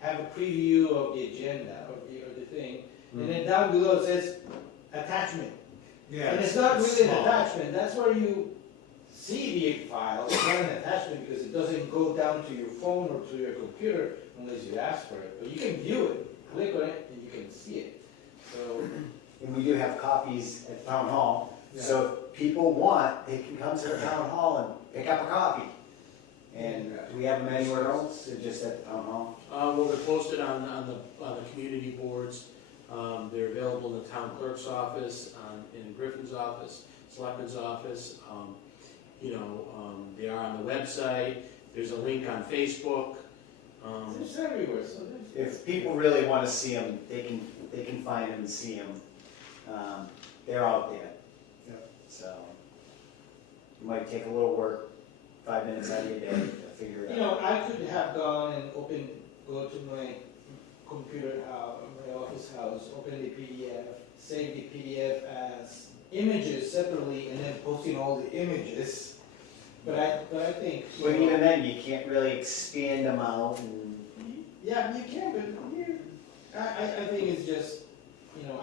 have a preview of the agenda of the thing, and then down below it says attachment. Yeah. And it's not really an small. attachment, that's where you see the file, it's not an attachment because it doesn't go down to your phone or to your computer unless you ask for it. But you can view it, click on it, and you can see it. So, And we do have copies at Town Hall, Yeah. so if people want, they can come to the Town Hall and pick up a copy. And do we have them anywhere else, or just at the Town Hall? Well, they're posted on the community boards. They're available in the town clerk's office, in Griffin's office, Selectmen's office. They are on the website. There's a link on Facebook. it's everywhere, so there's. If people really wanna see them, they can find them and see them. They're out there. Yep. So, it might take a little work, 5 minutes out of your day to figure it out. You know, I could have gone and go to my computer house, my office house, open the PDF, save the PDF as images separately, and then posting all the images. But I think. But even then, you can't really expand them out and, Yeah, you can, but I think it's just,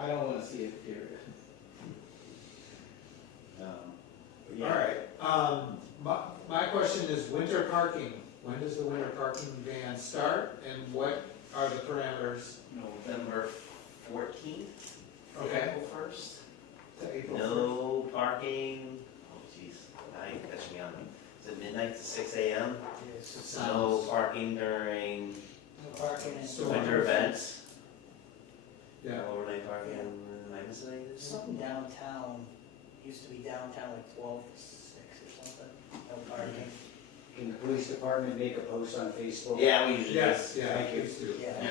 I don't wanna see it, period. but yeah. All right, my question is winter parking. When does the winter parking ban start, and what are the parameters? November 14th, Okay. April 1st. To April No parking, oh geez, now you catch me on, is it midnight to 6 a.m.? Yes. No parking during No parking and. So winter events, Yeah, no overnight parking, am I missing anything? Something downtown, used to be downtown like 12 to 6 or something, no parking. Can the police department make a post on Facebook? Yeah, we usually do. yes, yeah, Thank you. please do. Yeah. Yeah.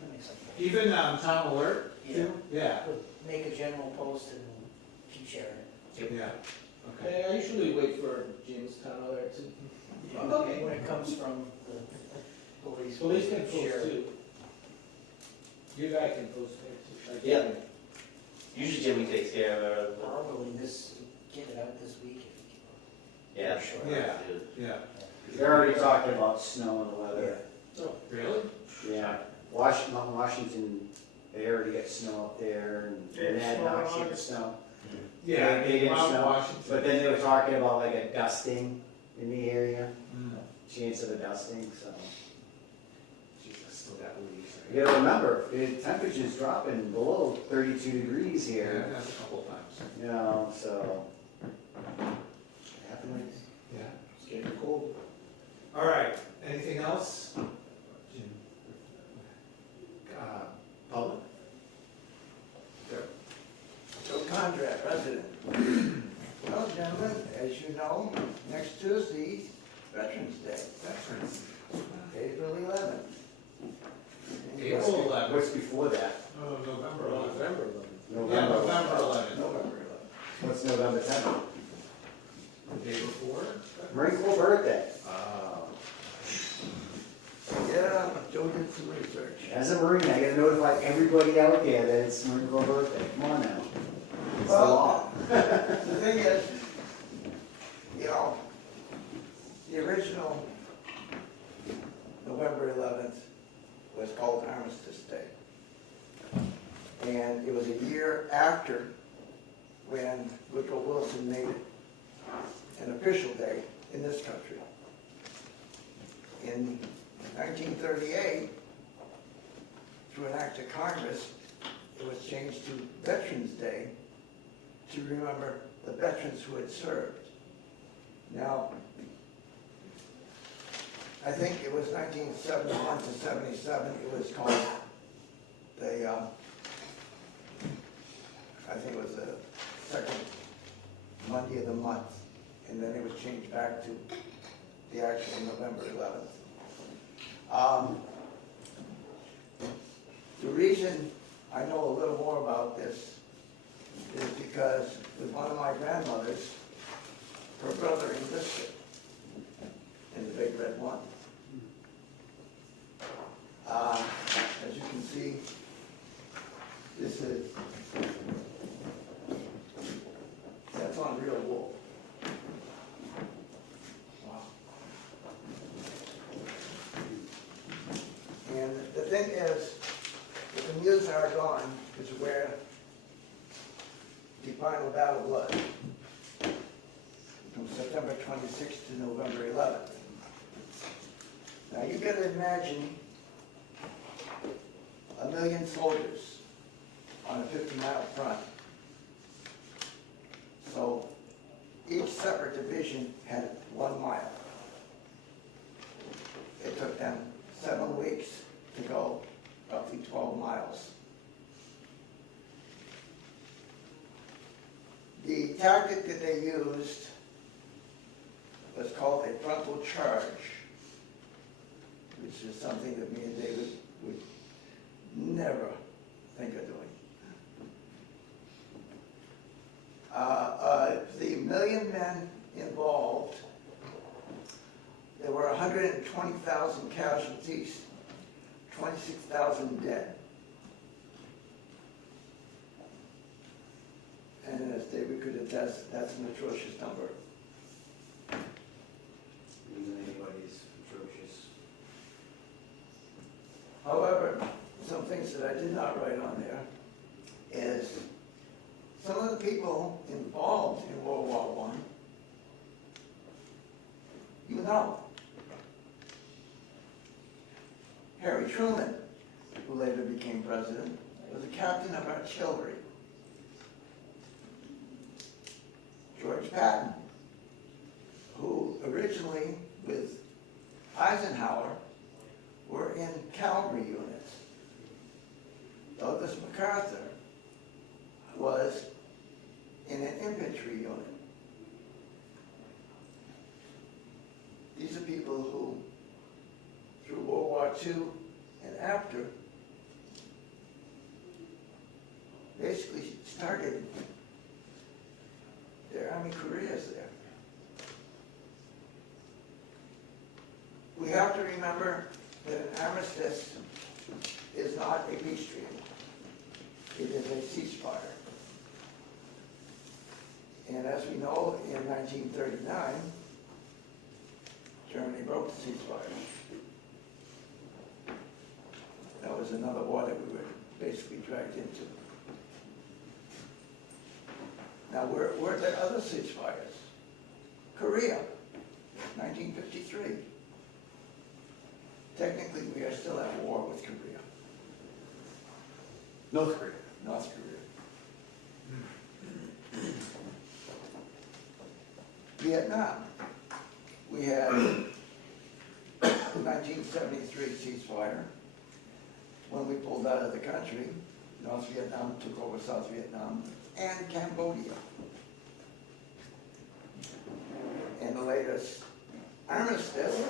That makes sense. Even Town Alert, too? Yeah, Make a general post and keep sharing it. yeah, okay. I usually wait for Jim's town alert to. Okay. When it comes from the police. Police can post share. too. You guys can post there too. Like, Yeah. Usually Jimmy takes care of it. Probably get it out this week if you can. Yeah. Sure. Yeah. Yeah, They're already talking about snow and weather. Oh, really? Yeah, Washington, they already got snow up there, and that knocks you snow. Yeah, They didn't Mount snow, Washington. But then they were talking about like a dusting in the area, Mm. chance of a dusting, so. Jeez, I still got leaves. You gotta remember, the temperature's dropping below 32 degrees Yeah, here, that's a couple of times. so. Happening. Yeah. it's getting cold. All right, anything else? Jim? Public? Joe Conrad, president. Well, gentlemen, as you know, next Tuesday, Veterans Day, Veterans. April 11th. April 11th. What's before that? Oh, November 11th. Yeah, November. November 11th. November What's November 10th? The day before? Marine Corps birthday. Oh. 11th. Yeah, Joe did some research. As a Marine, I gotta notify everybody out there that it's Marine Corps birthday. Come on now. It's the law. Well, the thing is, the original November 11th was called Armistice Day. And it was a year after when Woodrow Wilson made it an official day in this country. In 1938, through an act of Congress, it was changed to Veterans Day to remember the veterans who had served. Now, I think it was 1971 to 77, it was called I think it was the second Monday of the month, and then it was changed back to the actual November 11th. The reason I know a little more about this is because with one of my grandmothers, her brother enlisted in the Big Red One. As you can see, this is, that's on real wool. Wow. And the thing is, that the Meuse Argonne is where the final battle was, from September 26th to November 11th. Now you gotta imagine 1 million soldiers on a 50-mile front. So each separate division had 1 mile. It took them 7 weeks to go roughly 12 miles. The tactic that they used was called a frontal charge, which is something that me and David would never think of doing. The 1 million men involved, there were 120,000 casualties, 26,000 dead. And as David could attest, that's an atrocious number. Losing anybody's atrocious. However, some things that I did not write on there is some of the people involved in World War I, you know. Harry Truman, who later became president, was a captain of artillery. George Patton, who originally with Eisenhower were in cavalry units. Douglas MacArthur was in an infantry unit. These are people who, through World War II and after, basically started their army careers there. We have to remember that an armistice is not a peace treaty. It is a ceasefire. And as we know, in 1939, Germany broke the ceasefire. That was another war that we were basically dragged into. Now, were there other ceasefires? Korea, 1953. Technically, we are still at war with Korea. North Korea. North Korea. Vietnam. We had the 1973 ceasefire. When we pulled out of the country, North Vietnam took over South Vietnam and Cambodia. And the latest armistice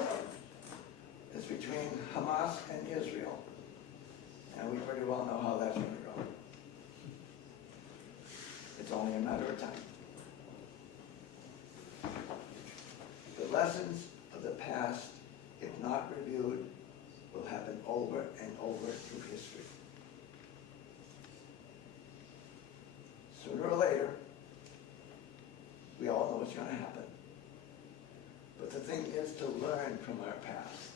is between Hamas and Israel. And we pretty well know how that's going to go. It's only a matter of time. The lessons of the past, if not reviewed, will happen over and over through history. Sooner or later, we all know what's going to happen. But the thing is to learn from our past.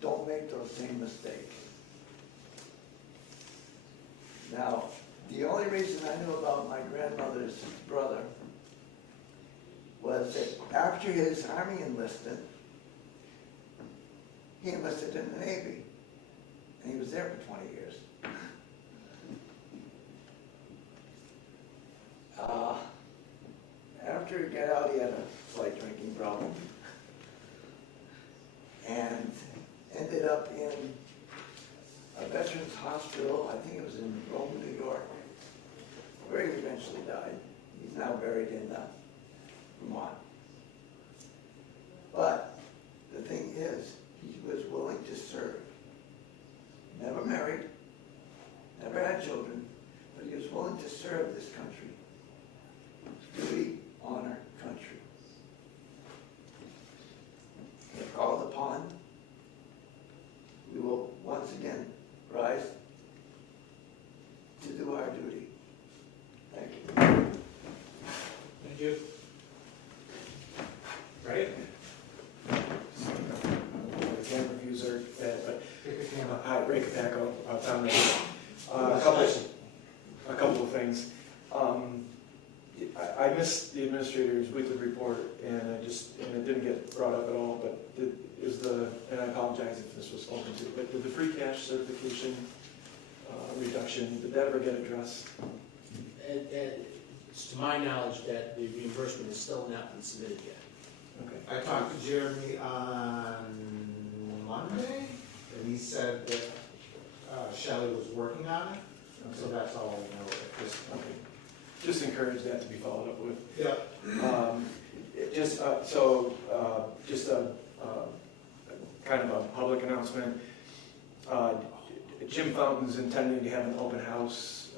Don't make those same mistakes. Now, the only reason I knew about my grandmother's brother was that after his army enlisted, he enlisted in the Navy. And he was there for 20 years. After he got out, he had a slight drinking problem. And ended up in a veterans hospital, I think it was in Rome, New York, where he eventually died. He's now buried in Vermont. But the thing is, he was willing to serve. Never married, to serve this country. Duty, honor, country. If called upon, we will once again rise to do our duty. Thank you. Thank you. Right? The camera views are bad, but, Pick a camera. hi, Ray Capaco, town manager. A couple of things. I missed the administrator's weekly report, and it didn't get brought up at all, but and I apologize if this was spoken to, but did the free cash certification reduction, did that ever get addressed? It's to my knowledge that the reimbursement has still not been submitted yet. Okay. I talked to Jeremy on Monday, and he said that Shelley was working on it, so that's all I know at this point. Okay. Just encourage that to be followed up with. Yeah. Just a kind of a public announcement. Jim Fountain's intending to have an open house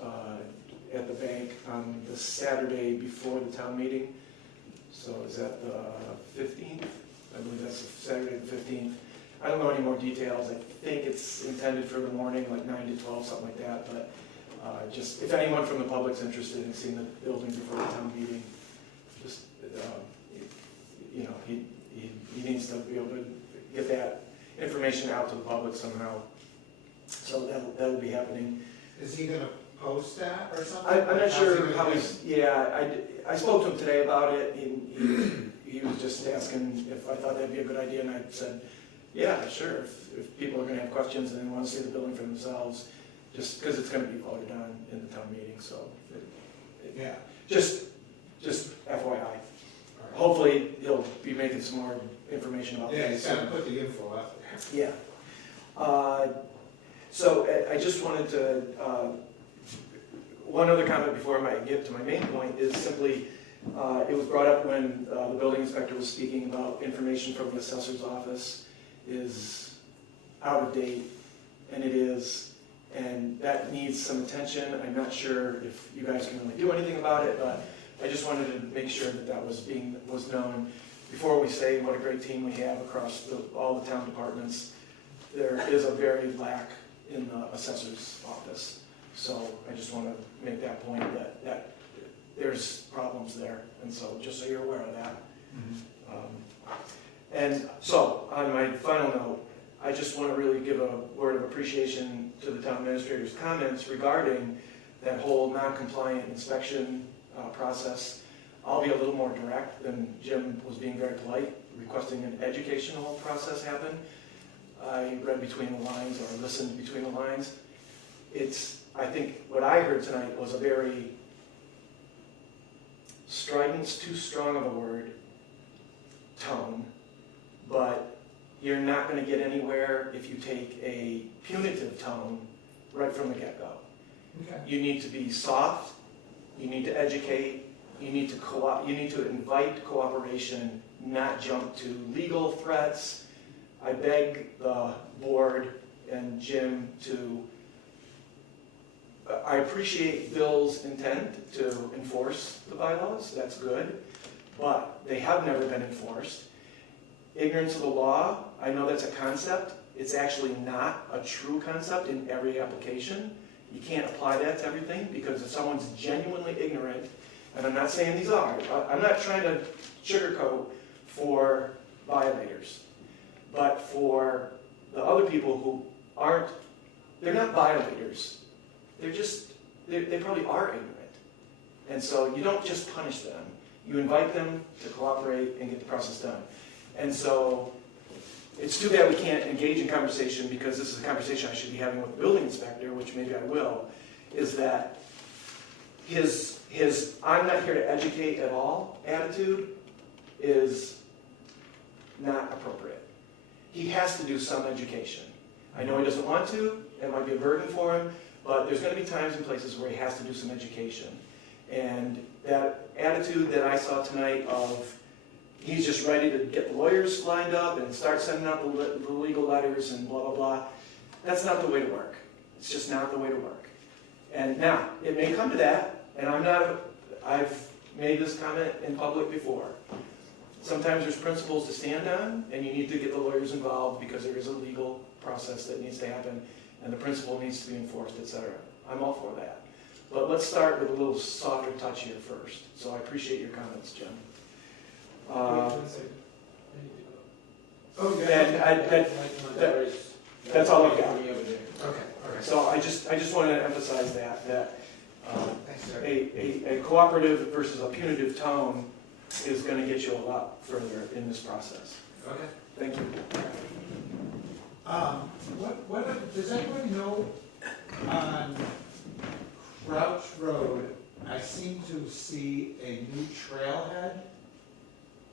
at the bank on the Saturday before the town meeting. So is that the 15th? I believe that's Saturday the 15th. I don't know any more details. I think it's intended for the morning, like 9 to 12, something like that. But just if anyone from the public's interested in seeing the building before the town meeting, just he needs to be able to get that information out to the public somehow. So that'll be happening. Is he gonna post that or something? I'm not How's he sure gonna how do it? he's, yeah, I spoke to him today about it. He was just asking if I thought that'd be a good idea, and I said, yeah, sure, if people are gonna have questions and they wanna see the building for themselves, just because it's gonna be voted on in the town meeting, so. Yeah. Just FYI. Hopefully, he'll be making some more information about that. Yeah, he's gotta put the info out there. Yeah. So I just wanted to, one other comment before I might get to my main point is simply, it was brought up when the building inspector was speaking about information from the assessor's office is out of date, and it is, and that needs some attention. I'm not sure if you guys can really do anything about it, but I just wanted to make sure that that was known before we say what a great team we have across all the town departments. There is a very lack in the assessor's office, so I just want to make that point that there's problems there, and so just so you're aware of that. And so on my final note, I just want to really give a word of appreciation to the town administrator's comments regarding that whole non-compliant inspection process. I'll be a little more direct than Jim was being very polite, requesting an educational process happen. I read between the lines, or listened between the lines. I think what I heard tonight was a very strident's too strong of a word, tone, but you're not going to get anywhere if you take a punitive tone right from the get-go. Okay. You need to be soft, you need to educate, you need to invite cooperation, not jump to legal threats. I beg the board and Jim to, I appreciate Bill's intent to enforce the bylaws, that's good, but they have never been enforced. Ignorance of the law, I know that's a concept, it's actually not a true concept in every application. You can't apply that to everything, because if someone's genuinely ignorant, and I'm not saying these are, I'm not trying to sugarcoat for violators, but for the other people who aren't, they're not violators, they probably are ignorant. And so you don't just punish them, you invite them to cooperate and get the process done. And so it's too bad we can't engage in conversation, because this is a conversation I should be having with the building inspector, which maybe I will, is that his I'm not here to educate at all attitude is not appropriate. He has to do some education. I know he doesn't want to, it might be a burden for him, but there's going to be times and places where he has to do some education. And that attitude that I saw tonight of he's just ready to get the lawyers lined up and start sending out the legal letters and blah, blah, blah, that's not the way to work. It's just not the way to work. And now, it may come to that, and I've made this comment in public before. Sometimes there's principles to stand on, and you need to get the lawyers involved because there is a legal process that needs to happen, and the principle needs to be enforced, et cetera. I'm all for that. But let's start with a little softer touch here first. So I appreciate your comments, Jim. Oh, And that's all I've got. Okay, all right. So I just wanted to emphasize that Thanks, sir. a cooperative versus a punitive tone is going to get you a lot further in this process. Okay. Thank you. Does anybody know on Crouch Road, I seem to see a new trailhead?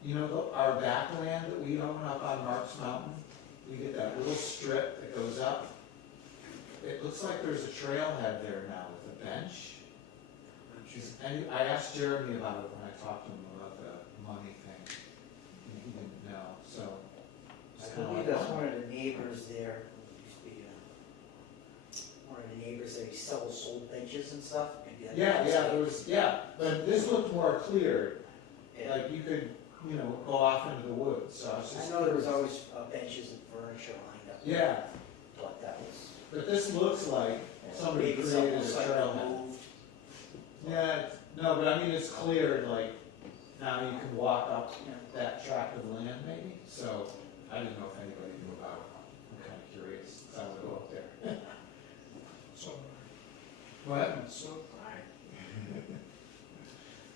You know, our backland that we own up on Marks Mountain? We get that little strip that goes up. It looks like there's a trailhead there now with a bench. And I asked Jeremy about it when I talked to him about the money thing. And he didn't know, so. I believe that's one of the neighbors there, used to be, one of the neighbors there, he sold benches and stuff. Maybe that's- But this looked more clear, Yeah. like you could, go off into the woods, so I was I just. know there was always benches and furniture lined up. Yeah, But that was. but this looks like somebody Maybe created a something like trailhead. moved. Yeah, no, but I mean, it's clear, like, now you can walk up that tract of land maybe, so I didn't know if anybody knew about it. I'm kinda curious, 'cause I wanna go up there. So, What? so,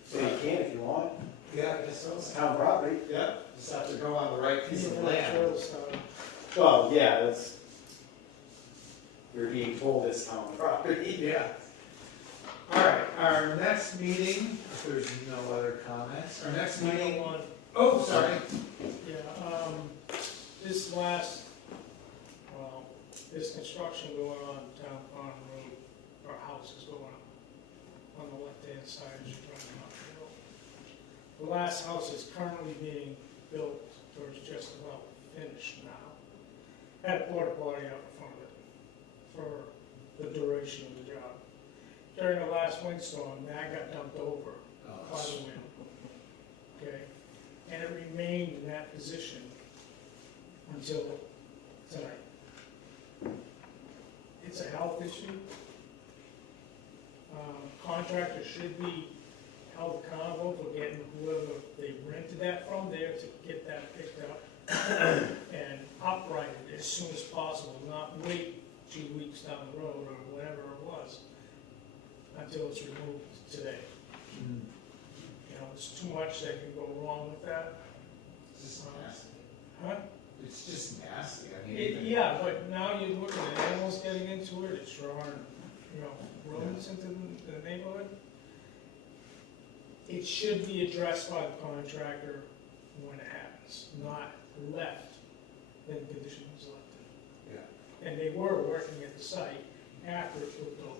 So you can if you want, Yeah, I guess so. it's town property. Yeah, just have to go on the right piece of land. Well, yeah, that's, you're being told it's town property. Yeah. All right, our next meeting, if there's no other comments, our next meeting, oh, sorry. This this construction going on down Pond Road, or houses going up on the left-hand side as you're driving up the hill. The last house is currently being built, or is just about finished now. Had a porta potty out in front of it for the duration of the job. During the last windstorm, that got dumped over by the wind. Okay, and it remained in that position until tonight. It's a health issue. Contractors should be held accountable for getting whoever they rented that from there to get that picked up and uprighted as soon as possible, not wait 2 weeks down the road or whatever it was until it's removed today. There's too much that can go wrong with that. It's just nasty. Huh? It's just nasty, I mean. even- Yeah, but now you're looking at animals getting into it, it's drawing, rodents into the neighborhood. It should be addressed by the contractor when it happens, not left in the condition it was left in. Yeah. And they were working at the site after it flipped over.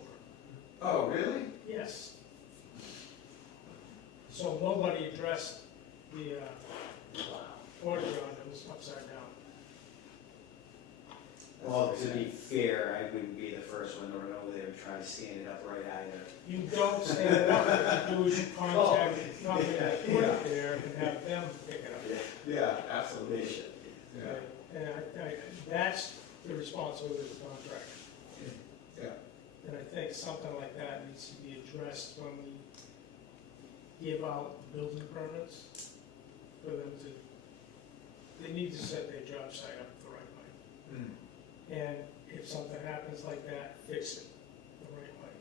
Oh, really? Yes. So nobody addressed the porta john that was upside down. Well, to be fair, I wouldn't be the first one to run over there and try to stand it upright either. You don't stand it up, what you do is you contact the company that put it there and have them pick it up. Yeah, absolutely. They should. Yeah. And that's the responsibility of the contractor. Yeah. And I think something like that needs to be addressed when we give out building permits for them to, they need to set their job site up the right way. And if something happens like that, fix it the right way.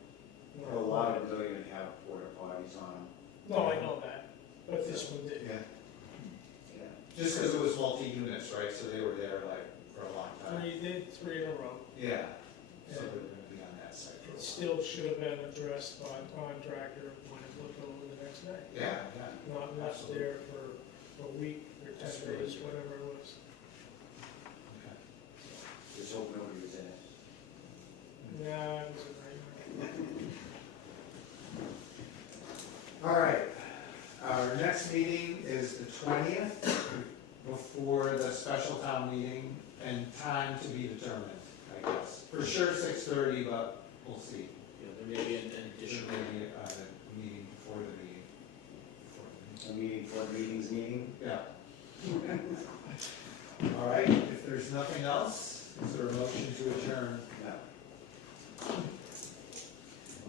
Well, a lot of them don't even have porta potties on them. No, I know that, but this one did. Yeah. Yeah. Just because it was multi-units, right, so they were there like for a long time. Three in a row. Yeah. So they're gonna be on that site. It still should have been addressed by the contractor when it looked over the next day. Yeah, yeah. Not left there for a week or 10 days, whatever it was. Okay. Just hope nobody was in it. Yeah, it was a nightmare. All right, our next meeting is the 20th, before the special town meeting, and time to be determined, I guess. For sure 6:30, but we'll see. There may be an There additional. may be a before the meeting's meeting. Yeah. All right, if there's nothing else, is there a motion to adjourn? I'll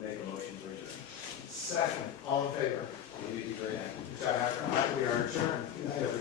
make a motion to adjourn. Second, all in favor? Maybe it'd be very active. We are adjourned. Good night, everyone.